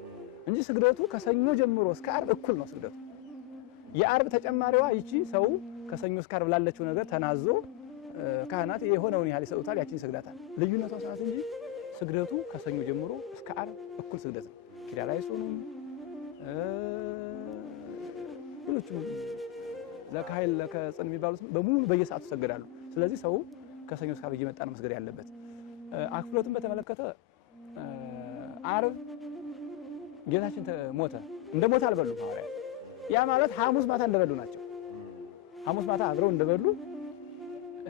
እንጂ ስግደቱ ከሰኞ ጀምሮ እስከ ዓርብ እኩል ነው ስግደቱ። የዓርብ ተጨማሪዋ ይቺ ሰው ከሰኞ እስከ ዓርብ ላለችው ነገር ተናዞ ካህናት የሆነውን ያህል ይሰጡታል፣ ያቺን ይሰግዳታል። ልዩነቷ ሰዓት እንጂ ስግደቱ ከሰኞ ጀምሮ እስከ ዓርብ እኩል ስግደት ነው። ኪዳን አይሱንም ሁሉም ለካይል ለከጽን የሚባሉት በሙሉ በየሰዓቱ ይሰገዳሉ። ስለዚህ ሰው ከሰኞ እስከ ዓርብ እየመጣ ነው መስገድ ያለበት። አክፍሎትን በተመለከተ ዓርብ ጌታችን ሞተ። እንደ ሞተ አልበሉም ሐዋርያት። ያ ማለት ሐሙስ ማታ እንደበሉ ናቸው። ሐሙስ ማታ አብረው እንደበሉ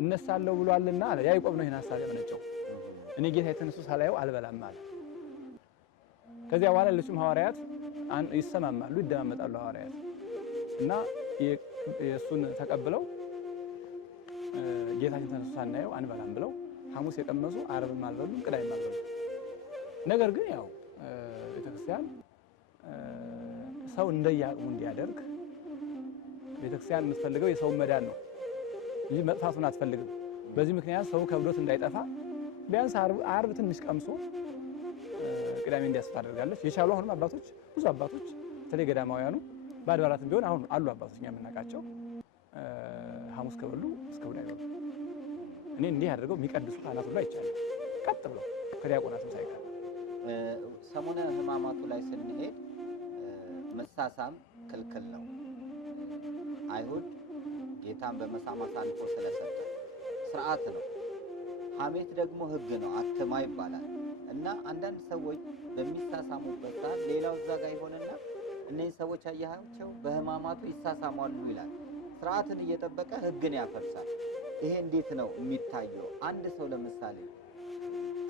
እነሳለሁ ብሏልና ያዕቆብ ነው ይሄን ሐሳብ ያመነጨው። እኔ ጌታ የተነሱ ሳላየው አልበላም ማለት። ከዚያ በኋላ ሌሎችም ሐዋርያት ይሰማማሉ፣ ይደማመጣሉ ሐዋርያት እና የእሱን ተቀብለው ጌታችን ተነሱ ሳናየው አንበላም ብለው ሐሙስ የቀመሱ ዓርብም አልበሉም፣ ቅዳሜም አልበሉም። ነገር ግን ያው ቤተክርስቲያን ሰው እንደያቅሙ እንዲያደርግ ቤተክርስቲያን የምትፈልገው የሰውን መዳን ነው እንጂ መጥፋቱን አትፈልግም። በዚህ ምክንያት ሰው ከብዶት እንዳይጠፋ ቢያንስ ዓርብ ትንሽ ቀምሶ ቅዳሜ እንዲያስፋ አድርጋለች። የቻሉ አሁንም አባቶች ብዙ አባቶች በተለይ ገዳማውያኑ በአድባራትም ቢሆን አሁን አሉ አባቶች እኛ የምናውቃቸው ሐሙስ ከበሉ እስከ እሑድ አይበሉ። እኔ እንዲህ አድርገው የሚቀድሱ ካህናት ሁሉ አይቻልም፣ ቀጥ ብለው ከዲያቆናትም ሳይቀር። ሰሙነ ሕማማቱ ላይ ስንሄድ መሳሳም ክልክል ነው። አይሁድ ጌታን በመሳም አሳልፎ ስለሰጠ ስርዓት ነው። ሐሜት ደግሞ ሕግ ነው፣ አትማ ይባላል። እና አንዳንድ ሰዎች በሚሳሳሙበት ሰዓት ሌላው እዛ ጋር ይሆንና እነዚህ ሰዎች አያቸው በሕማማቱ ይሳሳማሉ ይላል። ስርዓትን እየጠበቀ ሕግን ያፈርሳል። ይሄ እንዴት ነው የሚታየው? አንድ ሰው ለምሳሌ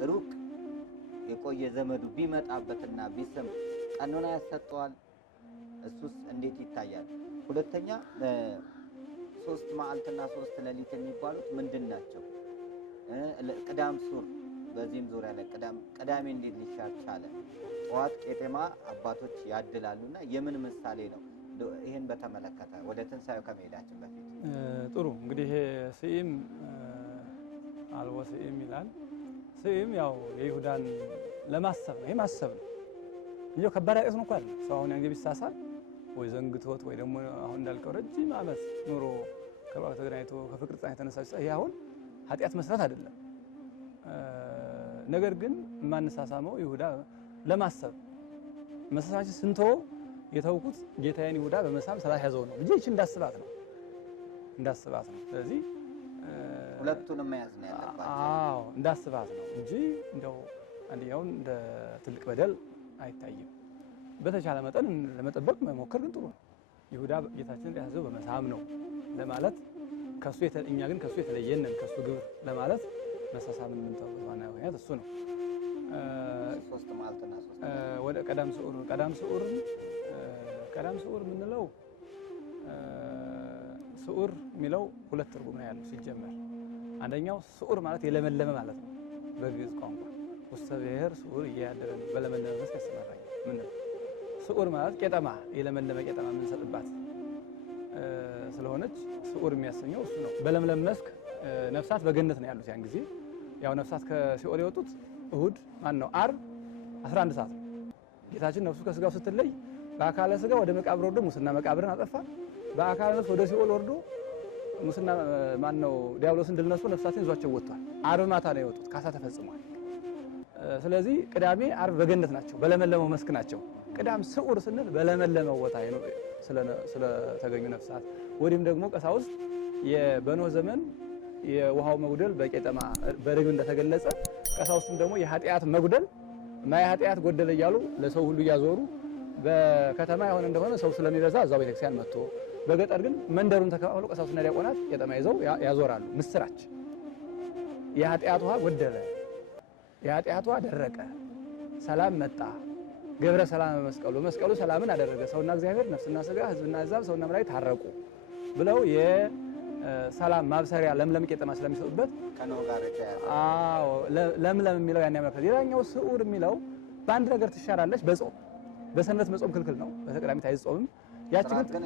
ሩቅ የቆየ ዘመዱ ቢመጣበትና ቢስም ቀኖና ያሰጠዋል? እሱስ እንዴት ይታያል? ሁለተኛ 3 መዓልትና 3 ሌሊት የሚባሉት ምንድን ናቸው? ቅዳም ሱር በዚህም ዙሪያ ላይ ቅዳሜ እንዴት ሊሻር ቻለ? ጠዋት ቄጤማ አባቶች ያድላሉና የምን ምሳሌ ነው? ይሄን በተመለከተ ወደ ትንሳኤው ከመሄዳችን በፊት ጥሩ እንግዲህ ስዒም አልቦ ስዒም ይላል። ስዒም ያው የይሁዳን ለማሰብ ነው። ይሄ ማሰብ ነው እንጂ ከባድ ኃጢአት ነው እንኳን ሰው አሁን ያን ቢሳሳል ወይ ዘንግቶት ወይ ደግሞ አሁን እንዳልከው ረጅም ዓመት ኑሮ ከባብ ተገናኝቶ ከፍቅር ጻን የተነሳች ይሄ አሁን ኃጢአት መስራት አይደለም። ነገር ግን ማንሳሳመው ይሁዳ ለማሰብ መሳሳች ስንቶ የተውኩት ጌታዬን ይሁዳ በመሳም ስላልያዘው ነው እንጂ እቺ እንዳስባት ነው። ስለዚህ ሁለቱንም መያዝ ነው ያለባቸው። አዎ እንዳስባት ነው እንጂ እንደው አንደኛውን እንደ ትልቅ በደል አይታይም። በተቻለ መጠን ለመጠበቅ መሞከር ግን ጥሩ ነው። ይሁዳ ጌታችንን የያዘው በመሳም ነው ለማለት እኛ ግን ከሱ የተለየንን ከሱ ግብር ለማለት መሳሳምን የምንተውበት ዋና ምክንያት እሱ ነው። 3 መዓልትና 3 ወደ ቀዳም ስዑር የምንለው ስዑር የሚለው ሁለት ትርጉም ነው ያለው ሲጀመር። አንደኛው ስዑር ማለት የለመለመ ማለት ነው በግዕዝ ቋንቋ። ውስተ ብሔር ስዑር እያደረ በለመለመ መስክ ያሰማራኝ ምን ነው ስዑር ማለት ቄጠማ፣ የለመለመ ቄጠማ የምንሰጥባት ስለሆነች ስዑር የሚያሰኘው እሱ ነው። በለምለም መስክ ነፍሳት በገነት ነው ያሉት። ያን ጊዜ ያው ነፍሳት ከሲኦል የወጡት እሁድ ዓርብ 11 ሰዓት ነው። ጌታችን ነፍሱ ከስጋው ስትለይ በአካለ ስጋ ወደ መቃብር ወርዶ ሙስና መቃብርን አጠፋ። በአካለ ነፍስ ወደ ሲኦል ወርዶ ሙስና ዲያብሎስን ድል ነስቶ ነፍሳትን ይዟቸው ወጥቷል። ዓርብ ማታ ነው የወጡት፣ ካሳ ተፈጽሟል። ስለዚህ ቅዳሜ ዓርብ በገነት ናቸው፣ በለመለመው መስክ ናቸው። ቅዳም ስዑር ስንል በለመለመው ቦታ ስለተገኙ ነፍሳት ወዲህም ደግሞ ቀሳውስት በኖህ ዘመን የውሃው መጉደል በቄጠማ በርግብ እንደተገለጸ ቀሳውስትም ደግሞ የኃጢአት መጉደል ማየ ኃጢአት ጎደለ እያሉ ለሰው ሁሉ እያዞሩ በከተማ የሆነ እንደሆነ ሰው ስለሚበዛ እዛው ቤተክርስቲያን መጥቶ በገጠር ግን መንደሩን ተከፋፍለው ቀሳውስትና ዲያቆናት ቄጠማ ይዘው ያዞራሉ። ምስራች የኃጢአት ውሃ ጎደለ፣ የኃጢአት ውሃ ደረቀ፣ ሰላም መጣ፣ ገብረ ሰላም በመስቀሉ ሰላምን አደረገ፣ ሰውና እግዚአብሔር ነፍስና ስጋ ሕዝብና አሕዛብ ሰውና መላእክት ታረቁ ብለው የሰላም ማብሰሪያ ለምለም ቄጠማ ስለሚሰጡበት ከኖህ ጋር የተያዘ ለምለም የሚለው ያን ያመለክታል። ሌላኛው ስዑር የሚለው በአንድ ነገር ትሻራለች፣ በጾም በሰንበት መጾም ክልክል ነው። በተቀዳሚት አይጾምም። ያቺ ግን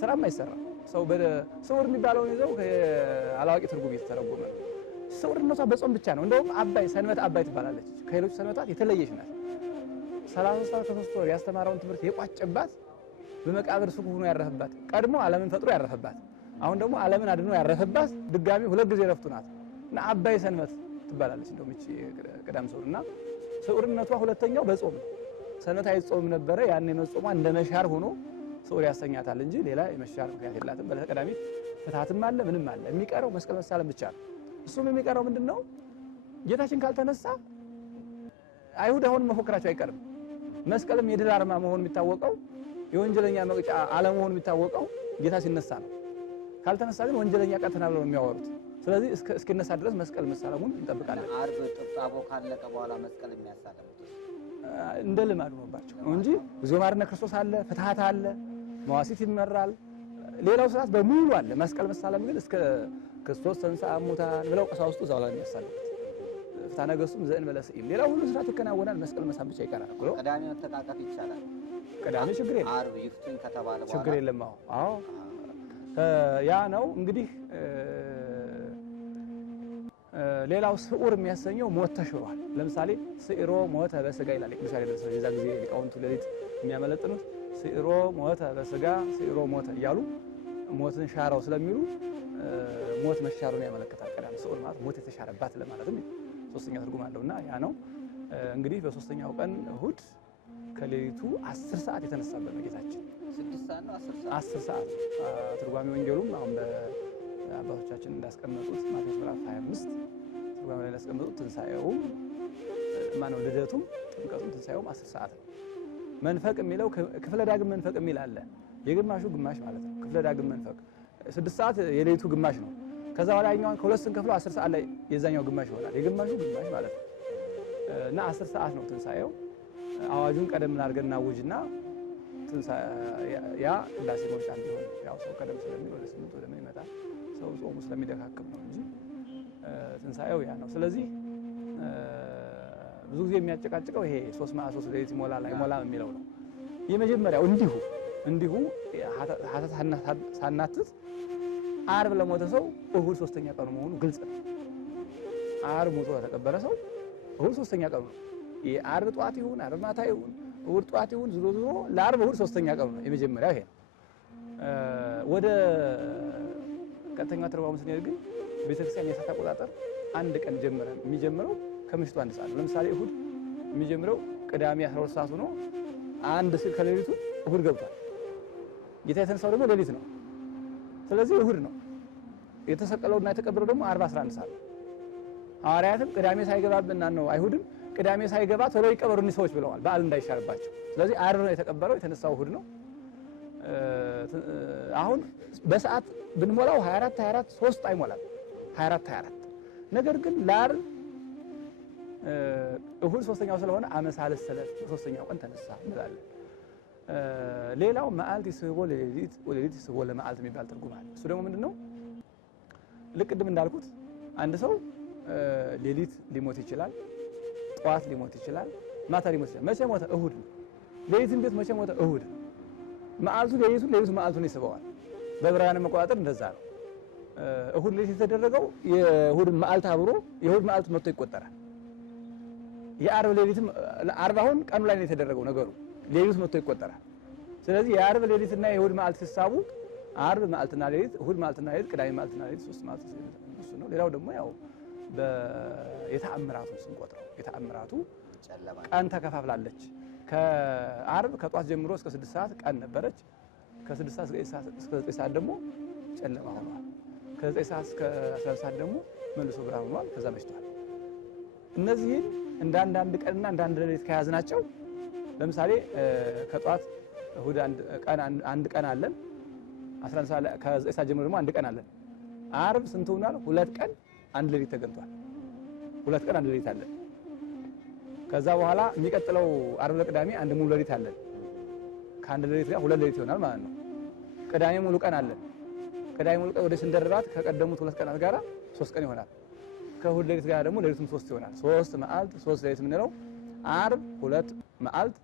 ስራም አይሰራም። ሰው ስዑር የሚባለውን ይዘው አላዋቂ ትርጉም እየተተረጎመ ነው። ስዑርነቷ በጾም ብቻ ነው። እንደውም አባይ ሰንበት አባይ ትባላለች። ከሌሎች ሰንበታት የተለየች ናት። 33 ዓመት ከ3 ወር ያስተማረውን ትምህርት የቋጨባት በመቃብር ሱቅ ሆኖ ያረፈባት ቀድሞ ዓለምን ፈጥሮ ያረፈባት አሁን ደግሞ ዓለምን አድኖ ያረፈባት ድጋሚ 2 ጊዜ ረፍቱ ናት እና አባይ ሰንበት ትባላለች። እንደውም እቺ ቀዳም ስዑርና ስዑርነቷ ሁለተኛው በጾም ነው። ሰንበት አይጾም ነበረ። ያን የመጾሟ እንደ መሻር ሆኖ ስዑር ያሰኛታል እንጂ ሌላ የመሻር ምክንያት የላትም። በቀዳሚት ፍትሐትም አለ ምንም አለ። የሚቀረው መስቀል መሳለም ብቻ ነው። እሱም የሚቀረው ምንድነው? ጌታችን ካልተነሳ አይሁድ አሁን መፎክራቸው አይቀርም። መስቀልም የድል አርማ መሆኑ የሚታወቀው የወንጀለኛ መቅጫ አለመሆኑ የሚታወቀው ጌታ ሲነሳ ነው። ካልተነሳ ግን ወንጀለኛ ቀጥና ብለው ነው የሚያወሩት። ስለዚህ እስኪነሳ ድረስ መስቀል መሳለሙን እንጠብቃለን። ዓርብ ጥብጣቦ ካለቀ በኋላ መስቀል የሚያሳለሙት እንደ ልማድ ሆኖባቸው ነው እንጂ እግዚኦ መሐረነ ክርስቶስ አለ፣ ፍትሐት አለ፣ መዋሲት ይመራል፣ ሌላው ስርዓት በሙሉ አለ። መስቀል መሳለም ግን እስከ ክርስቶስ ተንሥአ እሙታን ብለው ቀሳውስቱ እዛው ላይ የሚያሳልፉት ፍትሐ ነገሥቱም ዘእንበለ ስኢም ሌላው ሁሉ ስርዓት ይከናወናል። መስቀል መሳም ብቻ ይቀራል ብሎ ቅዳሜ መተቃቀፍ ይቻላል። ቅዳሜ ችግር የለም። ዓርብ ይፍቱን ከተባለ በኋላ ችግር የለም። አዎ ያ ነው እንግዲህ። ሌላው ስዑር የሚያሰኘው ሞት ተሽሯል። ለምሳሌ ስዕሮ ሞተ በስጋ ይላል ቅዱስ ያሬድ። የዛ ጊዜ ሊቃውንቱ ሌሊት የሚያመለጥኑት ስዕሮ ሞተ በስጋ ስዕሮ ሞተ እያሉ ሞትን ሻራው ስለሚሉ ሞት መሻሩን ያመለክታል። ቀዳም ስዑር ማለት ሞት የተሻረባት ለማለትም ሶስተኛ ትርጉም አለውና ያ ነው እንግዲህ። በሶስተኛው ቀን እሁድ ከሌሊቱ 10 ሰዓት የተነሳበት ነው ጌታችን። 6 ሰዓት ነው 10 ሰዓት ትርጓሜ ወንጌሉም አሁን በአባቶቻችን እንዳስቀመጡት ማቴዎስ ምዕራፍ 25 ትርጓሜ ላይ እንዳስቀመጡት ትንሣኤውም ማነው ልደቱም ጥምቀቱም ትንሣኤውም 10 ሰዓት ነው። መንፈቅ የሚለው ክፍለ ዳግም መንፈቅ የሚል አለ። የግማሹ ግማሽ ማለት ነው። ክፍለ ዳግም መንፈቅ 6 ሰዓት የሌሊቱ ግማሽ ነው። ከዛ በኋላ ያኛውን ከሁለት ስንከፍለው 10 ሰዓት ላይ የዛኛው ግማሽ ይሆናል። የግማሹ ግማሽ ማለት ነው እና 10 ሰዓት ነው ትንሣኤው። አዋጁን ቀደም አድርገን እናውጅና ያ ቅዳሴ መውጫ እንዲሆን ያው ሰው ቀደም ስለሚል ወደ 8 ወደ ምን ይመጣል ሰው ጾሙ ስለሚደካክም ነው እንጂ ትንሣኤው ያ ነው። ስለዚህ ብዙ ጊዜ የሚያጨቃጭቀው ይሄ 3 መዓልት 3 ሌሊት ይሞላል አይሞላም የሚለው ነው። የመጀመሪያው እንዲሁ ሀተት ሳናትት ዓርብ ለሞተ ሰው እሁድ 3ኛ ቀኑ መሆኑ ግልጽ ነው። ዓርብ ሞቶ ለተቀበረ ሰው እሁድ 3ኛ ቀኑ ነው። የዓርብ ጧት ይሁን ዓርብ ማታ ይሁን እሁድ ጧት ይሁን ዝሮ ለዓርብ እሁድ 3ኛ ቀኑ ነው። የመጀመሪያው ይሄ ነው። ወደ ቀጥተኛው ትርጓሜ ስንሄድ ግን ቤተክርስቲያን የሰዓት አቆጣጠር አንድ ቀን የሚጀምረው ከምሽቱ 1 ሰዓት ነው። ለምሳሌ እሁድ የሚጀምረው ቅዳሜ 12 ሰዓት ሆኖ አንድ ሲል ከሌሊቱ እሁድ ገብቷል። ጌታ የተነሳው ደግሞ ሌሊት ነው። ስለዚህ እሁድ ነው። የተሰቀለውና የተቀበረው ደግሞ ዓርብ 11 ሰዓት ነው። ሐዋርያትም ቅዳሜ ሳይገባብና ነው አይሁድም ቅዳሜ ሳይገባ ቶሎ ይቀበሩ እኒህ ሰዎች ብለዋል፣ በዓል እንዳይሻርባቸው። ስለዚህ ዓርብ ነው የተቀበረው፣ የተነሳው እሁድ ነው። አሁን በሰዓት ብንሞላው 24 3 አይሞላም፣ 24 ነገር ግን ለዓርብ እሁድ 3ኛው ስለሆነ አመሳለስ ሰለት 3ኛው ቀን ተነሳ እንላለን። ሌላው መዓልት ይስቦ ለሌሊት ወሌሊት ይስቦ ለመዓልት የሚባል ትርጉም አለ። እሱ ደግሞ ምንድነው? ልክ ቅድም እንዳልኩት አንድ ሰው ሌሊት ሊሞት ይችላል፣ ጠዋት ሊሞት ይችላል፣ ማታ ሊሞት ይችላል። መቼ ሞተ? እሁድ ነው። ሌሊት እንዴት መቼ ሞተ? እሁድ ነው። መዓልቱ ሌሊቱ መዓልቱን ይስበዋል። በዕብራውያን መቆጣጠር እንደዛ ነው። እሁድ ሌሊት የተደረገው የእሁድ መዓልት አብሮ የእሁድ መዓልት መጥቶ ይቆጠራል። የዓርብ ሌሊትም ዓርብ አሁን ቀኑ ላይ ነው የተደረገው ነገሩ፣ ሌሊቱ መጥቶ ይቆጠራል። ስለዚህ የዓርብ ሌሊትና የእሁድ መዓልት ሲሳቡ ዓርብ መዓልትና ሌሊት፣ እሁድ መዓልትና ሌሊት፣ ቅዳሜ መዓልትና ሌሊት 3 መዓልት እሱ ነው። ሌላው ደግሞ ያው የተአምራቱ ስንቆጥረው የተአምራቱ ቀን ተከፋፍላለች። ከዓርብ ከጧት ጀምሮ እስከ 6 ሰዓት ቀን ነበረች። ከ6 ሰዓት እስከ 9 ሰዓት ደግሞ ጨለማ ሆኗል። ከ9 ሰዓት እስከ 12 ሰዓት ደግሞ መልሶ ብርሃን ሆኗል። ከዛ መሽቷል። እነዚህን እንደ አንድ ቀንና እንደ አንድ ሌሊት ከያዝናቸው ለምሳሌ ከጧት እሁድ አንድ ቀን አለን 11 ሰዓት ከ9 ሰዓት ጀምሮ ደግሞ አንድ ቀን አለን። ዓርብ ስንት ሆኗል? 2 ቀን አንድ ሌሊት ተገንቷል። 2 ቀን አንድ ሌሊት አለን። ከዛ በኋላ የሚቀጥለው ዓርብ ለቅዳሜ አንድ ሙሉ ሌሊት አለን። ከአንድ ሌሊት ጋር 2 ሌሊት ይሆናል ማለት ነው። ቅዳሜ ሙሉ ቀን አለን። ቅዳሜ ሙሉ ቀን ወደ ስንደርባት ከቀደሙት 2 ቀናት ጋራ 3 ቀን ይሆናል። ከእሁድ ሌሊት ጋር ደግሞ ሌሊቱም 3 ይሆናል። 3 መዓልት 3 ሌሊት የምንለው ዓርብ 2 መዓልት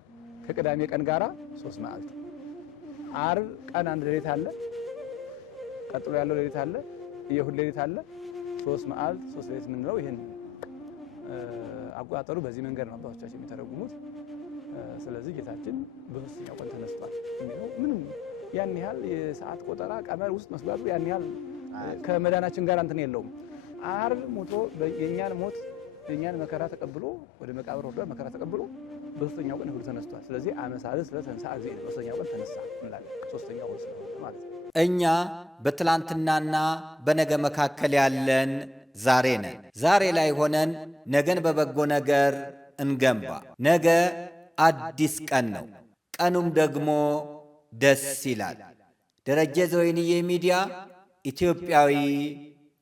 ከቅዳሜ ቀን ጋራ 3 መዓልት። ዓርብ ቀን አንድ ሌሊት አለ። ቀጥሎ ያለው ሌሊት አለ። የእሁድ ሌሊት አለ። 3 መዓልት 3 ሌሊት የምንለው ይሄን አቆጣጠሩ በዚህ መንገድ ነው አባቶቻችን የሚተረጉሙት። ስለዚህ ጌታችን በሶስተኛው ቀን ተነስቷል የሚለው ምንም ያን ያህል የሰዓት ቆጠራ ቀመር ውስጥ መስባቱ ያን ያህል ከመዳናችን ጋር እንትን የለውም። ዓርብ ሞቶ የኛን ሞት የኛን መከራ ተቀብሎ ወደ መቃብር ወርዶ መከራ ተቀብሎ በሶስተኛው ቀን እሁድ ተነስቷል። ስለዚህ አመሳልስ ለተንሳ ጊዜ በሶስተኛው ቀን ተነሳ እንላለን። ሶስተኛው ቀን ስለሆነ ማለት ነው። እኛ በትላንትናና በነገ መካከል ያለን ዛሬ ነን። ዛሬ ላይ ሆነን ነገን በበጎ ነገር እንገንባ። ነገ አዲስ ቀን ነው። ቀኑም ደግሞ ደስ ይላል። ደረጀ ዘወይንዬ ሚዲያ ኢትዮጵያዊ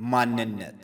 ማንነት